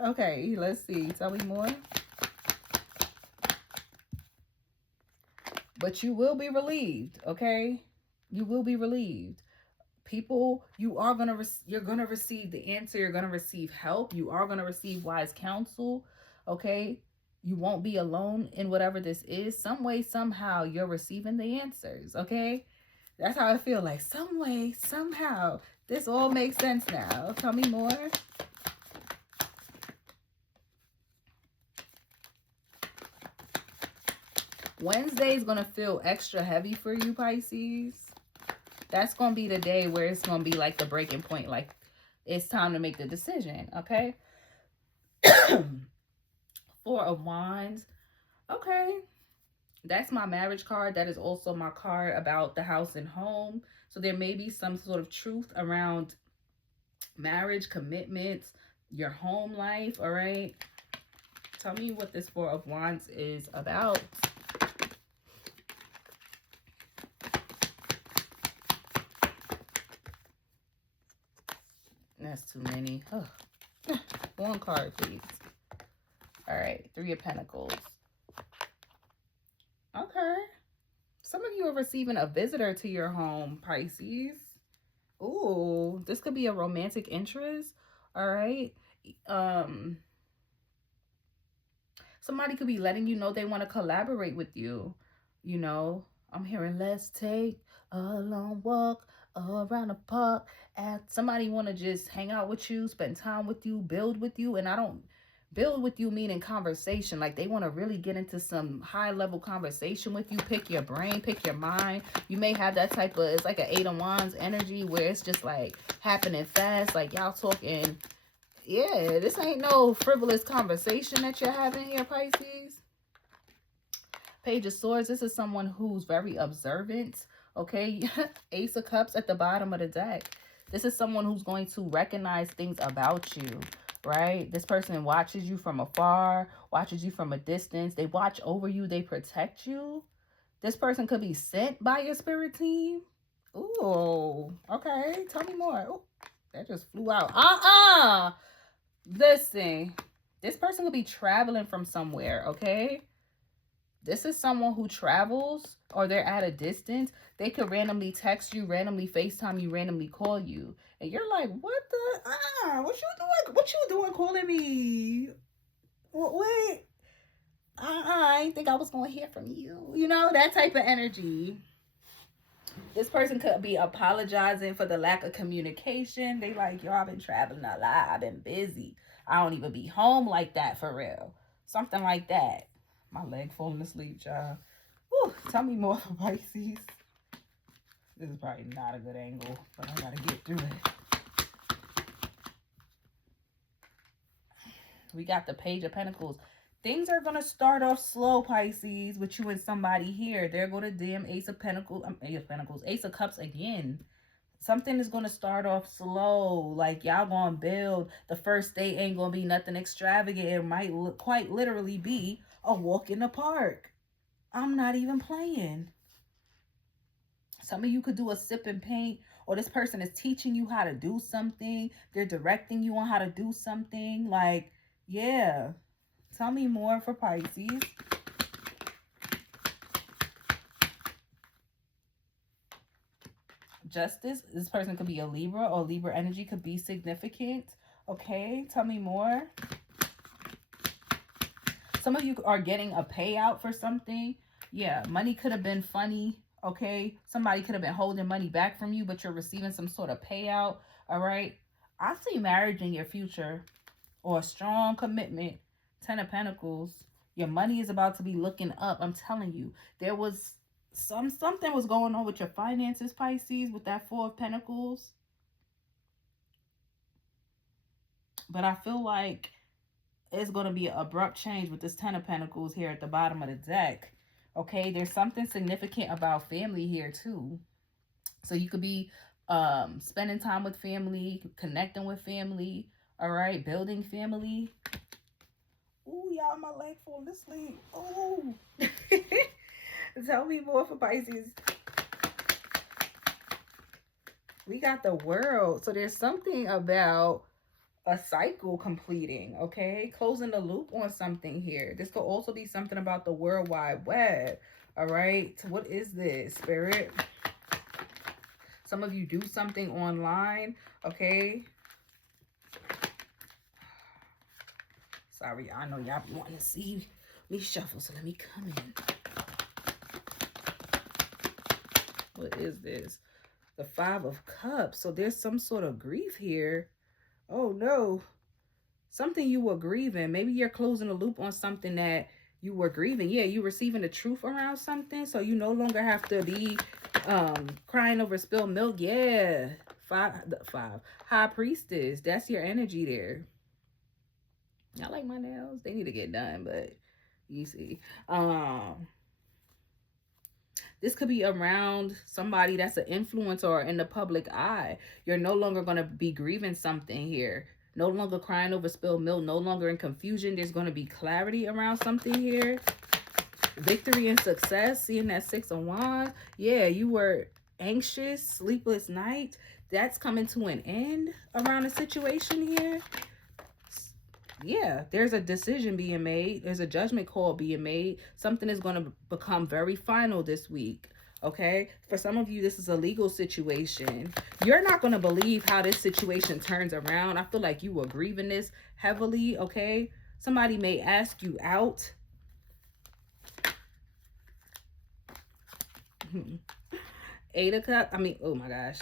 Okay, let's see. Tell me more. But you will be relieved, okay? You will be relieved. People, you're gonna receive the answer. You're gonna receive help. You are gonna receive wise counsel, okay? You won't be alone in whatever this is. Some way, somehow, you're receiving the answers, okay? That's how I feel. Like, some way, somehow, this all makes sense now. Tell me more. Wednesday is gonna feel extra heavy for you, Pisces. That's going to be the day where it's going to be like the breaking point. Like, it's time to make the decision, okay? 4 of Wands. Okay. That's my marriage card. That is also my card about the house and home. So there may be some sort of truth around marriage, commitments, your home life, all right? Tell me what this 4 of Wands is about. That's too many. Oh. One card, please. All right. 3 of Pentacles. Okay. Some of you are receiving a visitor to your home, Pisces. Ooh, this could be a romantic interest. All right. Somebody could be letting you know they want to collaborate with you. You know, I'm hearing let's take a long walk around the park. And somebody want to just hang out with you, spend time with you, build with you. And I don't build with you meaning conversation. Like they want to really get into some high level conversation with you. Pick your brain, pick your mind. You may have that type of, it's like an 8 of Wands energy where it's just like happening fast. Like y'all talking. Yeah, this ain't no frivolous conversation that you're having here, Pisces. Page of Swords, this is someone who's very observant, okay? Ace of Cups at the bottom of the deck. This is someone who's going to recognize things about you, right? This person watches you from afar, watches you from a distance. They watch over you. They protect you. This person could be sent by your spirit team. Ooh, okay. Tell me more. Ooh, that just flew out. Listen, this person could be traveling from somewhere, okay? This is someone who travels or they're at a distance. They could randomly text you, randomly FaceTime you, randomly call you. And you're like, what the? What you doing? What you doing calling me? Wait. I didn't think I was going to hear from you. You know, that type of energy. This person could be apologizing for the lack of communication. They like, yo, I've been traveling a lot. I've been busy. I don't even be home like that for real. Something like that. My leg falling asleep, y'all. Tell me more for Pisces. This is probably not a good angle, but I gotta get through it. We got the Page of Pentacles. Things are going to start off slow, Pisces, with you and somebody here. They're going to dim Ace of Cups again. Something is going to start off slow. Like, y'all going to build. The first date ain't going to be nothing extravagant. It might quite literally be a walk in the park. I'm not even playing. Some of you could do a sip and paint, or this person is teaching you how to do something. They're directing you on how to do something. Like, yeah. Tell me more for Pisces. Justice. This person could be a Libra, or Libra energy could be significant. Okay, tell me more. Some of you are getting a payout for something. Yeah, money could have been funny. Okay, somebody could have been holding money back from you, but you're receiving some sort of payout. All right, I see marriage in your future, or a strong commitment. 10 of Pentacles. Your money is about to be looking up. I'm telling you, there was something was going on with your finances, Pisces, with that 4 of Pentacles. But I feel like it's going to be an abrupt change with this 10 of Pentacles here at the bottom of the deck. Okay, there's something significant about family here too. So you could be spending time with family, connecting with family, all right, building family. Ooh, y'all, my leg falling asleep. Ooh. Tell me more for Pisces. We got the World. So there's something about a cycle completing, okay? Closing the loop on something here. This could also be something about the World Wide Web, all right? So what is this, Spirit? Some of you do something online, okay? Sorry, I know y'all be wanting to see me shuffle, so let me come in. What is this? The 5 of Cups. So there's some sort of grief here. Oh, no. Something you were grieving. Maybe you're closing the loop on something that you were grieving. Yeah, you're receiving the truth around something, so you no longer have to be crying over spilled milk. Yeah. 5. High Priestess. That's your energy there. I like my nails. They need to get done, but you see. This could be around somebody that's an influencer or in the public eye. You're no longer going to be grieving something here. No longer crying over spilled milk. No longer in confusion. There's going to be clarity around something here. Victory and success. Seeing that 6 of Wands. Yeah, you were anxious, sleepless night. That's coming to an end around a situation here. Yeah, there's a decision being made. There's a judgment call being made. Something is going to become very final this week, okay? For some of you, this is a legal situation. You're not going to believe how this situation turns around. I feel like you were grieving this heavily, okay? Somebody may ask you out. Eight of Cups. I mean, oh my gosh.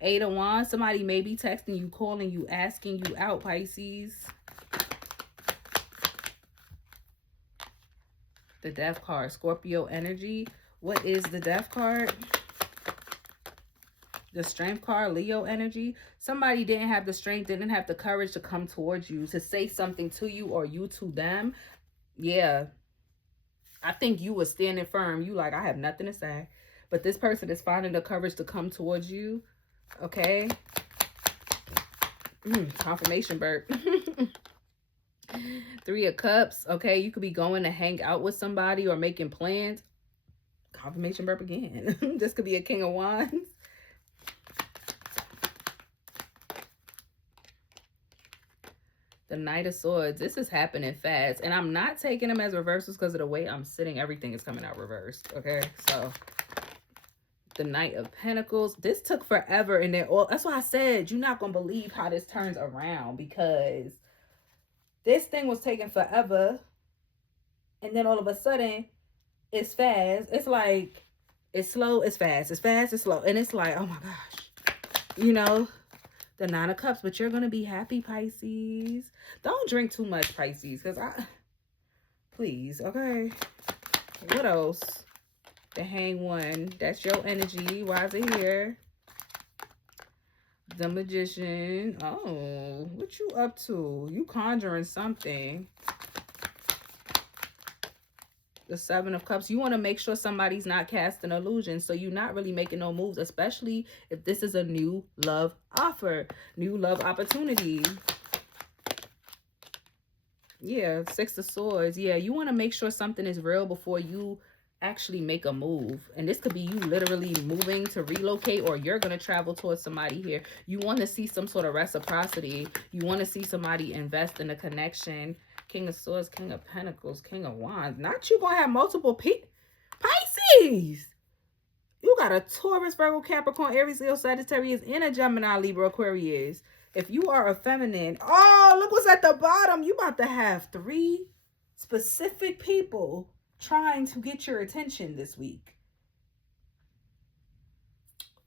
Eight of Wands. Somebody may be texting you, calling you, asking you out, Pisces. The Death card. Scorpio energy. What is the Death card? The Strength card. Leo energy. Somebody didn't have the strength, didn't have the courage to come towards you, to say something to you or you to them. Yeah. I think you were standing firm. You like, I have nothing to say. But this person is finding the courage to come towards you. Okay. Confirmation burp. Three of Cups. Okay. You could be going to hang out with somebody or making plans. Confirmation burp again. This could be a King of Wands. The Knight of Swords. This is happening fast. And I'm not taking them as reversals because of the way I'm sitting. Everything is coming out reversed. Okay. So the Knight of Pentacles. This took forever. And then all, that's why I said you're not going to believe how this turns around, because this thing was taking forever. And then all of a sudden it's fast. It's like, it's slow, it's fast. It's fast, it's slow. And it's like, oh my gosh. You know, the Nine of Cups. But you're going to be happy, Pisces. Don't drink too much, Pisces. Because please, okay. What else? The Hang One. That's your energy. Why is it here? The Magician. Oh, what you up to? You conjuring something. The Seven of Cups. You want to make sure somebody's not casting illusions, so you're not really making no moves, especially if this is a new love offer, new love opportunity. Yeah, Six of Swords. Yeah, you want to make sure something is real before you actually make a move. And this could be you literally moving to relocate, or you're going to travel towards somebody here. You want to see some sort of reciprocity. You want to see somebody invest in a connection. King of Swords, King of Pentacles, King of Wands. Not you going to have multiple Pisces. You got a Taurus, Virgo, Capricorn, Aries, Leo, Sagittarius, and a Gemini, Libra, Aquarius. If you are a feminine, oh, look what's at the bottom. You about to have 3 specific people trying to get your attention this week.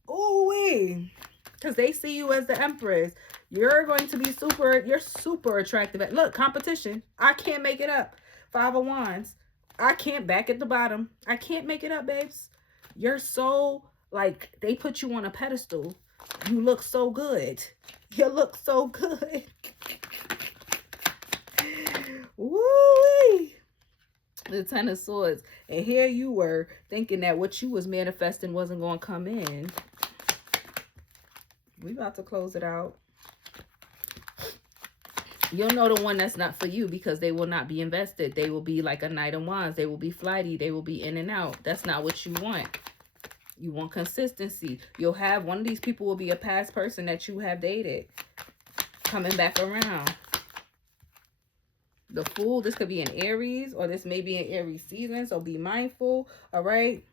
Ooh-wee. Because they see you as the Empress. You're going to be you're super attractive. Look, competition. I can't make it up. 5 of Wands. I can't, back at the bottom. I can't make it up, babes. You're so, like, they put you on a pedestal. You look so good. You look so good. Woo! The Ten of Swords. And here you were thinking that what you was manifesting wasn't going to come in. We about to close it out. You'll know the one that's not for you, because they will not be invested. They will be like a Knight of Wands. They will be flighty. They will be in and out. That's not what you want. You want consistency. You'll have one of these people will be a past person that you have dated coming back around. The Fool. This could be an Aries, or this may be an Aries season. So be mindful. All right.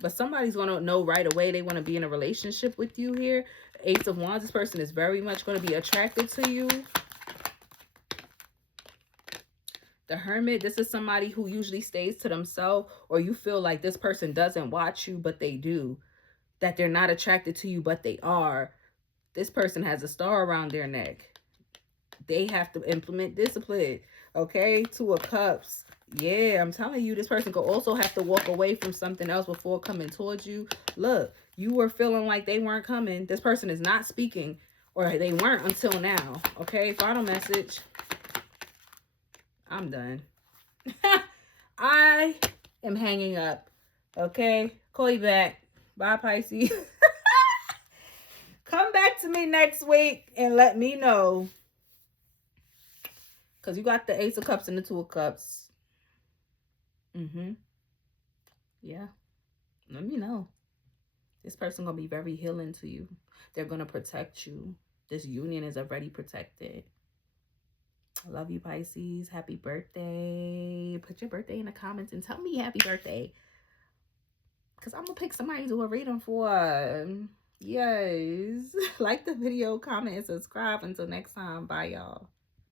But somebody's going to know right away they want to be in a relationship with you here. Ace of Wands. This person is very much going to be attracted to you. The Hermit. This is somebody who usually stays to themselves, or you feel like this person doesn't watch you, but they do. That they're not attracted to you, but they are. This person has a star around their neck. They have to implement discipline. Okay? 2 of Cups. Yeah, I'm telling you, this person could also have to walk away from something else before coming towards you. Look, you were feeling like they weren't coming. This person is not speaking, or they weren't until now. Okay? Final message. I'm done. I am hanging up. Okay? Call you back. Bye, Pisces. Come back to me next week and let me know. Because you got the Ace of Cups and the 2 of Cups. Yeah. Let me know. This person going to be very healing to you. They're going to protect you. This union is already protected. I love you, Pisces. Happy birthday. Put your birthday in the comments and tell me happy birthday. Because I'm going to pick somebody to do a reading for. Yes. Like the video, comment, and subscribe. Until next time. Bye, y'all.